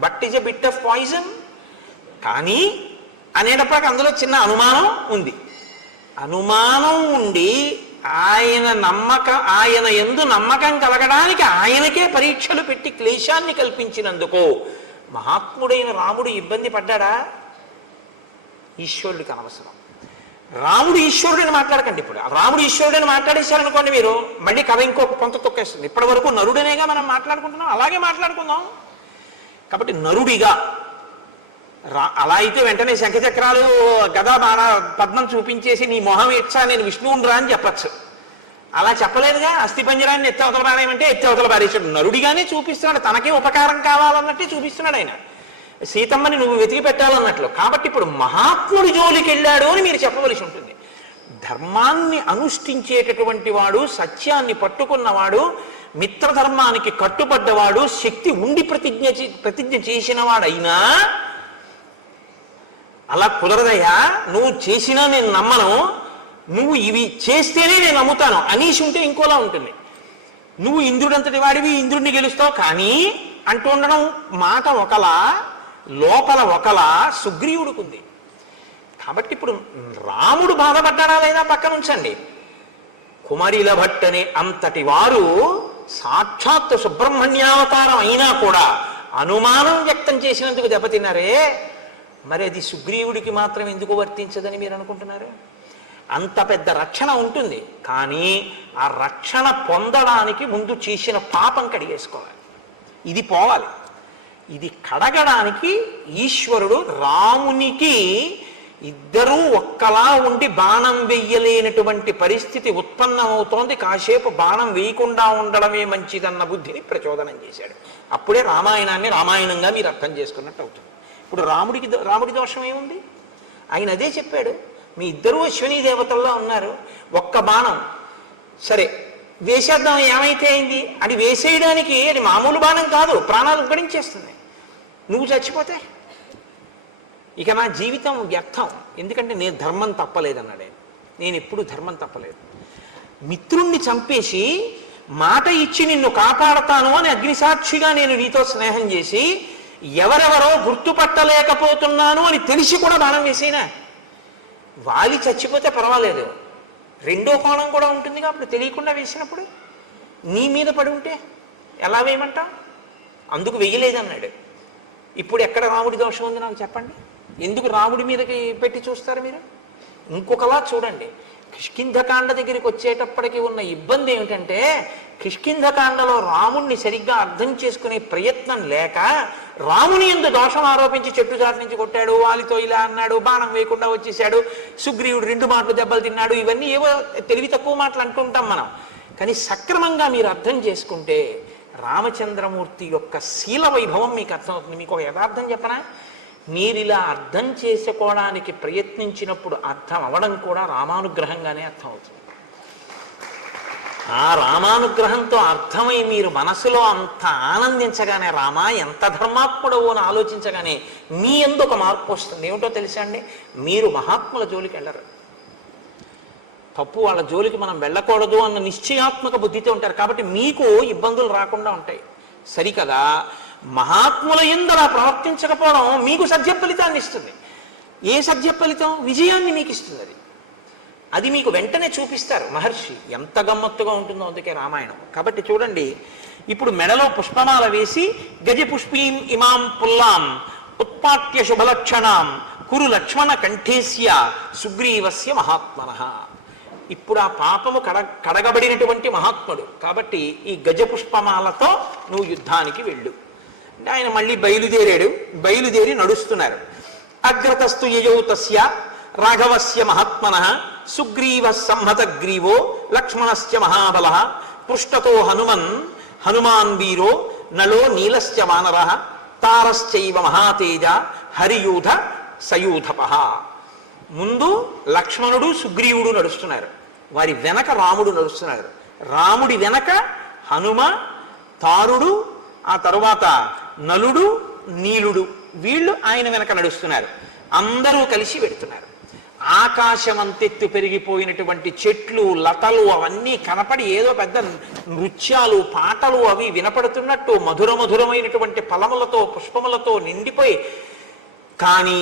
but is a bit of poison, కానీ అనేటప్పటికి అందులో చిన్న అనుమానం ఉంది. అనుమానం ఉండి ఆయన యందు నమ్మకం కలగడానికి ఆయనకే పరీక్షలు పెట్టి క్లేశాన్ని కల్పించినందుకు మహాత్ముడైన రాముడు ఇబ్బంది పడ్డాడా? ఈశ్వరుడికి అనవసరం. రాముడు ఈశ్వరుడని మాట్లాడకండి. ఇప్పుడు రాముడు ఈశ్వరుడని మాట్లాడేశారనుకోండి, మీరు మళ్ళీ కథ ఇంకొక కొంత తొక్కేస్తుంది. ఇప్పటి వరకు నరుడనేగా మనం మాట్లాడుకుంటున్నాం, అలాగే మాట్లాడుకుందాం. కాబట్టి నరుడిగా అలా అయితే వెంటనే శంఖచక్రాలు గదా బాణ పద్మం చూపించేసి నీ మొహం ఇచ్చా నేను విష్ణువుని రా అని చెప్పచ్చు. అలా చెప్పలేదుగా. అస్థిపంజరాన్ని ఎత్తి అవతల పారేయమంటే ఎత్తి అవతల పారేసాడు. నరుడిగానే చూపిస్తున్నాడు, తనకే ఉపకారం కావాలన్నట్టే చూపిస్తున్నాడు ఆయన. సీతమ్మని నువ్వు వెతికి పెట్టాలన్నట్లు. కాబట్టి ఇప్పుడు మహాత్ముడి జోలికి వెళ్ళాడు అని మీరు చెప్పవలసి ఉంటుంది. ధర్మాన్ని అనుష్ఠించేటటువంటి వాడు, సత్యాన్ని పట్టుకున్నవాడు, మిత్రధర్మానికి కట్టుబడ్డవాడు, శక్తి ఉండి ప్రతిజ్ఞ చేసిన వాడైనా అలా కుదరదయ్యా, నువ్వు చేసినా నేను నమ్మను, నువ్వు ఇవి చేస్తేనే నేను నమ్ముతాను అనేసి ఉంటే ఇంకోలా ఉంటుంది. నువ్వు ఇంద్రుడంతటి వాడివి, ఇంద్రుడిని గెలుస్తావు కానీ అంటూ ఉండడం మాట ఒకలా, లోపల ఒకలా సుగ్రీవుడికి ఉంది. కాబట్టి ఇప్పుడు రాముడు బాధపడ్డాడా లేదా పక్కన ఉంచండి. కుమరిల భట్టనే అంతటి వారు సాక్షాత్ సుబ్రహ్మణ్యావతారం అయినా కూడా అనుమానం వ్యక్తం చేసినందుకు దెబ్బతిన్నారే, మరి అది సుగ్రీవుడికి మాత్రం ఎందుకు వర్తించదని మీరు అనుకుంటున్నారు? అంత పెద్ద రక్షణ ఉంటుంది, కానీ ఆ రక్షణ పొందడానికి ముందు చేసిన పాపం కడిగేసుకోవాలి. ఇది పోవాలి. ఇది కడగడానికి ఈశ్వరుడు రామునికి ఇద్దరూ ఒక్కలా ఉండి బాణం వెయ్యలేనటువంటి పరిస్థితి ఉత్పన్నమవుతోంది. కాసేపు బాణం వేయకుండా ఉండడమే మంచిదన్న బుద్ధిని ప్రచోదనం చేశాడు. అప్పుడే రామాయణాన్ని రామాయణంగా మీరు అర్థం చేసుకున్నట్టు అవుతుంది. ఇప్పుడు రాముడి దోషం ఏముంది? ఆయన అదే చెప్పాడు, మీ ఇద్దరూ అశ్విని దేవతల్లో ఉన్నారు, ఒక్క బాణం సరే వేసేద్దాం ఏమైతే అయింది అని వేసేయడానికి అది మామూలు బాణం కాదు, ప్రాణాలు ఉగ్గడించేస్తుంది. నువ్వు చచ్చిపోతే ఇక నా జీవితం వ్యర్థం. ఎందుకంటే నేను ధర్మం తప్పలేదన్నాడే. నేను ఎప్పుడు ధర్మం తప్పలేదు. మిత్రుణ్ణి చంపేసి మాట ఇచ్చి నిన్ను కాపాడతాను అని అగ్నిసాక్షిగా నేను నీతో స్నేహం చేసి ఎవరెవరో గుర్తుపట్టలేకపోతున్నాను అని తెలిసి కూడా బాణం వేసేనా? వాలి చచ్చిపోతే పర్వాలేదు, రెండో కోణం కూడా ఉంటుంది కాబట్టి తెలియకుండా వేసినప్పుడు నీ మీద పడి ఉంటే ఎలా వేయమంటావు? అందుకు వెయ్యలేదన్నాడు. ఇప్పుడు ఎక్కడ రాముడి దోషం ఉంది నాకు చెప్పండి. ఎందుకు రాముడి మీదకి పెట్టి చూస్తారు మీరు? ఇంకొకలా చూడండి. కిష్కింధకాండ దగ్గరికి వచ్చేటప్పటికి ఉన్న ఇబ్బంది ఏమిటంటే, కిష్కింధకాండలో రాముణ్ణి సరిగ్గా అర్థం చేసుకునే ప్రయత్నం లేక రాముని యందు దోషం ఆరోపించి చెట్టు చాటు నుంచి కొట్టాడు, వాలితో ఇలా అన్నాడు, బాణం వేయకుండా వచ్చేసాడు, సుగ్రీవుడు 2 మాటలు దెబ్బలు తిన్నాడు, ఇవన్నీ ఏవో తెలివి తక్కువ మాటలు అంటుంటాం మనం. కానీ సక్రమంగా మీరు అర్థం చేసుకుంటే రామచంద్రమూర్తి యొక్క శీల వైభవం మీకు అర్థమవుతుంది. మీకు ఒక యథార్థం చెప్పనా? మీరు ఇలా అర్థం చేసుకోవడానికి ప్రయత్నించినప్పుడు అర్థం అవడం కూడా రామానుగ్రహంగానే అర్థమవుతుంది. ఆ రామానుగ్రహంతో అర్థమై మీరు మనసులో అంత ఆనందించగానే, రామా ఎంత ధర్మాత్ముడవో అని ఆలోచించగానే మీ యందు ఒక మార్పు వస్తుంది. ఏమిటో తెలుసా అండి? మీరు మహాత్ముల జోలికి వెళ్ళరు. తప్పు వాళ్ళ జోలికి మనం వెళ్ళకూడదు అన్న నిశ్చయాత్మక బుద్ధితో ఉంటారు కాబట్టి మీకు ఇబ్బందులు రాకుండా ఉంటాయి. సరికదా? మహాత్ముల యందు అలా ప్రవర్తించకపోవడం మీకు సత్య ఫలితాన్ని ఇస్తుంది. ఏ సత్య ఫలితం? విజయాన్ని మీకు ఇస్తుంది. అది మీకు వెంటనే చూపిస్తారు మహర్షి. ఎంత గమ్మత్తుగా ఉంటుందో అందుకే రామాయణం. కాబట్టి చూడండి, ఇప్పుడు మెడలో పుష్పమాల వేసి గజపుష్పీం ఇమాం పుల్లాం ఉత్పాట్య శుభలక్షణాం కురు లక్ష్మణ కంఠేస్య సుగ్రీవస్య మహాత్మనః. ఇప్పుడు ఆ పాపము కడగబడినటువంటి మహాత్ముడు కాబట్టి ఈ గజపుష్పమాలతో నువ్వు యుద్ధానికి వెళ్ళు. ఆయన మళ్ళీ బయలుదేరి నడుస్తున్నారు. అగ్రతస్తు యయౌ తస్య రాఘవస్య మహాత్మనః సుగ్రీవ సంహతగ్రీవో లక్ష్మణస్య మహాబలః పృష్ఠతో హనుమాన్ వీరో నలో నీలస్య వానరః తారశ్చైవ మహాతేజ హరియూధ సయూధపః. ముందు లక్ష్మణుడు సుగ్రీవుడు నడుస్తున్నారు, వారి వెనక రాముడు నడుస్తున్నారు. రాముడి వెనక హనుమ, తారుడు, ఆ తరువాత నలుడు, నీలుడు, వీళ్ళు ఆయన వెనక నడుస్తున్నారు. అందరూ కలిసి వెడుతున్నారు. ఆకాశమంతెత్తు పెరిగిపోయినటువంటి చెట్లు, లతలు అవన్నీ కనపడి ఏదో పెద్ద నృత్యాలు, పాటలు అవి వినపడుతున్నట్టు మధురమైనటువంటి ఫలములతో, పుష్పములతో నిండిపోయి, కానీ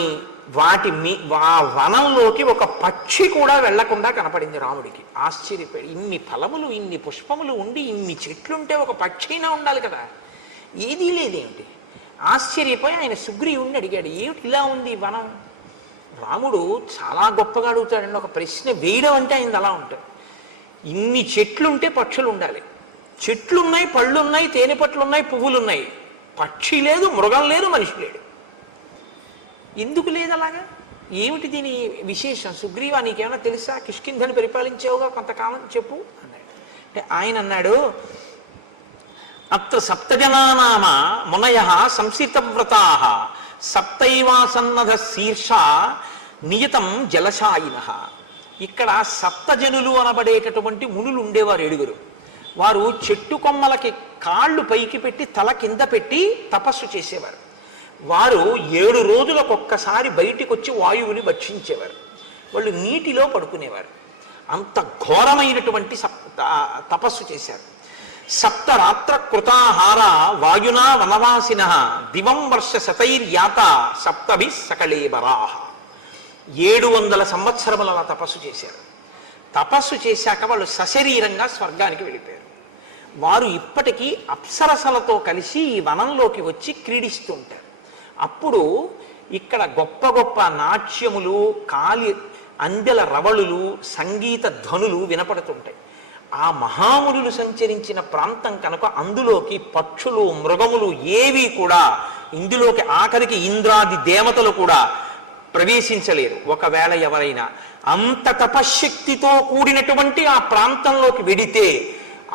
ఆ వనంలోకి ఒక పక్షి కూడా వెళ్లకుండా కనపడింది రాముడికి. ఆశ్చర్యపోయి, ఇన్ని ఫలములు, ఇన్ని పుష్పములు ఉండి, ఇన్ని చెట్లుంటే ఒక పక్షి అయినా ఉండాలి కదా, ఏదీ లేదేమిటి? ఆశ్చర్యపోయి ఆయన సుగ్రీవుణ్ణి అడిగాడు, ఏమిటి ఇలా ఉంది వనం? రాముడు చాలా గొప్పగా అడుగుతాడండి. ఒక ప్రశ్న వేయడం అంటే ఆయన అలా ఉంటాడు. ఇన్ని చెట్లుంటే పక్షులు ఉండాలి, చెట్లున్నాయి, పళ్ళున్నాయి, తేనె పట్లున్నాయి, పువ్వులున్నాయి, పక్షి లేదు, మృగం లేదు, మనిషి లేడు. ఎందుకు లేదు అలాగా? ఏమిటి దీని విశేషం? సుగ్రీవా, నీకేమైనా తెలుసా? కిష్కింధని పరిపాలించావుగా కొంతకాలం, చెప్పు అన్నాడు. అంటే ఆయన అన్నాడు, అత్ర సప్తజనానామ మునయః సంసితవ్రతాః సప్తైవాసన్నధ శీర్ష నియతం జలశాయినః. ఇక్కడ సప్తజనులు అనబడేటటువంటి మునులు ఉండేవారు 7. వారు చెట్టు కొమ్మలకి కాళ్ళు పైకి పెట్టి తల కింద పెట్టి తపస్సు చేసేవారు. వారు 7 రోజులకొక్కసారి బయటికి వచ్చి వాయువుని భక్షించేవారు. వాళ్ళు నీటిలో పడుకునేవారు. అంత ఘోరమైనటువంటి తపస్సు చేశారు. సప్తరాత్ర కృతాహార వాయునా వనవాసినః దివం వర్ష శతైర్యాత సప్తభి సకళేబరాః. 700 సంవత్సరములు అలా తపస్సు చేశారు. తపస్సు చేశాక వాళ్ళు సశరీరంగా స్వర్గానికి వెళ్ళిపోయారు. వారు ఇప్పటికీ అప్సరసలతో కలిసి ఈ వనంలోకి వచ్చి క్రీడిస్తూ ఉంటారు. అప్పుడు ఇక్కడ గొప్ప గొప్ప నాట్యములు, అందెల రవళులు, సంగీత ధ్వనులు వినపడుతుంటాయి. ఆ మహామునులు సంచరించిన ప్రాంతం కనుక అందులోకి పక్షులు, మృగములు ఏవి కూడా, ఇందులోకి ఆఖరికి ఇంద్రాది దేవతలు కూడా ప్రవేశించలేరు. ఒకవేళ ఎవరైనా అంత తపశ్శక్తితో కూడినటువంటి ఆ ప్రాంతంలోకి వెడితే,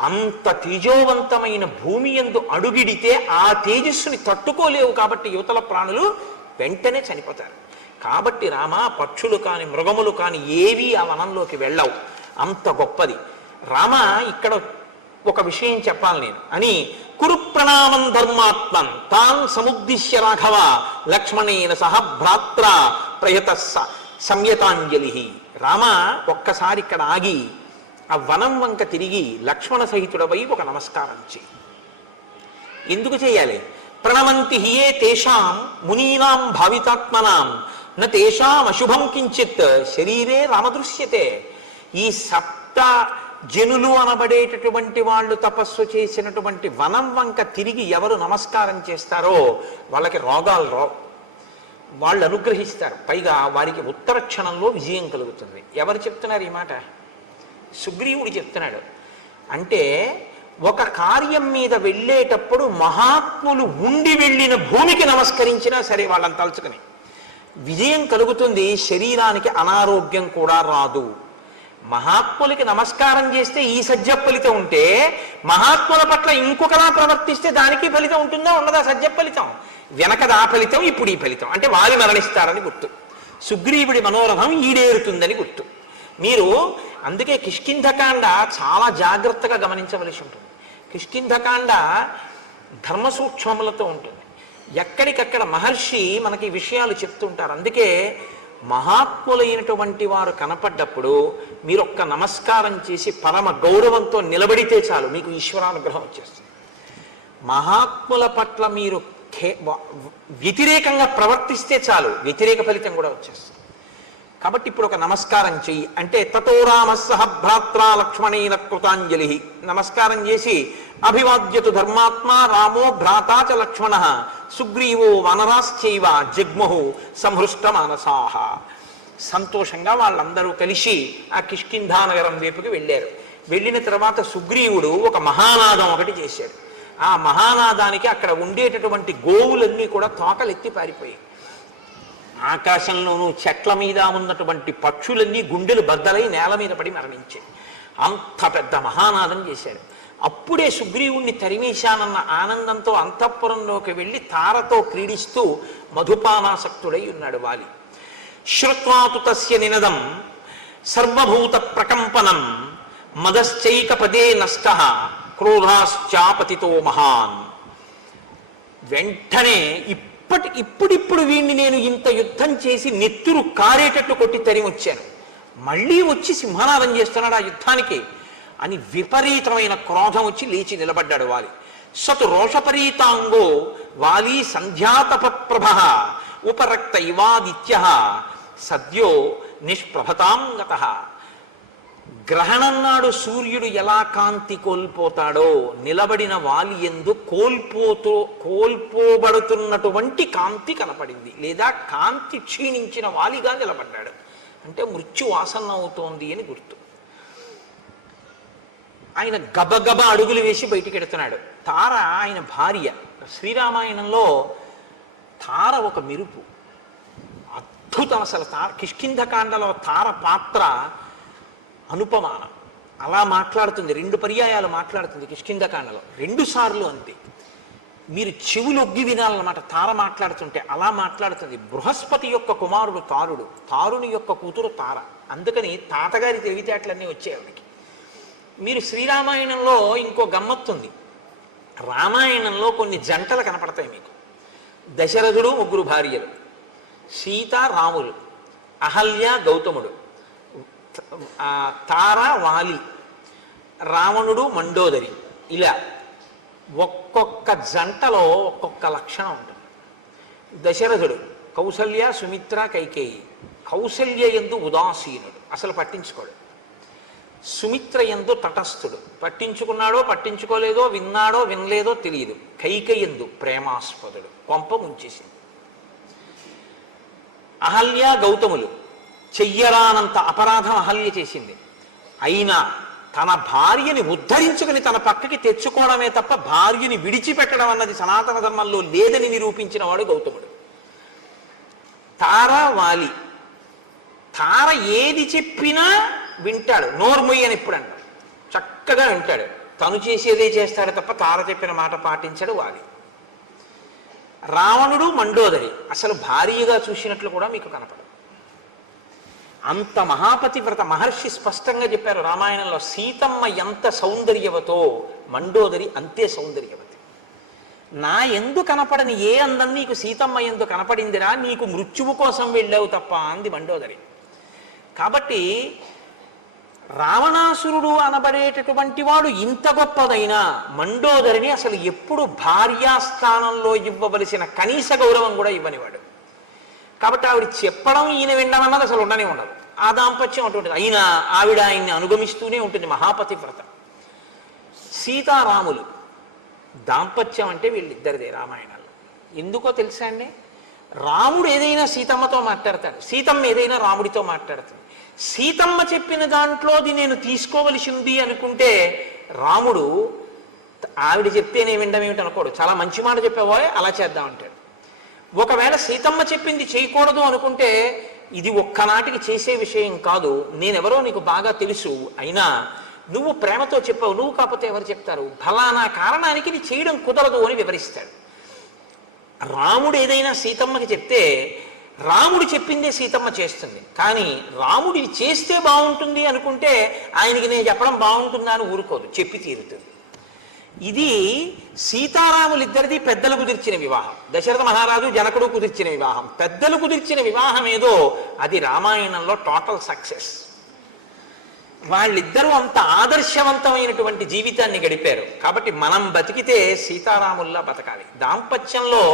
అంత తేజోవంతమైన భూమి యందు అడుగిడితే ఆ తేజస్సుని తట్టుకోలేవు. కాబట్టి యువతల ప్రాణులు వెంటనే చనిపోతారు. కాబట్టి రామ, పక్షులు కాని మృగములు కాని ఏవి ఆ వనంలోకి వెళ్ళవు. అంత గొప్పది. రామ, ఇక్కడ ఒక విషయం చెప్పాలి నేను అని కురు ప్రణామం ధర్మాత్మన్ తాన్ సముద్దిశ్య రాఘవ లక్ష్మణేన సహ భ్రాత్ర ప్రయత సంయతాంజలి. రామ, ఒక్కసారి ఇక్కడ ఆగి ఆ వనం వంక తిరిగి లక్ష్మణ సహితుడవై ఒక నమస్కారం చేయి. ఎందుకు చేయాలి? ప్రణవంతి హియే తేషాం మునీనాం భావితాత్మనాం న తేషాం అశుభం కించిత్ శరీరే రామదృశ్యతే. ఈ సప్త జనులు అనబడేటటువంటి వాళ్ళు తపస్సు చేసినటువంటి వనం వంక తిరిగి ఎవరు నమస్కారం చేస్తారో వాళ్ళకి రోగాలు రావు, వాళ్ళు అనుగ్రహిస్తారు, పైగా వారికి ఉత్తర క్షణంలో విజయం కలుగుతుంది. ఎవరు చెప్తున్నారు ఈ మాట? సుగ్రీవుడు చెప్తున్నాడు. అంటే ఒక కార్యం మీద వెళ్ళేటప్పుడు మహాత్ములు ఉండి వెళ్ళిన భూమికి నమస్కరించినా సరే వాళ్ళని తలుచుకుని విజయం కలుగుతుంది, శరీరానికి అనారోగ్యం కూడా రాదు. మహాత్ములకి నమస్కారం చేస్తే ఈ సజ్జ ఫలితం ఉంటే మహాత్ముల పట్ల ఇంకొకలా ప్రవర్తిస్తే దానికి ఫలితం ఉంటుందా ఉండదా? సజ్జ ఫలితం వెనకదా ఫలితం, ఇప్పుడు ఈ ఫలితం. అంటే వారి మరణిస్తారని గుర్తు, సుగ్రీవుడి మనోరథం ఈడేరుతుందని గుర్తు. మీరు అందుకే కిష్కింధకాండ చాలా జాగ్రత్తగా గమనించవలసి ఉంటుంది. కిష్కింధకాండ ధర్మ సూక్ష్మములతో ఉంటుంది. ఎక్కడికక్కడ మహర్షి మనకి విషయాలు చెప్తుంటారు. అందుకే మహాత్ములైనటువంటి వారు కనపడ్డప్పుడు మీరు ఒక్క నమస్కారం చేసి పరమ గౌరవంతో నిలబడితే చాలు, మీకు ఈశ్వరానుగ్రహం వచ్చేస్తుంది. మహాత్ముల పట్ల మీరు వ్యతిరేకంగా ప్రవర్తిస్తే చాలు, వ్యతిరేక ఫలితం కూడా వచ్చేస్తుంది. కాబట్టి ఇప్పుడు ఒక నమస్కారం చెయ్యి అంటే తతో రామస్సహ భ్రాత్రా లక్ష్మణేన కృతాంజలి. నమస్కారం చేసి అభివాద్యతు ధర్మాత్మా రామో భ్రాతా చ లక్ష్మణ సుగ్రీవో వనరాశ్చైవ జగ్ముహు సంహృష్ట మానసాహ. సంతోషంగా వాళ్ళందరూ కలిసి ఆ కిష్కింధానగరం వైపుకి వెళ్ళారు. వెళ్ళిన తర్వాత సుగ్రీవుడు ఒక మహానాదం ఒకటి చేశాడు. ఆ మహానాదానికి అక్కడ ఉండేటటువంటి గోవులన్నీ కూడా తోకలెత్తి పారిపోయాయి. ఆకాశంలోనూ చెట్ల మీద ఉన్నటువంటి పక్షులన్నీ గుండెలు బద్దలై నేల మీద పడి మరణించాయి. అంత పెద్ద మహానాదం చేశాడు. అప్పుడే సుగ్రీవుణ్ణి తరిమేశానన్న ఆనందంతో అంతఃపురంలోకి వెళ్ళి తారతో క్రీడిస్తూ మధుపానాసక్తుడై ఉన్నాడు వాలి. శ్రుత్వాతు తస్య నినదం సర్వభూత ప్రకంపనం మదశ్చైక పదే నష్టః క్రోధాశ్చాపతితో మహాన్. వెంటనే ఇప్పుడిప్పుడు వీణ్ణి నేను ఇంత యుద్ధం చేసి నెత్తురు కారేటట్టు కొట్టి తరిమొచ్చాను, మళ్ళీ వచ్చి సింహనాదం చేస్తున్నాడు ఆ యుద్ధానికి అని విపరీతమైన క్రోధం వచ్చి లేచి నిలబడ్డాడు వాలి. సతు రోషపరీతాంగో వాలి సంధ్యాతపప్రభ ఉపరక్త ఇవాదిత్య సద్యో నిష్ప్రభతాం గతః. గ్రహణం నాడు సూర్యుడు ఎలా కాంతి కోల్పోతాడో నిలబడిన వాలి యందు కోల్పోబడుతున్నటువంటి కాంతి కనపడింది, లేదా కాంతి క్షీణించిన వాలిగా నిలబడ్డాడు. అంటే మృత్యు ఆసన్నం అవుతోంది అని గుర్తు. ఆయన గబగబ అడుగులు వేసి బయటికి ఎడుతున్నాడు. తార ఆయన భార్య. శ్రీరామాయణంలో తార ఒక మెరుపు, అద్భుతం. అసలు కిష్కింధకాండలో తార పాత్ర అనుపమానం. అలా మాట్లాడుతుంది, 2 పర్యాయాలు మాట్లాడుతుంది కిష్కింధకాండలో, 2 సార్లు అంతే. మీరు చెవులు ఒగ్గి వినాలన్నమాట తార మాట్లాడుతుంటే. అలా మాట్లాడుతుంది. బృహస్పతి యొక్క కుమారుడు తారుడు, తారుని యొక్క కూతురు తార. అందుకని తాతగారి తెలివితేటలన్నీ వచ్చాయి ఆవిడకి. మీరు శ్రీరామాయణంలో ఇంకో గమ్మత్తుంది. రామాయణంలో కొన్ని జంటలు కనపడతాయి మీకు. దశరథుడు 3 భార్యలు, సీత రాములు, అహల్య గౌతముడు, తార వాలి, రావణుడు మండోదరి. ఇలా ఒక్కొక్క జంటలో ఒక్కొక్క లక్షణం ఉంటుంది. దశరథుడు కౌసల్య సుమిత్ర కైకేయి. కౌసల్య యందు ఉదాసీనుడు, అసలు పట్టించుకోడు. సుమిత్ర యందు తటస్థుడు, పట్టించుకున్నాడో పట్టించుకోలేదో, విన్నాడో వినలేదో తెలియదు. కైకేయి యందు ప్రేమాస్పదుడు, కొంప ముంచేసింది. అహల్య గౌతములు చెయ్యరానంత అపరాధం అహల్య చేసింది. అయినా తన భార్యని ఉద్ధరించుకుని తన పక్కకి తెచ్చుకోవడమే తప్ప భార్యని విడిచిపెట్టడం అన్నది సనాతన ధర్మంలో లేదని నిరూపించిన వాడు గౌతముడు. తార వాలి. తార ఏది చెప్పినా వింటాడు, నోర్మొయ్యి అని ఎప్పుడు అంటాడు, చక్కగా వింటాడు. తను చేసేదే చేస్తాడు తప్ప తార చెప్పిన మాట పాటించాడు వాలి. రావణుడు మండోదరి అసలు భార్యగా చూసినట్లు కూడా మీకు కనపడదు. అంత మహాపతివ్రత. మహర్షి స్పష్టంగా చెప్పారు రామాయణంలో, సీతమ్మ ఎంత సౌందర్యవతో మండోదరి అంతే సౌందర్యవతి. నా ఎందు కనపడని ఏ అందం నీకు సీతమ్మ ఎందు కనపడిందిరా, నీకు మృత్యువు కోసం వెళ్ళావు తప్ప అంది మండోదరి. కాబట్టి రావణాసురుడు అనబడేటటువంటి వాడు ఇంత గొప్పదైనా మండోదరిని అసలు ఎప్పుడు భార్యాస్థానంలో ఇవ్వవలసిన కనీస గౌరవం కూడా ఇవ్వనివాడు. కాబట్టి ఆవిడ చెప్పడం ఈయన వినడం అన్నది అసలు ఉండనే ఉండదు. ఆ దాంపత్యం అటువంటిది. అయినా ఆవిడ ఆయన్ని అనుగమిస్తూనే ఉంటుంది, మహాపతివ్రత. సీతారాములు దాంపత్యం అంటే వీళ్ళిద్దరిదే రామాయణాల్లో. ఎందుకో తెలుసా అండి? రాముడు ఏదైనా సీతమ్మతో మాట్లాడతాడు, సీతమ్మ ఏదైనా రాముడితో మాట్లాడుతుంది. సీతమ్మ చెప్పిన దాంట్లోది నేను తీసుకోవలసింది అనుకుంటే రాముడు ఆవిడ చెప్తే నేను వినడం ఏమిటి అనుకోడు, చాలా మంచి మాట చెప్పావో అలా చేద్దామంటాడు. ఒకవేళ సీతమ్మ చెప్పింది చేయకూడదు అనుకుంటే ఇది ఒక్కనాటికి చేసే విషయం కాదు, నేనెవరో నీకు బాగా తెలుసు, అయినా నువ్వు ప్రేమతో చెప్పావు, నువ్వు కాకపోతే ఎవరు చెప్తారు, ఫలానా కారణానికి నీ చేయడం కుదరదు అని వివరిస్తాడు. రాముడు ఏదైనా సీతమ్మకి చెప్తే రాముడు చెప్పిందే సీతమ్మ చేస్తుంది. కానీ రాముడి చేస్తే బాగుంటుంది అనుకుంటే ఆయనకి నేను చెప్పడం బాగుంటుందా అని ఊరుకోదు, చెప్పి తీరుతుంది. ఇది సీతారాములిద్దరిది పెద్దలు కుదిర్చిన వివాహం. దశరథ మహారాజు జనకుడు కుదిర్చిన వివాహం. పెద్దలు కుదిర్చిన వివాహం ఏదో అది రామాయణంలో టోటల్ సక్సెస్. వాళ్ళిద్దరూ అంత ఆదర్శవంతమైనటువంటి జీవితాన్ని గడిపారు. కాబట్టి మనం బతికితే సీతారాముల్లా బతకాలి. దాంపత్యంలో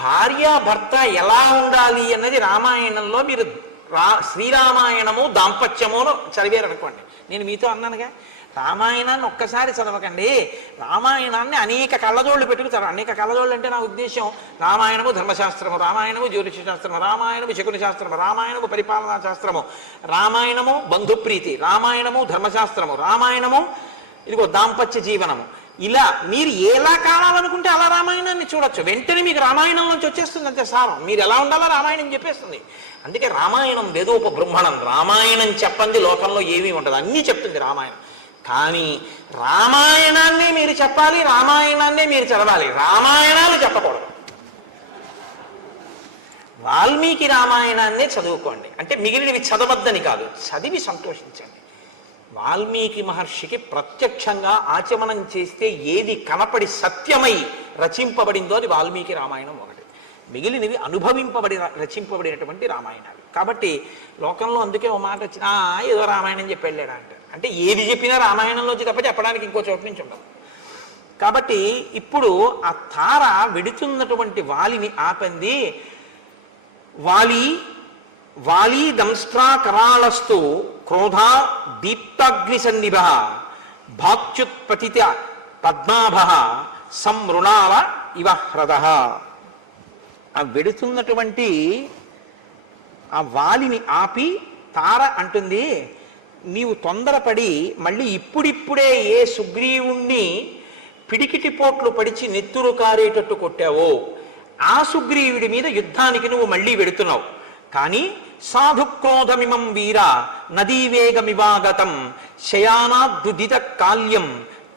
భార్యాభర్త ఎలా ఉండాలి అన్నది రామాయణంలో మీరు శ్రీరామాయణము దాంపత్యము చదివారనుకోండి. నేను మీతో అన్నానుగా, రామాయణాన్ని ఒక్కసారి చదవకండి, రామాయణాన్ని అనేక కళ్ళజోళ్ళు పెట్టుకుతారు. అనేక కళ్ళజోళ్ళు అంటే నా ఉద్దేశం రామాయణము ధర్మశాస్త్రము, రామాయణము జ్యోతిష శాస్త్రము, రామాయణము శకుని శాస్త్రము, రామాయణము పరిపాలనా శాస్త్రము, రామాయణము బంధుప్రీతి, రామాయణము ధర్మశాస్త్రము, రామాయణము ఇదిగో దాంపత్య జీవనము. ఇలా మీరు ఎలా కావాలనుకుంటే అలా రామాయణాన్ని చూడొచ్చు. వెంటనే మీకు రామాయణం నుంచి వచ్చేస్తుంది అంతే సారం. మీరు ఎలా ఉండాలో రామాయణం చెప్పేస్తుంది. అందుకే రామాయణం వేదోపబృంహణం. రామాయణం చెప్పండి లోకంలో ఏమీ ఉండదు, అన్నీ చెప్తుంది రామాయణం. కానీ రామాయణాన్ని మీరు చెప్పాలి, రామాయణాన్నే మీరు చదవాలి, రామాయణాలు చెప్పకూడదు. వాల్మీకి రామాయణాన్నే చదువుకోండి, అంటే మిగిలినవి చదవద్దని కాదు, చదివి సంతోషించండి. వాల్మీకి మహర్షికి ప్రత్యక్షంగా ఆచమనం చేస్తే ఏది కనపడి సత్యమై రచింపబడిందో అది వాల్మీకి రామాయణం ఒకటి. మిగిలినవి అనుభవింపబడి రచింపబడినటువంటి రామాయణాలు. కాబట్టి లోకంలో అందుకే ఓ మాట వచ్చిన ఏదో రామాయణం చెప్పి వెళ్ళాడా అంటారు. అంటే ఏది చెప్పినా రామాయణంలోంచి తప్ప చెప్పడానికి ఇంకో చోటు నుంచి ఉండదు. కాబట్టి ఇప్పుడు ఆ తార వెడుతున్నటువంటి వాలిని ఆపంది. వాలి దంష్ట్రా కరాళస్తు క్రోధా దీప్తాగ్ని సన్నిభ భాత్యుత్పతిత పద్మాభ సంమృణాల ఇవ హ్రద. ఆ వెడుతున్నటువంటి ఆ వాలిని ఆపి తార అంటుంది, నీవు తొందరపడి మళ్ళీ ఇప్పుడిప్పుడే ఏ సుగ్రీవుణ్ణి పిడికిటి పోట్లు పడిచి నెత్తురు కారేటట్టు కొట్టావో ఆ సుగ్రీవుడి మీద యుద్ధానికి నువ్వు మళ్ళీ వెడుతున్నావు. కానీ సాధుక్రోధమిమం వీర నదీవేగమివాగతం శయానాద్దుదిత కాల్యం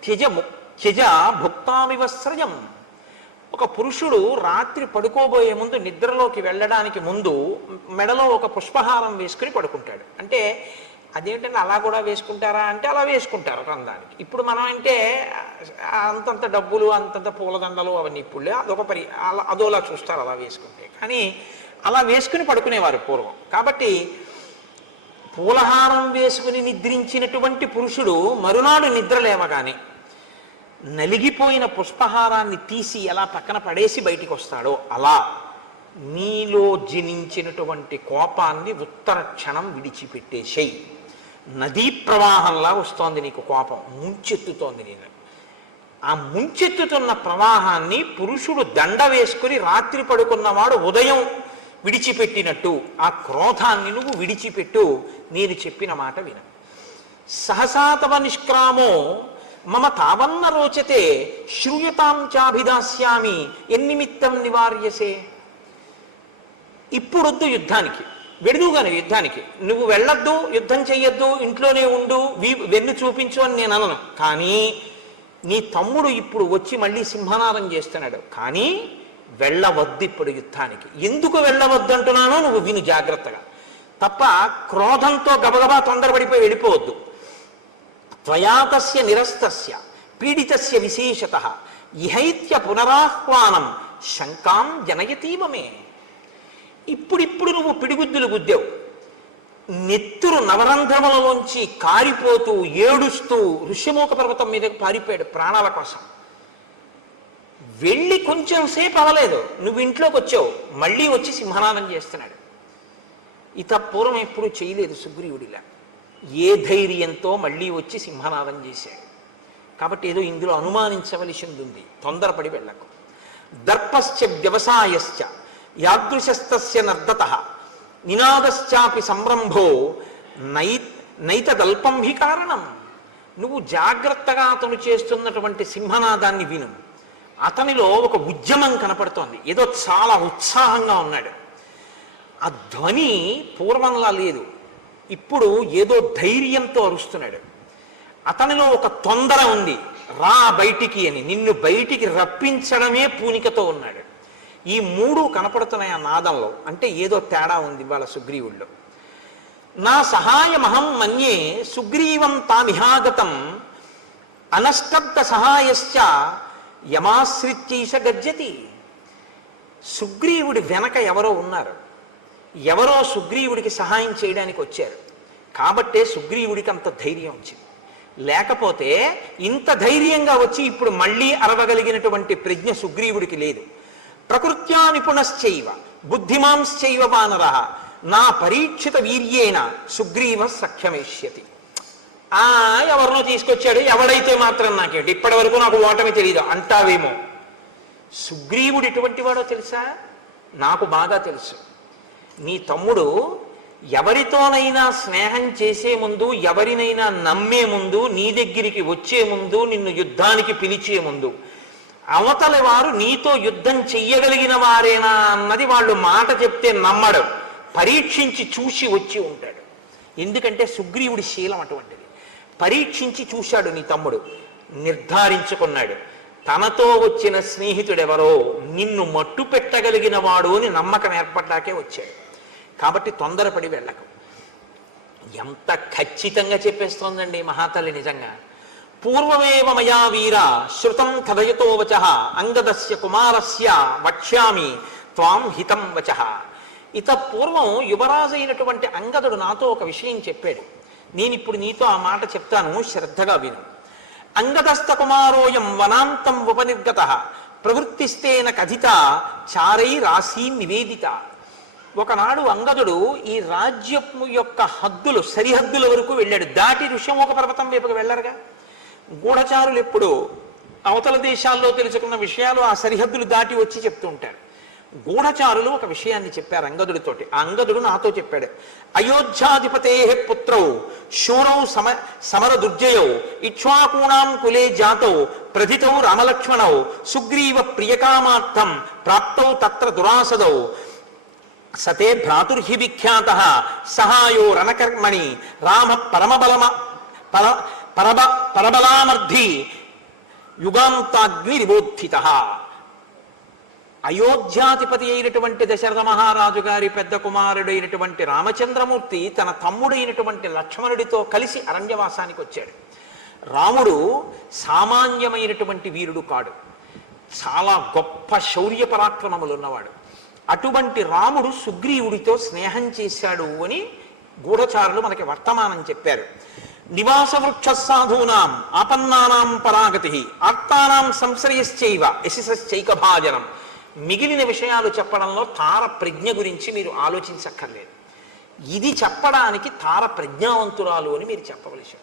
త్యజ భుక్తామివస్రజం. ఒక పురుషుడు రాత్రి పడుకోబోయే ముందు, నిద్రలోకి వెళ్ళడానికి ముందు మెడలో ఒక పుష్పహారం వేసుకుని పడుకుంటాడు. అంటే అదేంటంటే అలా కూడా వేసుకుంటారా అంటే అలా వేసుకుంటారు రంధానికి. ఇప్పుడు మనం అంటే అంతంత డబ్బులు అంతంత పూలదండలు అవన్నీ ఇప్పుడులే, అదోలా చూస్తారు అలా వేసుకుంటే. కానీ అలా వేసుకుని పడుకునేవారు పూర్వం. కాబట్టి పూలహారం వేసుకుని నిద్రించినటువంటి పురుషుడు మరునాడు నిద్ర లేవగానే నలిగిపోయిన పుష్పహారాన్ని తీసి ఎలా పక్కన పడేసి బయటికి వస్తాడో అలా నీలో జనించినటువంటి కోపాన్ని ఉత్తర క్షణం విడిచిపెట్టేసేయి. నదీ ప్రవాహంలా వస్తోంది నీకు కోపం, ముంచెత్తుతోంది నేను. ఆ ముంచెత్తుతున్న ప్రవాహాన్ని పురుషుడు దండ వేసుకుని రాత్రి పడుకున్నవాడు ఉదయం విడిచిపెట్టినట్టు ఆ క్రోధాన్ని నువ్వు విడిచిపెట్టు. నేను చెప్పిన మాట విన. సహసాతవ నిష్క్రామో మమ తావన్న రోచతే శ్రూయతాం చాభిదాస్యామి ఎన్నిమిత్తం నివార్యసే. ఇప్పుడొద్దు యుద్ధానికి, వెడుదుగానే యుద్ధానికి నువ్వు వెళ్ళొద్దు, యుద్ధం చెయ్యొద్దు, ఇంట్లోనే ఉండు, వెన్ను చూపించు అని నేను అనను. కానీ నీ తమ్ముడు ఇప్పుడు వచ్చి మళ్ళీ సింహనాదం చేస్తున్నాడు, కానీ వెళ్ళవద్దు ఇప్పుడు యుద్ధానికి. ఎందుకు వెళ్ళవద్దు అంటున్నానో నువ్వు విను జాగ్రత్తగా. తప్ప క్రోధంతో గబగబా తొందరపడిపోయి వెళ్ళిపోవద్దు. త్వయాతస్య నిరస్తస్య పీడితస్య విశేషత ఇహైత్య పునరాహ్వానం శంకాం జనయతీవమే. ఇప్పుడిప్పుడు నువ్వు పిడిగుద్దులు గుద్దావు, నెత్తురు నవరంధ్రములలోంచి కారిపోతూ ఏడుస్తూ ఋష్యమూక పర్వతం మీదకి పారిపోయాడు ప్రాణాల కోసం. వెళ్ళి కొంచెం సేపు అవ్వలేదు, నువ్వు ఇంట్లోకి వచ్చావు, మళ్ళీ వచ్చి సింహనాదం చేస్తున్నాడు. పూర్వం ఎప్పుడు చేయలేదు సుగ్రీవుడిలా. ఏ ధైర్యంతో మళ్ళీ వచ్చి సింహనాదం చేశాడు. కాబట్టి ఏదో ఇందులో అనుమానించవలసింది ఉంది, తొందరపడి వెళ్ళకు. దర్పశ్చ వ్యవసాయశ్చ యాదృశస్తస్య నర్దత నినాదశ్చాపి సంరంభో నైతదల్పం హి కారణం. నువ్వు జాగ్రత్తగా అతను చేస్తున్నటువంటి సింహనాదాన్ని విను. అతనిలో ఒక ఉద్యమం కనపడుతోంది, ఏదో చాలా ఉత్సాహంగా ఉన్నాడు. ఆ ధ్వని పూర్వంలా లేదు, ఇప్పుడు ఏదో ధైర్యంతో అరుస్తున్నాడు. అతనిలో ఒక తొందర ఉంది, రా బయటికి అని, నిన్ను బయటికి రప్పించడమే పూనికతో ఉన్నాడు. ఈ మూడు కనపడుతున్నాయి ఆ నాదంలో. అంటే ఏదో తేడా ఉంది వాళ్ళ సుగ్రీవుల్లో. నా సహాయమహం మన్యే సుగ్రీవం తామిహాగతం అనష్టబ్ద సహాయశ్చ యమాశ్రిత్యైష గర్జతి. సుగ్రీవుడి వెనక ఎవరో ఉన్నారు, ఎవరో సుగ్రీవుడికి సహాయం చేయడానికి వచ్చారు. కాబట్టే సుగ్రీవుడికి అంత ధైర్యం వచ్చింది. లేకపోతే ఇంత ధైర్యంగా వచ్చి ఇప్పుడు మళ్ళీ అరవగలిగినటువంటి ప్రజ్ఞ సుగ్రీవుడికి లేదు. ప్రకృత్యా నిపుణశ్చైవ బుద్ధిమాంశ్చైవ వానరః నా పరీక్షిత వీర్యేన సుగ్రీవ సఖ్యమేష్యతి. ఎవరినో తీసుకొచ్చాడు, ఎవడైతే మాత్రం నాకేంటి, ఇప్పటి వరకు నాకు ఓటమి తెలియదు అంటావేమో. సుగ్రీవుడు ఎటువంటి వాడో తెలుసా? నాకు బాగా తెలుసు. నీ తమ్ముడు ఎవరితోనైనా స్నేహం చేసే ముందు, ఎవరినైనా నమ్మే ముందు, నీ దగ్గరికి వచ్చే ముందు, నిన్ను యుద్ధానికి పిలిచే ముందు, అవతలి వారు నీతో యుద్ధం చెయ్యగలిగిన వారేనా అన్నది వాళ్ళు మాట చెప్తే నమ్మడు, పరీక్షించి చూసి వచ్చి ఉంటాడు. ఎందుకంటే సుగ్రీవుడి శీలం అటువంటిది. పరీక్షించి చూశాడు నీ తమ్ముడు, నిర్ధారించుకున్నాడు తనతో వచ్చిన స్నేహితుడెవరో నిన్ను మట్టు పెట్టగలిగిన వాడు అని నమ్మకం ఏర్పడ్డాకే వచ్చాడు. కాబట్టి తొందరపడి వెళ్ళకు. ఎంత ఖచ్చితంగా చెప్పేస్తోందండి మహాతల్లి నిజంగా. పూర్వమేవ మయా వీర శృతం కథయతో వచః అంగదస్య కుమారస్య వక్ష్యామి త్వాం హితం వచః. పూర్వం యువరాజు అయినటువంటి అంగదుడు నాతో ఒక విషయం చెప్పాడు. నేను ఇప్పుడు నీతో ఆ మాట చెప్తాను, శ్రద్ధగా విను. అంగదస్త కుమారోయం వనాంతం ఉపనిర్గతః ప్రవృత్తిస్తేన కథిత చారై రాశీ నివేదిత. ఒకనాడు అంగదుడు ఈ రాజ్యము యొక్క హద్దులు, సరిహద్దుల వరకు వెళ్ళాడు. దాటి ఋష్యమూక పర్వతం వైపుకు వెళ్ళరుగా. గూఢచారులు ఎప్పుడు అవతల దేశాల్లో తెలుసుకున్న విషయాలు ఆ సరిహద్దులు దాటి వచ్చి చెప్తూ ఉంటారు. గూఢచారులు ఒక విషయాన్ని చెప్పారు అంగదుడితోటి. ఆ అంగదుడు నాతో చెప్పాడు, అయోధ్యాధిపతే పుత్రౌ శూరౌ సమర దుర్జయౌ ఇక్ష్వాకూణాం కులే జాతౌ ప్రథితౌ రామలక్ష్మణౌ సుగ్రీవ ప్రియకామార్థం ప్రాప్తౌ తత్ర దురాసదౌ సతే భ్రాతుర్హి విఖ్యాతః సహాయో రణకర్మణి రామ పరబలామర్థి యుగాంతాగ్ని నిబోధితః. అయోధ్యాధిపతి అయినటువంటి దశరథ మహారాజు గారి పెద్ద కుమారుడైనటువంటి రామచంద్రమూర్తి తన తమ్ముడైనటువంటి లక్ష్మణుడితో కలిసి అరణ్యవాసానికి వచ్చాడు. రాముడు సామాన్యమైనటువంటి వీరుడు కాడు, చాలా గొప్ప శౌర్య పరాక్రమములు ఉన్నవాడు. అటువంటి రాముడు సుగ్రీవుడితో స్నేహం చేశాడు అని గూఢచారులు మనకి వర్తమానం చెప్పారు. నివాస వృక్ష సాధూనాం ఆపన్నానాం పరాగతి ఆర్తానాం సంశ్రయశ్చైవ యశశ్చైక భాజనం. మిగిలిన విషయాలు చెప్పడంలో తార ప్రజ్ఞ గురించి మీరు ఆలోచించక్కర్లేదు. ఇది చెప్పడానికి తార ప్రజ్ఞావంతురాలు అని మీరు చెప్పవలసి.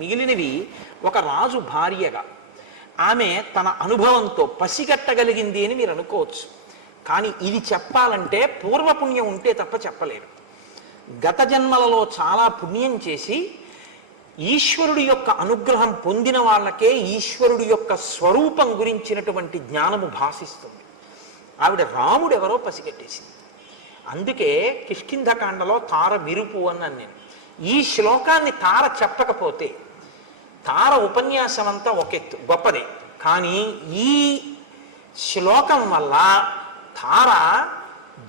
మిగిలినవి ఒక రాజు భార్యగా ఆమె తన అనుభవంతో పసిగట్టగలిగింది అని మీరు అనుకోవచ్చు. కానీ ఇది చెప్పాలంటే పూర్వపుణ్యం ఉంటే తప్ప చెప్పలేరు. గత జన్మలలో చాలా పుణ్యం చేసి ఈశ్వరుడి యొక్క అనుగ్రహం పొందిన వాళ్ళకే ఈశ్వరుడి యొక్క స్వరూపం గురించినటువంటి జ్ఞానము భాసిస్తుంది. ఆవిడ రాముడు ఎవరో పసిగట్టేసింది. అందుకే కిష్కింధకాండలో తార విరుపు అన్నాను నేను. ఈ శ్లోకాన్ని తార చెప్పకపోతే, తార ఉపన్యాసం అంతా ఒకెత్తు గొప్పదే, కానీ ఈ శ్లోకం వల్ల తార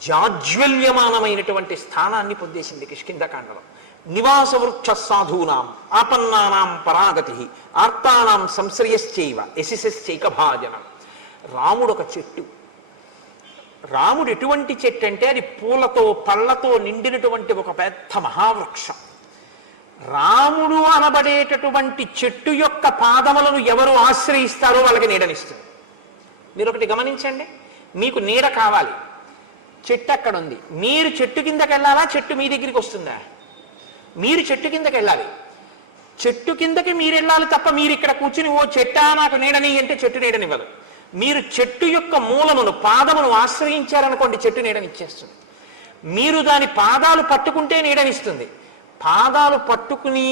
జాజ్వల్యమానమైనటువంటి స్థానాన్ని పొందేసింది కిష్కింధకాండలో. నివాస వృక్ష సాధూనాం ఆపన్నానాం పరాగతి ఆర్తానాం సంశ్రయశ్చైవ యశశ్చైక భాజనం. రాముడు ఒక చెట్టు. రాముడు ఎటువంటి చెట్టు అంటే అది పూలతో పళ్ళతో నిండినటువంటి ఒక పెద్ద మహావృక్షం. రాముడు అనబడేటటువంటి చెట్టు యొక్క పాదములను ఎవరు ఆశ్రయిస్తారో వాళ్ళకి నీడనిస్తుంది. మీరు ఒకటి గమనించండి, మీకు నీడ కావాలి, చెట్టు అక్కడ ఉంది, మీరు చెట్టు కిందకి వెళ్ళాలా, చెట్టు మీ దగ్గరికి వస్తుందా? మీరు చెట్టు కిందకి వెళ్ళాలి. చెట్టు కిందకి మీరు వెళ్ళాలి తప్ప మీరు ఇక్కడ కూర్చుని ఓ చెట్టా నాకు నీడని అంటే చెట్టు నీడనివ్వదు. మీరు చెట్టు యొక్క మూలమును పాదమును ఆశ్రయించారనుకోండి, చెట్టు నీడనిచ్చేస్తుంది. మీరు దాని పాదాలు పట్టుకుంటే నీడనిస్తుంది. పాదాలు పట్టుకుని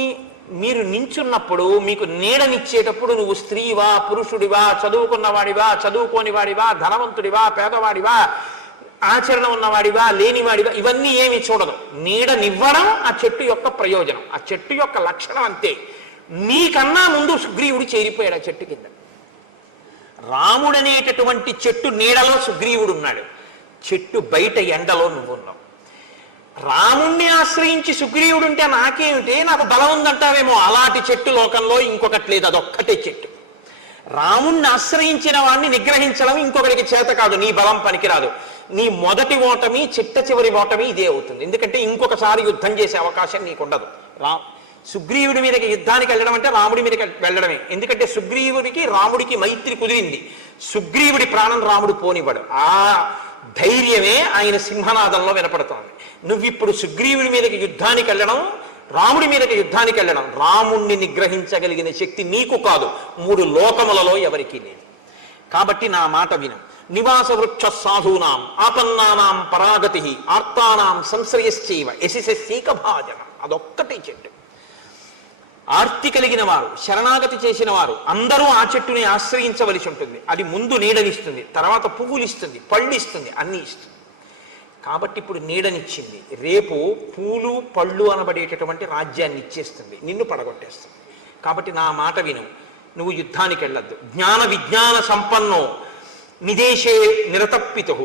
మీరు నించున్నప్పుడు మీకు నీడనిచ్చేటప్పుడు నువ్వు స్త్రీవా, పురుషుడివా, చదువుకున్నవాడివా, చదువుకోని వాడివా, ధనవంతుడివా, పేదవాడివా, ఆచరణ ఉన్నవాడివా, లేనివాడివా, ఇవన్నీ ఏమి చూడదు. నీడనివ్వడం ఆ చెట్టు యొక్క ప్రయోజనం, ఆ చెట్టు యొక్క లక్షణం అంతే. నీకన్నా ముందు సుగ్రీవుడు చేరిపోయాడు ఆ చెట్టు కింద. రాముడనేటటువంటి చెట్టు నీడలో సుగ్రీవుడు ఉన్నాడు, చెట్టు బయట ఎండలో నువ్వున్నావు. రాముణ్ణి ఆశ్రయించి సుగ్రీవుడు ఉంటే నాకేమిటి, నాకు బలం ఉందంటావేమో, అలాంటి చెట్టు లోకంలో ఇంకొకటి లేదు, అదొక్కటే చెట్టు. రాముణ్ణి ఆశ్రయించిన వాడిని నిగ్రహించడం ఇంకొకరికి చేత కాదు, నీ బలం పనికిరాదు. నీ మొదటి ఓటమి, చిట్ట చివరి ఓటమి ఇదే అవుతుంది. ఎందుకంటే ఇంకొకసారి యుద్ధం చేసే అవకాశం నీకుండదు. సుగ్రీవుడి మీదకి యుద్ధానికి వెళ్ళడం అంటే రాముడి మీదకి వెళ్ళడమే. ఎందుకంటే సుగ్రీవుడికి రాముడికి మైత్రి కుదిరింది, సుగ్రీవుడి ప్రాణం రాముడు పోనివ్వడు. ఆ ధైర్యమే ఆయన సింహనాదంలో వినపడుతోంది. నువ్విప్పుడు సుగ్రీవుడి మీదకి యుద్ధానికి వెళ్ళడం, రాముడి మీదకి యుద్ధానికి వెళ్ళడం, రాముణ్ణి నిగ్రహించగలిగిన శక్తి నీకు కాదు, 3 లోకములలో ఎవరికీ లేదు. కాబట్టి నా మాట విను. నివాస వృక్ష సాధూనాం ఆపన్నానాం పరాగతి ఆర్తానాం సంశ్రయశ్చైవ యశిశీక భాజనం. అదొక్కటే చెట్టు. ఆర్తి కలిగిన వారు, శరణాగతి చేసిన వారు అందరూ ఆ చెట్టుని ఆశ్రయించవలసి ఉంటుంది. అది ముందు నీడనిస్తుంది, తర్వాత పువ్వులు ఇస్తుంది, పళ్ళు ఇస్తుంది, అన్నీ ఇస్తుంది. కాబట్టి ఇప్పుడు నీడనిచ్చింది, రేపు పూలు పళ్ళు అనబడేటటువంటి రాజ్యాన్ని ఇచ్చేస్తుంది, నిన్ను పడగొట్టేస్తుంది. కాబట్టి నా మాట విను, నువ్వు యుద్ధానికి వెళ్ళొద్దు. జ్ఞాన విజ్ఞాన సంపన్నో నిదేశే నిరతప్పితు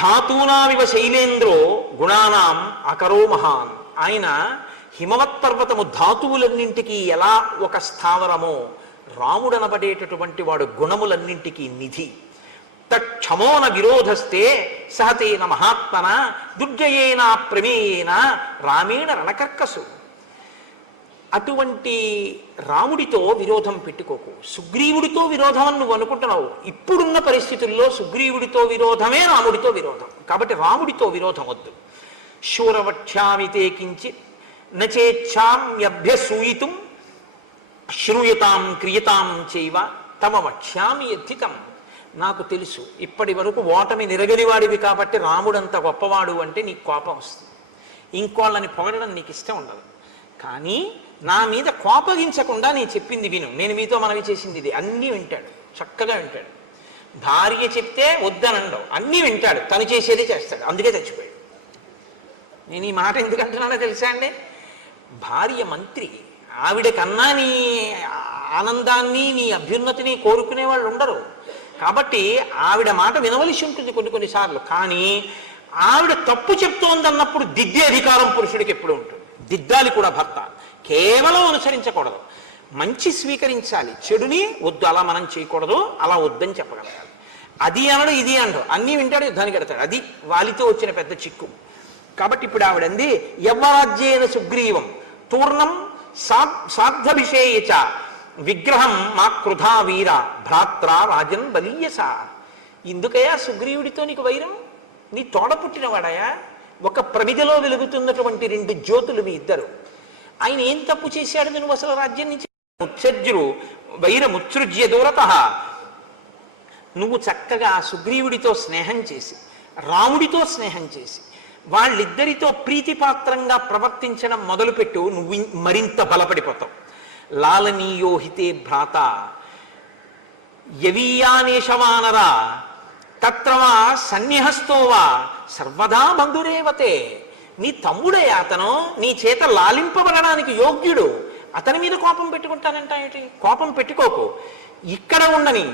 ధాతూనావివ శైలేంద్రో గుణానాం అకరో మహాన్. ఆయన హిమవత్పర్వతము ధాతువులన్నింటికీ ఎలా ఒక స్థావరమో, రాముడనబడేటటువంటి వాడు గుణములన్నింటికీ నిధి. తక్షమోన విరోధస్తే సహతేన మహాత్మన దుర్జయేన ప్రమేయేన రామేణ రణకర్కసు. అటువంటి రాముడితో విరోధం పెట్టుకోకు. సుగ్రీవుడితో విరోధం అని నువ్వు అనుకుంటున్నావు. ఇప్పుడున్న పరిస్థితుల్లో సుగ్రీవుడితో విరోధమే రాముడితో విరోధం. కాబట్టి రాముడితో విరోధం వద్దు. శూరవక్ష్యామితే కించి నచేచ్ఛామ్యభ్యసూయితుం శ్రూయతాం క్రియతాం చైవ తమ వక్ష్యామి యథితం. నాకు తెలుసు ఇప్పటి వరకు ఓటమి నిరగలివాడివి కాబట్టి రాముడంత గొప్పవాడు అంటే నీకు కోపం వస్తుంది, ఇంకోళ్ళని పొగడడం నీకు ఇష్టం ఉండదు. కానీ నా మీద కోపగించకుండా నేను చెప్పింది విను. నేను మీతో మనవి చేసింది ఇది. అన్నీ వింటాడు, చక్కగా వింటాడు. భార్య చెప్తే వద్దనండవు, అన్నీ వింటాడు, తను చేసేది చేస్తాడు. అందుకే చచ్చిపోయాడు. నేను ఈ మాట ఎందుకంటున్నానో తెలుసా అండి? భార్య మంత్రి, ఆవిడ కన్నా నీ ఆనందాన్ని నీ అభ్యున్నతిని కోరుకునే వాళ్ళు ఉండరు. కాబట్టి ఆవిడ మాట వినవలసి ఉంటుంది కొన్నిసార్లు. కానీ ఆవిడ తప్పు చెప్తోందన్నప్పుడు దిద్దే అధికారం పురుషుడికి ఎప్పుడు ఉంటుంది. దిద్దాలి కూడా భర్త, కేవలం అనుసరించకూడదు. మంచి స్వీకరించాలి, చెడుని వద్దు అలా మనం చేయకూడదు, అలా వద్దని చెప్పగలగాలి. అది అనడు ఇది అనడు, అన్నీ వింటాడు, యుద్ధానికి ఎడతాడు. అది వాలితో వచ్చిన పెద్ద చిక్కు. కాబట్టి ఇప్పుడు ఆవిడంది యవ్వరాజ్యేన సుగ్రీవం తూర్ణం సార్థభిషేయచ విగ్రహం మా కృధా వీర భ్రాత్ర రాజన్ బలీయస. ఇందుకయా సుగ్రీవుడితో నీకు వైరం? నీ తోడ పుట్టినవాడయా, ఒక ప్రమిదలో వెలుగుతున్నటువంటి 2 జ్యోతులు మీ ఇద్దరు. ఆయన ఏం తప్పు చేశాడు నువ్వు అసలు రాజ్యం నుంచి? ముత్సజ్జురు వైరముత్సృజ్య దూరత. నువ్వు చక్కగా సుగ్రీవుడితో స్నేహం చేసి, రాముడితో స్నేహం చేసి, వాళ్ళిద్దరితో ప్రీతిపాత్రంగా ప్రవర్తించడం మొదలుపెట్టు, నువ్వు మరింత బలపడిపోతావు. లాలనీయోహితే భ్రాత యవీయానేషవానరా తత్రవా సన్నిహస్తోవా సర్వదా బంధురేవతే. నీ తమ్ముడే అతను, నీ చేత లాలింపబడడానికి యోగ్యుడు, అతని మీద కోపం పెట్టుకుంటానంట ఏమిటి? కోపం పెట్టుకోకు. ఇక్కడ ఉండని,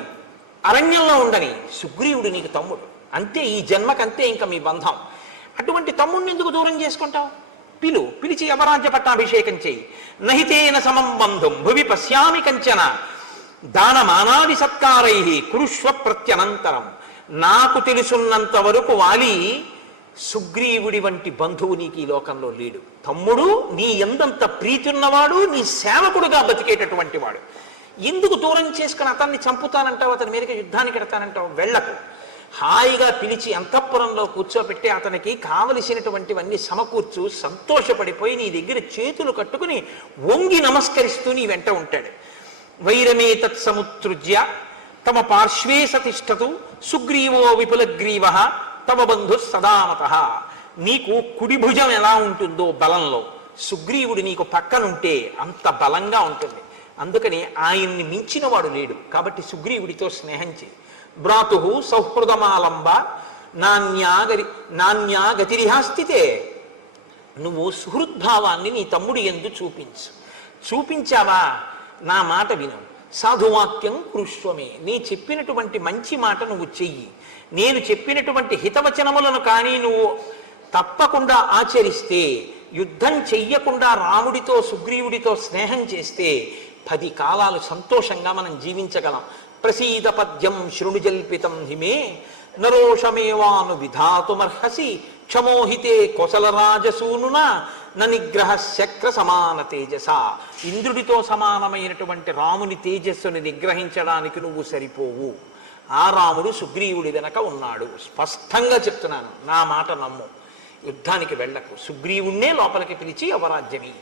అరణ్యంలో ఉండని, సుగ్రీవుడు నీకు తమ్ముడు అంతే, ఈ జన్మకంతే ఇంకా మీ బంధం. అటువంటి తమ్ముడిని ఎందుకు దూరం చేసుకుంటావు? పిలిచి యవరాజ్య పట్టాభిషేకం చేయి. నహితేన సమం బంధుం భువి పశ్యామి కంచన దానమానాది సత్కారై కురుష్వ ప్రత్యనంతరం. నాకు తెలుసున్నంత వరకు వాలి సుగ్రీవుడి వంటి బంధువు నీకు ఈ లోకంలో లేడు. తమ్ముడు నీ ఎందంత ప్రీతి ఉన్నవాడు, నీ సేవకుడుగా బతికేటటువంటి వాడు. ఎందుకు దూరం చేసుకుని అతన్ని చంపుతానంటావు, అతని మీదకి యుద్ధానికి ఎడతానంటావు? వెళ్ళకు. హాయిగా పిలిచి అంతఃపురంలో కూర్చోబెట్టి అతనికి కావలసినటువంటివన్నీ సమకూర్చు, సంతోషపడిపోయి నీ దగ్గర చేతులు కట్టుకుని వంగి నమస్కరిస్తూ నీ వెంట ఉంటాడు. వైరమే తత్సముత్సృజ్య తమ పార్శ్వే సతిష్టతు సుగ్రీవో విపులగ్రీవ తమ బంధు సదామత. నీకు కుడి భుజం ఎలా ఉంటుందో బలంలో, సుగ్రీవుడు నీకు పక్కనుంటే అంత బలంగా ఉంటుంది. అందుకని ఆయన్ని మించిన వాడు లేడు. కాబట్టి సుగ్రీవుడితో స్నేహం చేయి. భ్రాతు సౌహృదమాలంబ నాణ్యా గతిరిహాస్థితే. నువ్వు సుహృద్భావాన్ని నీ తమ్ముడి యందు చూపించావా, నా మాట విను. సాధువాక్యం కృష్వమే, నీ చెప్పినటువంటి మంచి మాట నువ్వు చెయ్యి. నేను చెప్పినటువంటి హితవచనములను కానీ నువ్వు తప్పకుండా ఆచరిస్తే, యుద్ధం చెయ్యకుండా రాముడితో సుగ్రీవుడితో స్నేహం చేస్తే 10 కాలాలు సంతోషంగా మనం జీవించగలం. ప్రసీద పద్యం శృణుజల్పితం హిమే నరోషమేవాను విధాతుమర్హసి క్షమోహితే కోసలరాజసూనునా నిగ్రహ శక్ర సమాన తేజస. ఇంద్రుడితో సమానమైనటువంటి రాముని తేజస్సుని నిగ్రహించడానికి నువ్వు సరిపోవు. ఆ రాముడు సుగ్రీవుడి వెనక ఉన్నాడు. స్పష్టంగా చెప్తున్నాను, నా మాట నమ్ము. యుద్ధానికి వెళ్ళకు. సుగ్రీవుణ్ణే లోపలికి పిలిచి అవరాజ్యమి.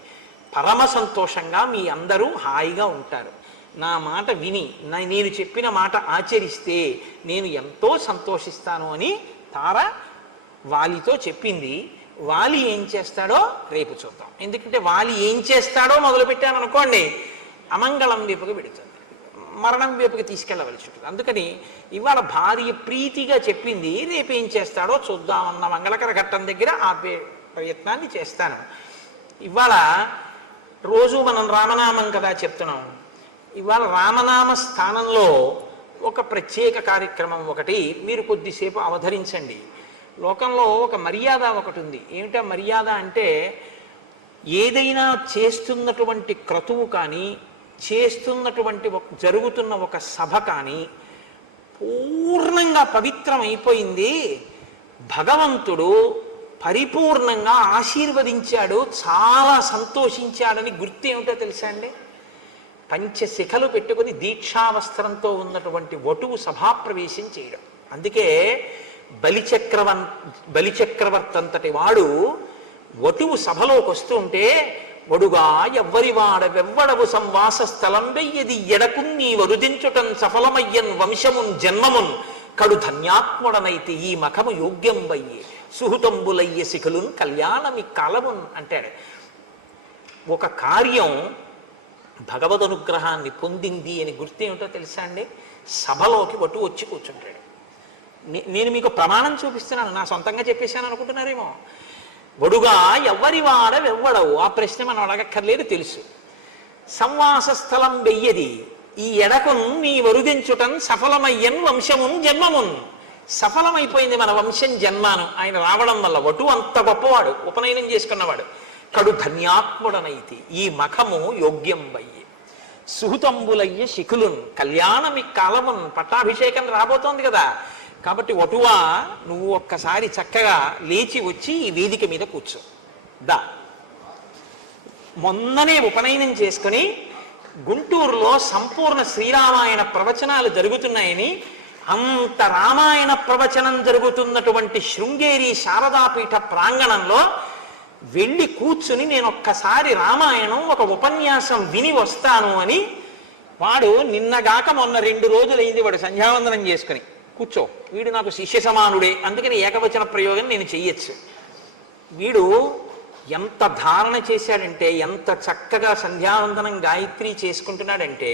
పరమ సంతోషంగా మీ అందరూ హాయిగా ఉంటారు. నా మాట విని నేను చెప్పిన మాట ఆచరిస్తే నేను ఎంతో సంతోషిస్తాను అని తార వాలితో చెప్పింది. వాలి ఏం చేస్తాడో రేపు చూద్దాం. ఎందుకంటే వాలి ఏం చేస్తాడో మొదలుపెట్టామనుకోండి అమంగళం వైపుకి పెడుతుంది, మరణం వైపుకి తీసుకెళ్ళవలసి ఉంటుంది. అందుకని ఇవాళ భార్య ప్రీతిగా చెప్పింది, రేపు ఏం చేస్తాడో చూద్దామన్న మంగళకర ఘట్టం దగ్గర ఆపే ప్రయత్నాన్ని చేస్తాను. ఇవాళ రోజు మనం రామనామం కదా చెప్తున్నాం. ఇవాళ రామనామ స్థానంలో ఒక ప్రత్యేక కార్యక్రమం ఒకటి మీరు కొద్దిసేపు అవధరించండి. లోకంలో ఒక మర్యాద ఒకటి ఉంది. ఏమిటా మర్యాద అంటే, ఏదైనా చేస్తున్నటువంటి క్రతువు కానీ చేస్తున్నటువంటి జరుగుతున్న ఒక సభ కానీ పూర్ణంగా పవిత్రమైపోయింది, భగవంతుడు పరిపూర్ణంగా ఆశీర్వదించాడు, చాలా సంతోషించాడని గుర్తు ఏమిటో తెలుసా అండి? పంచశిఖలు పెట్టుకుని దీక్షావస్త్రంతో ఉన్నటువంటి వటువు సభాప్రవేశం చేయడం. అందుకే బలిచక్రవర్తి అంతటి వాడు వటువు సభలోకి వస్తుంటే, వడుగా ఎవ్వరివాడవెవ్వడవు సంవాస స్థలం వెయ్యది ఎడకున్ నీ వరుదించుటన్ సఫలమయ్యన్ వంశమున్ జన్మమున్ కడు ధన్యాత్ముడనైతే ఈ మఖము యోగ్యం వయ్యే సుహృతంబులయ్య శిఖులున్ కళ్యాణమి కాలమున్ అంటాడు. ఒక కార్యం భగవద్ అనుగ్రహాన్ని పొందింది అని గుర్తు ఏమిటో తెలుసా అండి? సభలోకి వటు వచ్చి కూర్చుంటాడు. నేను మీకు ప్రమాణం చూపిస్తున్నాను, నా సొంతంగా చెప్పేశాను అనుకుంటున్నారేమో. వడుగా ఎవ్వడవు, ఆ ప్రశ్న మనం అడగక్కర్లేదు, తెలుసు. సంవాస స్థలం వెయ్యది ఈ ఎడకున్ నీ వరుదించుటన్ సఫలమయ్యన్ వంశమున్ జన్మమున్. సఫలమైపోయింది మన వంశం జన్మాను ఆయన రావడం వల్ల. వటు అంత గొప్పవాడు, ఉపనయనం చేసుకున్నవాడు. కడు ధన్యాత్ముడనైతి ఈ మఖము యోగ్యం వయ్యి సుహృతంబులయ్య శిఖులున్ కళ్యాణమి కాలమున్. పట్టాభిషేకం రాబోతోంది కదా. కాబట్టి వటువా, నువ్వు ఒక్కసారి చక్కగా లేచి వచ్చి ఈ వేదిక మీద కూర్చో. మొన్ననే ఉపనయనం చేసుకుని గుంటూరులో సంపూర్ణ శ్రీరామాయణ ప్రవచనాలు జరుగుతున్నాయని, అంత రామాయణ ప్రవచనం జరుగుతున్నటువంటి శృంగేరి శారదాపీఠ ప్రాంగణంలో వెళ్ళి కూర్చుని నేను ఒక్కసారి రామాయణం ఒక ఉపన్యాసం విని వస్తాను అని వాడు నిన్నగాక మొన్న 2 రోజులైంది వాడు సంధ్యావందనం చేసుకుని కూర్చో. వీడు నాకు శిష్య సమానుడే, అందుకని ఏకవచన ప్రయోగం నేను చెయ్యొచ్చు. వీడు ఎంత ధారణ చేశాడంటే, ఎంత చక్కగా సంధ్యావందనం గాయత్రి చేసుకుంటున్నాడంటే,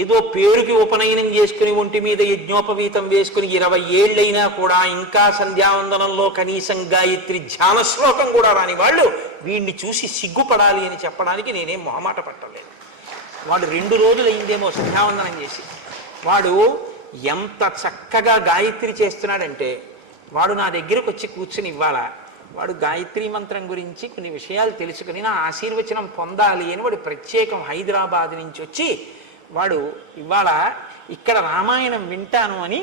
ఏదో పేరుకి ఉపనయనం చేసుకుని ఒంటి మీద యజ్ఞోపవీతం వేసుకుని 20 ఏళ్ళైనా కూడా ఇంకా సంధ్యావందనంలో కనీసం గాయత్రి ధ్యాన శ్లోకం కూడా రాని వాళ్ళు వీడిని చూసి సిగ్గుపడాలి అని చెప్పడానికి నేనేం మొహమాట పట్టలేదు. వాడు 2 రోజులైందేమో సంధ్యావందనం చేసి. వాడు ఎంత చక్కగా గాయత్రి చేస్తున్నాడంటే, వాడు నా దగ్గరకు వచ్చి కూర్చుని ఇవ్వాల వాడు గాయత్రి మంత్రం గురించి కొన్ని విషయాలు తెలుసుకుని నా ఆశీర్వచనం పొందాలి అని వాడు ప్రత్యేకం హైదరాబాద్ నుంచి వచ్చి వాడు ఇవాళ ఇక్కడ రామాయణం వింటాను అని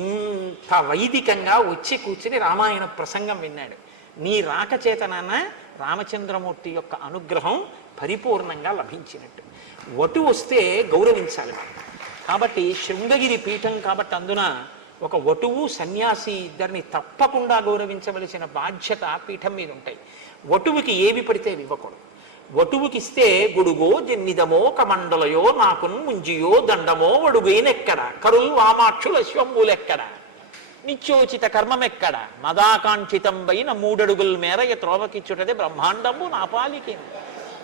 ఇంత వైదికంగా వచ్చి కూర్చుని రామాయణ ప్రసంగం విన్నాడు. నీ రాక చేతనాన రామచంద్రమూర్తి యొక్క అనుగ్రహం పరిపూర్ణంగా లభించినట్టు. వటు వస్తే గౌరవించాలి. కాబట్టి శృంగగిరి పీఠం కాబట్టి అందున ఒక వటువు సన్యాసి ఇద్దరిని తప్పకుండా గౌరవించవలసిన బాధ్యత పీఠం మీద ఉంటాయి. వటువుకి ఏవి పడితే ఇవ్వకూడదు. వటువుకిస్తే గొడుగో జన్నిదమో కమండలయో నాకున్ ముంజియో దండమో వడుగైనెక్కడ కరుల్ వామాక్షుల అశ్వంబులెక్కడ నిత్యోచిత కర్మమెక్కడ మదాకాంక్షితంబైన 3 అడుగుల మేర త్రోవకిచ్చుటదే బ్రహ్మాండము నా పాలికి.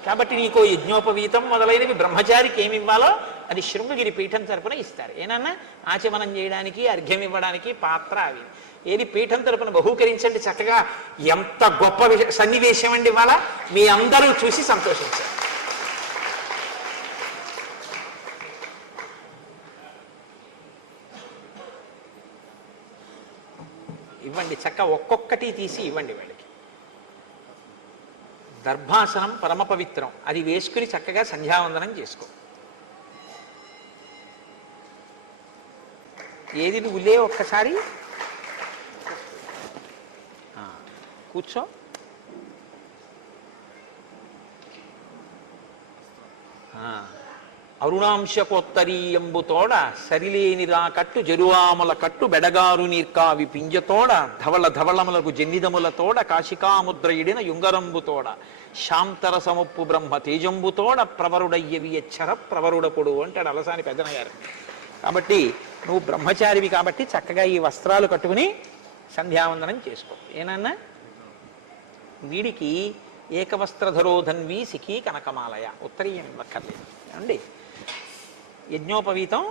కాబట్టి నీకో యజ్ఞోపవీతం మొదలైనవి బ్రహ్మచారికి ఏమి ఇవ్వాలో అది శృంగగిరి పీఠం తరపున ఇస్తారు. ఏనన్నా ఆచమనం చేయడానికి, అర్ఘ్యం ఇవ్వడానికి పాత్ర అవి. ఏది పీఠం తరపున బహూకరించండి. చక్కగా ఎంత గొప్ప సన్నివేశం అండి ఇవాళ, మీ అందరూ చూసి సంతోషించారు. ఇవ్వండి, చక్క ఒక్కొక్కటి తీసి ఇవ్వండి వాళ్ళకి. దర్భాసనం పరమ పవిత్రం, అది వేసుకుని చక్కగా సంధ్యావందనం చేసుకో. ఏది నువ్వు లే ఒక్కసారి కూర్చో. అరుణాంశకోత్తరీయంబుతోడ సరిలేనిరా కట్టు జరువాముల కట్టు బెడగారు నీర్కావి పింజతోడ ధవళ ధవళములకు జన్నిదములతోడ కాశికాముద్రయుడిన యుంగరంబుతోడ శాంతరసముప్పు బ్రహ్మ తేజంబుతోడ ప్రవరుడయ్యవి ఎచ్చర ప్రవరుడపుడు అంటాడు అలసాని పెద్దనగారు. కాబట్టి నువ్వు బ్రహ్మచారివి కాబట్టి చక్కగా ఈ వస్త్రాలు కట్టుకుని సంధ్యావందనం చేసుకో. ఏనన్నా వీడికి ఏకవస్త్రధరోధన్వి సిఖీ కనకమాలయ ఉత్తరీయం ఇవ్వక్కర్లేదు అండి. యజ్ఞోపవీతం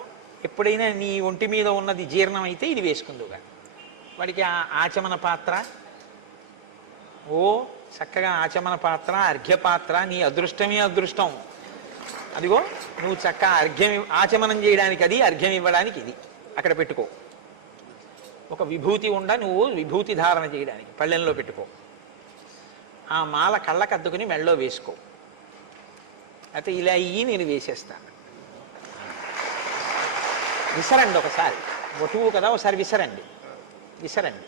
ఎప్పుడైనా నీ ఒంటి మీద ఉన్నది జీర్ణం అయితే ఇది వేసుకుందుగా. వాడికి ఆచమన పాత్ర, ఓ చక్కగా ఆచమన పాత్ర, అర్ఘ్యపాత్ర, నీ అదృష్టమే అదృష్టం. అదిగో నువ్వు చక్క అర్ఘ్యం ఆచమనం చేయడానికి అది, అర్ఘ్యం ఇవ్వడానికి ఇది అక్కడ పెట్టుకో. ఒక విభూతి ఉండ నువ్వు విభూతి ధారణ చేయడానికి పళ్ళెంలో పెట్టుకో. ఆ మాల కళ్ళకద్దుకుని మెళ్ళో వేసుకో. అయితే ఇలా అయ్యి నేను వేసేస్తాను. విసరండి ఒకసారి, వటువు కదా ఒకసారి విసరండి, విసరండి.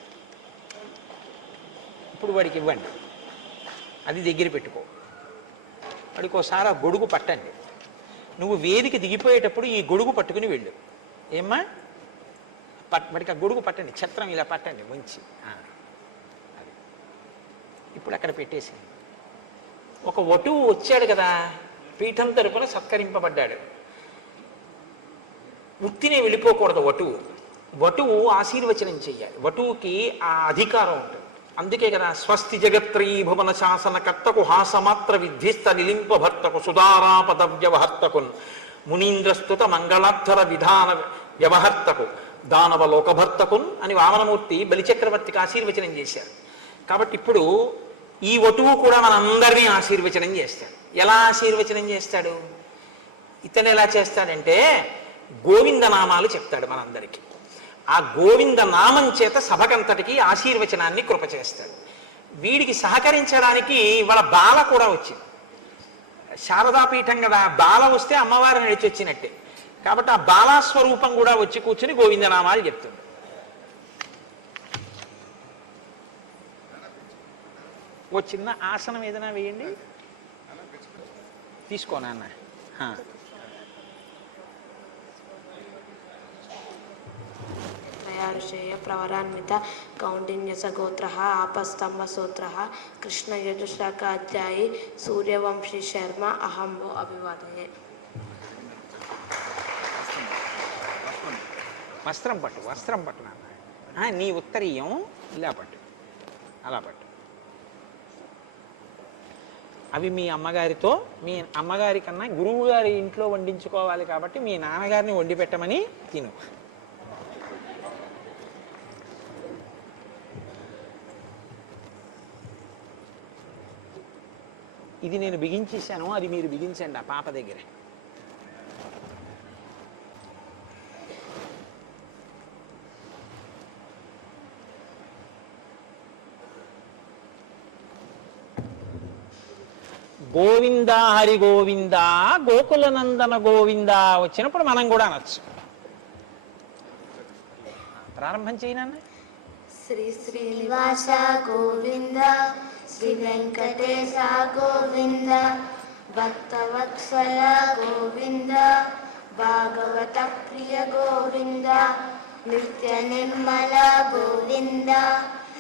ఇప్పుడు వాడికి ఇవ్వండి, అది దగ్గర పెట్టుకో. వాడికి ఒకసారి ఆ గొడుగు పట్టండి. నువ్వు వేదిక దిగిపోయేటప్పుడు ఈ గొడుగు పట్టుకుని వెళ్ళు. ఏమ్మా వాడికి ఆ గొడుగు పట్టండి, ఛత్రం ఇలా పట్టండి మంచి. అది ఇప్పుడు అక్కడ పెట్టేసి. ఒక వటువు వచ్చాడు కదా, పీఠం తరపున సత్కరింపబడ్డాడు. ఉత్తినే వెళ్ళిపోకూడదు వటువు. వటువు ఆశీర్వచనం చెయ్యాలి. వటువుకి ఆ అధికారం ఉంటుంది. అందుకే కదా స్వస్తి జగత్రీ భువన శాసన కర్తకు హాసమాత్ర విద్ధిస్త నిలింప భర్తకు సుధారాపద వ్యవహర్తకున్ మునీంద్రస్తుత మంగళార్థర విధాన వ్యవహర్తకు దానవ లోకభర్తకున్ అని వామనమూర్తి బలిచక్రవర్తికి ఆశీర్వచనం చేశారు. కాబట్టి ఇప్పుడు ఈ వటువు కూడా మనందరినీ ఆశీర్వచనం చేస్తాడు. ఎలా ఆశీర్వచనం చేస్తాడు? ఇతను ఎలా చేస్తాడంటే గోవిందనామాలు చెప్తాడు మనందరికీ. ఆ గోవింద నామం చేత సభకంతటికి ఆశీర్వచనాన్ని కృప చేస్తాడు. వీడికి సహకరించడానికి వాళ్ళ బాల కూడా వచ్చింది. శారదాపీఠం కదా, బాల వస్తే అమ్మవారు నడిచి వచ్చినట్టే. కాబట్టి ఆ బాలాస్వరూపం కూడా వచ్చి కూర్చుని గోవిందనామాలు చెప్తుంది. ఓ చిన్న ఆసనం ఏదైనా వేయండి, తీసుకో నాన్న. ఋషయ ప్రవరాన్విత కౌండిన్యస గోత్ర ఆపస్తంభ సూత్ర కృష్ణ యజుశాఖాధ్యాయి సూర్యవంశీ శర్మ అహంభో అభివాదయే. వస్త్రం పట్టు, వస్త్రం పట్టు నాన్న. నీ ఉత్తరీయం ఇలా పట్టు, అలా పట్టు. అవి మీ అమ్మగారితో, మీ అమ్మగారి కన్నా గురువు గారి ఇంట్లో వండించుకోవాలి కాబట్టి మీ నాన్నగారిని వండి పెట్టమని తిను. ఇది నేను బిగించేశాను, అది మీరు బిగించండి ఆ పాప దగ్గర. గోవింద హరి గోవింద గోకుల నందన గోవింద వచ్చినప్పుడు మనం కూడా అనొచ్చు. ప్రారంభం చేయనా? శ్రీ శ్రీనివాస గోవింద శ్రీ వెంకటేశ గోవింద భక్తవత్సల గోవింద భాగవత ప్రియ గోవింద నిత్య నిర్మల గోవింద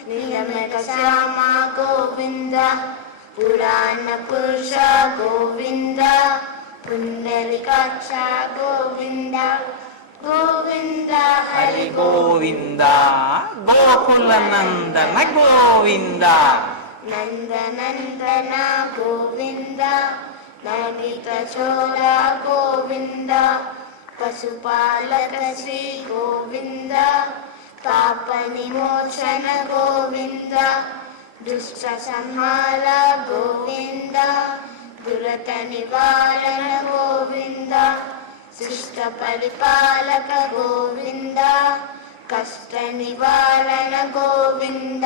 నిలమక శ్యామ గోవింద పురాణ పురుష గోవింద పుండరీకాక్ష గోవింద గోవింద హరి గోవింద గోకుల నందన గోవింద నందనందన గోవింద నవనీత చోళ గోవింద పశుపాలక శ్రీ గోవింద పాప విమోచన గోవింద దుష్ట సంహార గోవింద దురత నివారణ గోవింద శిష్ట పరిపాలక గోవింద కష్ట నివారణ గోవింద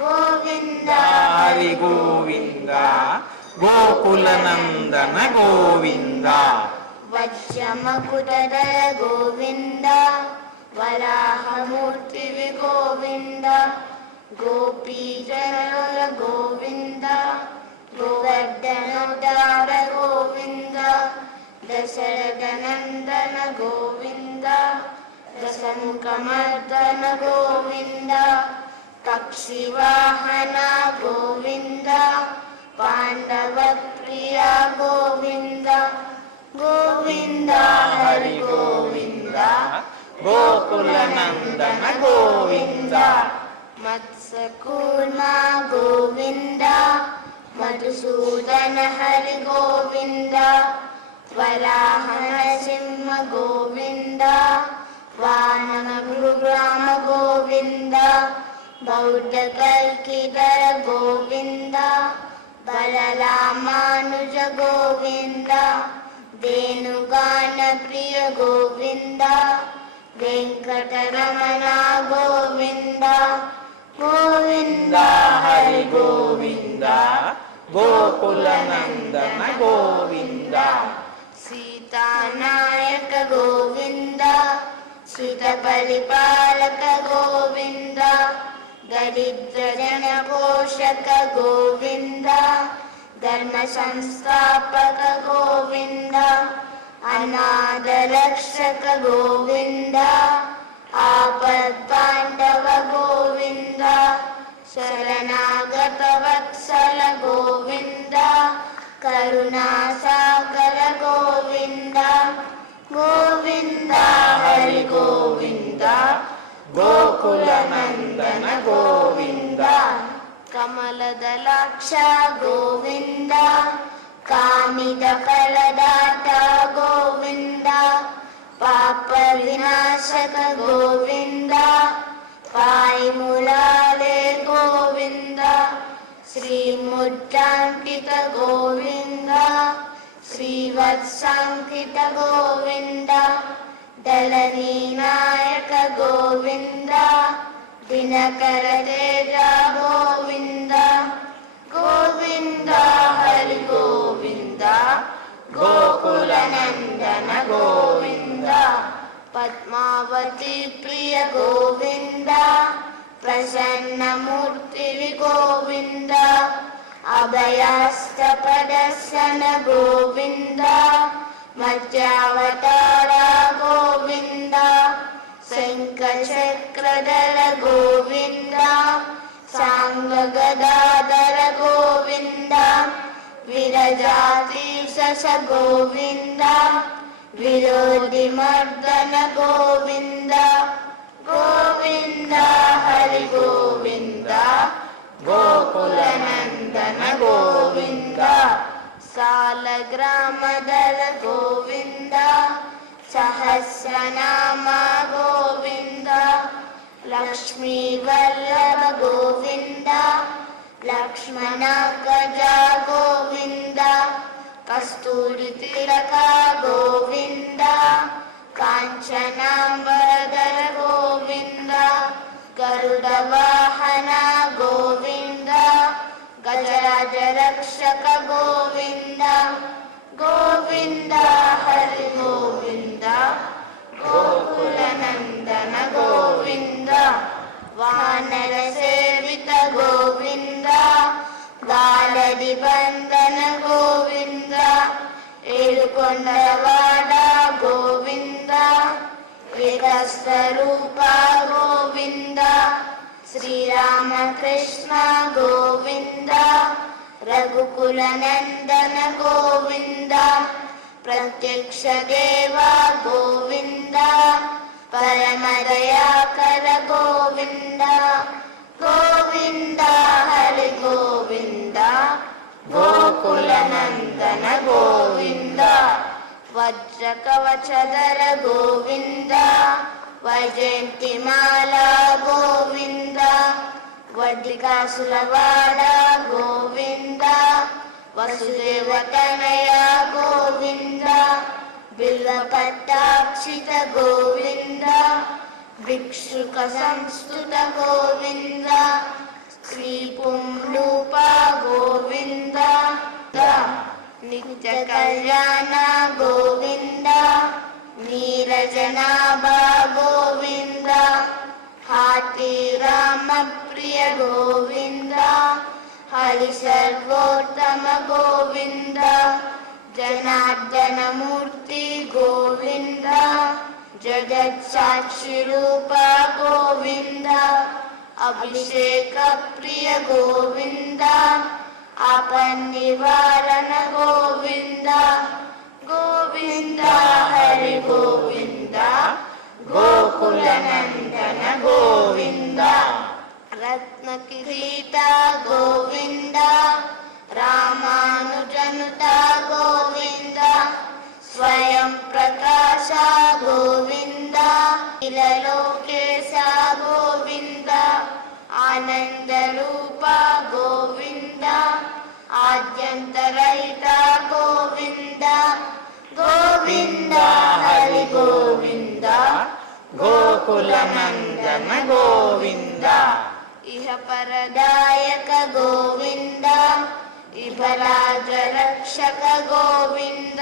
గోవింద హరి గోవింద గోకుల నందన గోవింద వజ్రమకుటధర గోవింద వరాహమూర్తి గోవింద గోపీజనర గోవింద గోవర్ధనోద్ధార గోవింద దశరథనందన గోవింద దశముఖమర్దన గోవింద పక్షివాహన గోవింద పాండవ ప్రియ గోవింద గోవింద హరి గోవింద గోకుల నందన గోవింద మత్స్యకూర్మ గోవింద మధుసూదన హరి గోవింద వరాహ నరసింహ గోవింద వానర గురుగ్రామ గోవింద బౌద్ధ కల్కిధర గోవింద బలరామానుజ గోవింద ధేనుగాన ప్రియ గోవింద వెంకటరమణ గోవింద గోవింద హరి గోవింద గోకుల నందన గోవింద సీతానాయక గోవింద సుత పరిపాలక గోవింద దరిద్ర జన పోషక గోవింద ధర్మ సంస్థాపక గోవింద అనాథ రక్షక గోవింద ఆపద్బాంధవ గోవింద శరణాగత వత్సల గోవింద కరుణాసాగర గోవింద గోవింద హరి గోవింద గోకుల నందన గోవింద కమలదలాక్ష గోవింద కామిత ఫలదాత గోవింద పాప వినాశక గోవింద పాయిములాలే గోవింద శ్రీముద్రాంకిత గోవింద శ్రీవత్సాంకిత గోవింద దళనీ నాయక గోవింద దినకర తేజ గోవింద గోవింద హరి గోవింద గోకుల నందన గోవింద పద్మావతి ప్రియ గోవింద ప్రసన్నమూర్తి గోవింద అభయాస్త ప్రదర్శన గోవింద మధ్యావతార గోవింద శంఖచక్రధర గోవింద సాంగ గదాధర గోవింద విరజాతీశ గోవింద విరోధి మర్దన గోవింద గోవింద హరి గోవింద గోకుల నందన గోవింద సాలగ్రామధర గోవింద సహస్రనామ గోవింద లక్ష్మీ వల్లభ గోవింద లక్ష్మణ గజ గోవింద కస్తూరి తిలక గోవింద కాంచనాంబరధర గోవింద గరుడ వాహన గోవింద గజరాజ రక్షక గోవింద గోవింద హరి గోవింద గోకుల నందన గోవింద వానర సేవిత గోవింద గాలది బంధన గోవింద ఏడుకొండవాడ గోవింద వస్త్రరూప గోవింద శ్రీరామకృష్ణ గోవింద రఘుకుల నందన గోవింద ప్రత్యక్ష దేవ గోవింద పరమదయాకర గోవింద గోవింద హరి గోవింద గోకుల నందన గోవింద వజ్ర కవచధర గోవింద వైజయంతిమాల గోవింద వడ్డికాసులవాడ గోవింద వసుదేవతనయ గోవింద బిల్వపట్టాక్షిత గోవింద భిక్షుక సంస్థుత గోవింద శ్రీ పుంలూప గోవింద నిత్య కళ్యాణ గోవింద నీరజనాభ గోవింద హాటి రామ ప్రియ గోవింద హరి సర్వోత్తమ గోవింద జనార్దన మూర్తి గోవింద జగత్ సాక్షి రూప గోవింద అభిషేక ప్రియ గోవింద ఆపన్నివారణ గోవింద గోవింద హరి గోవింద గోకుల నందన గోవింద రత్న కిరీట గోవింద రామానుజనుత గోవింద స్వయం ప్రకాశ గోవింద ఇలలోకేశ గోవింద ఆనంద రూప గోవింద ఆద్యంతరహిత గోవింద గోవింద హరి గోవింద గోకుల నందన గోవింద ఇహ పరదాయక గోవింద ఇహరాజ రక్షక గోవింద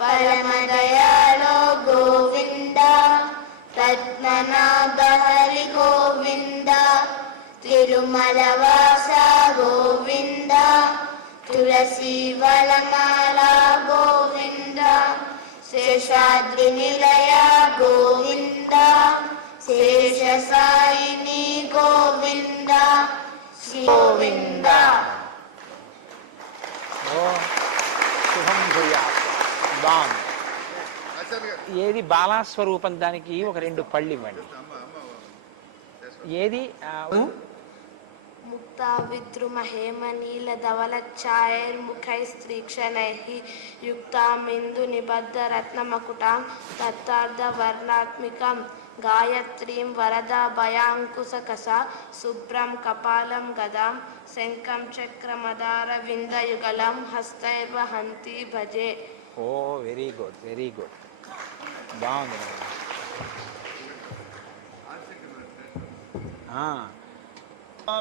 పరమదయాళో గోవింద రత్ననాభ హరి గోవింద తిరుమల వాస గోవింద తులసి వనమాల గోవింద శేషాద్రి నిలయ గోవింద శేష సాయిని గోవింద గోవింద. శుభం భూయా. బాగుంది. ఏది బాలాస్వరూపం, దానికి ఒక 2 పళ్ళు ఇవ్వండి. ఏది ముక్తా విద్రుమ హేమనీల ధవలఛాయైర్ముఖైస్త్రీక్షణైః యుక్తామిందు నిబద్ధ రత్నమకుటాం తత్తార్ధ వర్ణాత్మికం గాయత్రీం వరదా భయాంకుశకస శుభ్రం కపాలం గదాం శంఖం చక్రమదార విందయుగలం హస్తైర్వహంతి భజే. ఓ వెరీ గుడ్, వెరీ గుడ్, బాగుంది.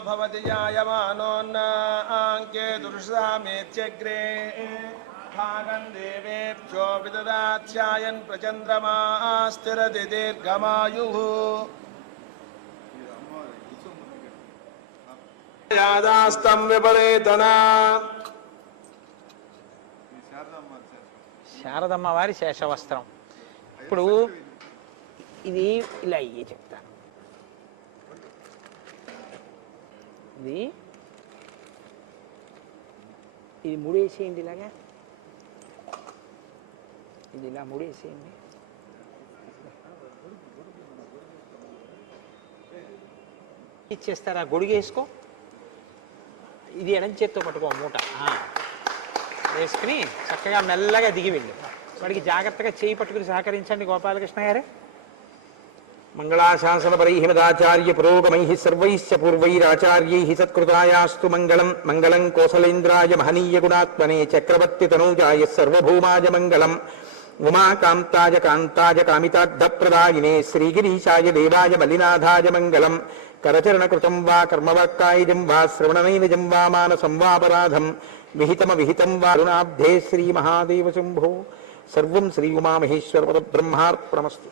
భవతి జాయమానోన్నాంకే దుర్షామేత్యగ్రే భాగం దేవేభ్యో విదదాధ్యాయన్ ప్రచంద్రమా స్థిరతి దీర్ఘమాయుః. యాదాస్తం విపరేతనా. శారదమ్మ వారి శేషవస్త్రం. ఇప్పుడు ఇది ఇలా అయ్యే చెప్తాను. ఇది ముడేసేయండి, ఇలాగా ఇది ఇలా ముడేసేయండి. ఇచ్చేస్తారా? గొడుగు వేసుకో. ఇది ఎడం చేత్తో పట్టుకో, మూట వేసుకుని చక్కగా మెల్లగా దిగి వెళ్ళు. వాడికి జాగ్రత్తగా చేయి పట్టుకుని సహకరించండి గోపాలకృష్ణ గారు. మంగళాశాసనపరైః మదాచార్య పురోగమైః సర్వైశ్చ పూర్వైరాచార్యైః సత్కృతాయాస్తు మంగళం. మంగళం కోసలేంద్రాయ మహనీయ గుణాత్మనే చక్రవర్తి తనూజాయ సర్వభౌమాయ మంగళం. ఉమాకాంతాయ కాంతాయ కామితార్థప్రదాయినే శ్రీగిరీశాయ దేవాయ మల్లినాథాయ మంగళం. కరచరణకృతం వా కర్మవాక్కాయజం వా శ్రవణనైనజం వా మానసం వాపరాధం విహితమవిహితం వా రుణాబ్ధే శ్రీమహాదేవ శంభో. సర్వం శ్రీ ఉమామహేశ్వర పరబ్రహ్మార్పణమస్తు.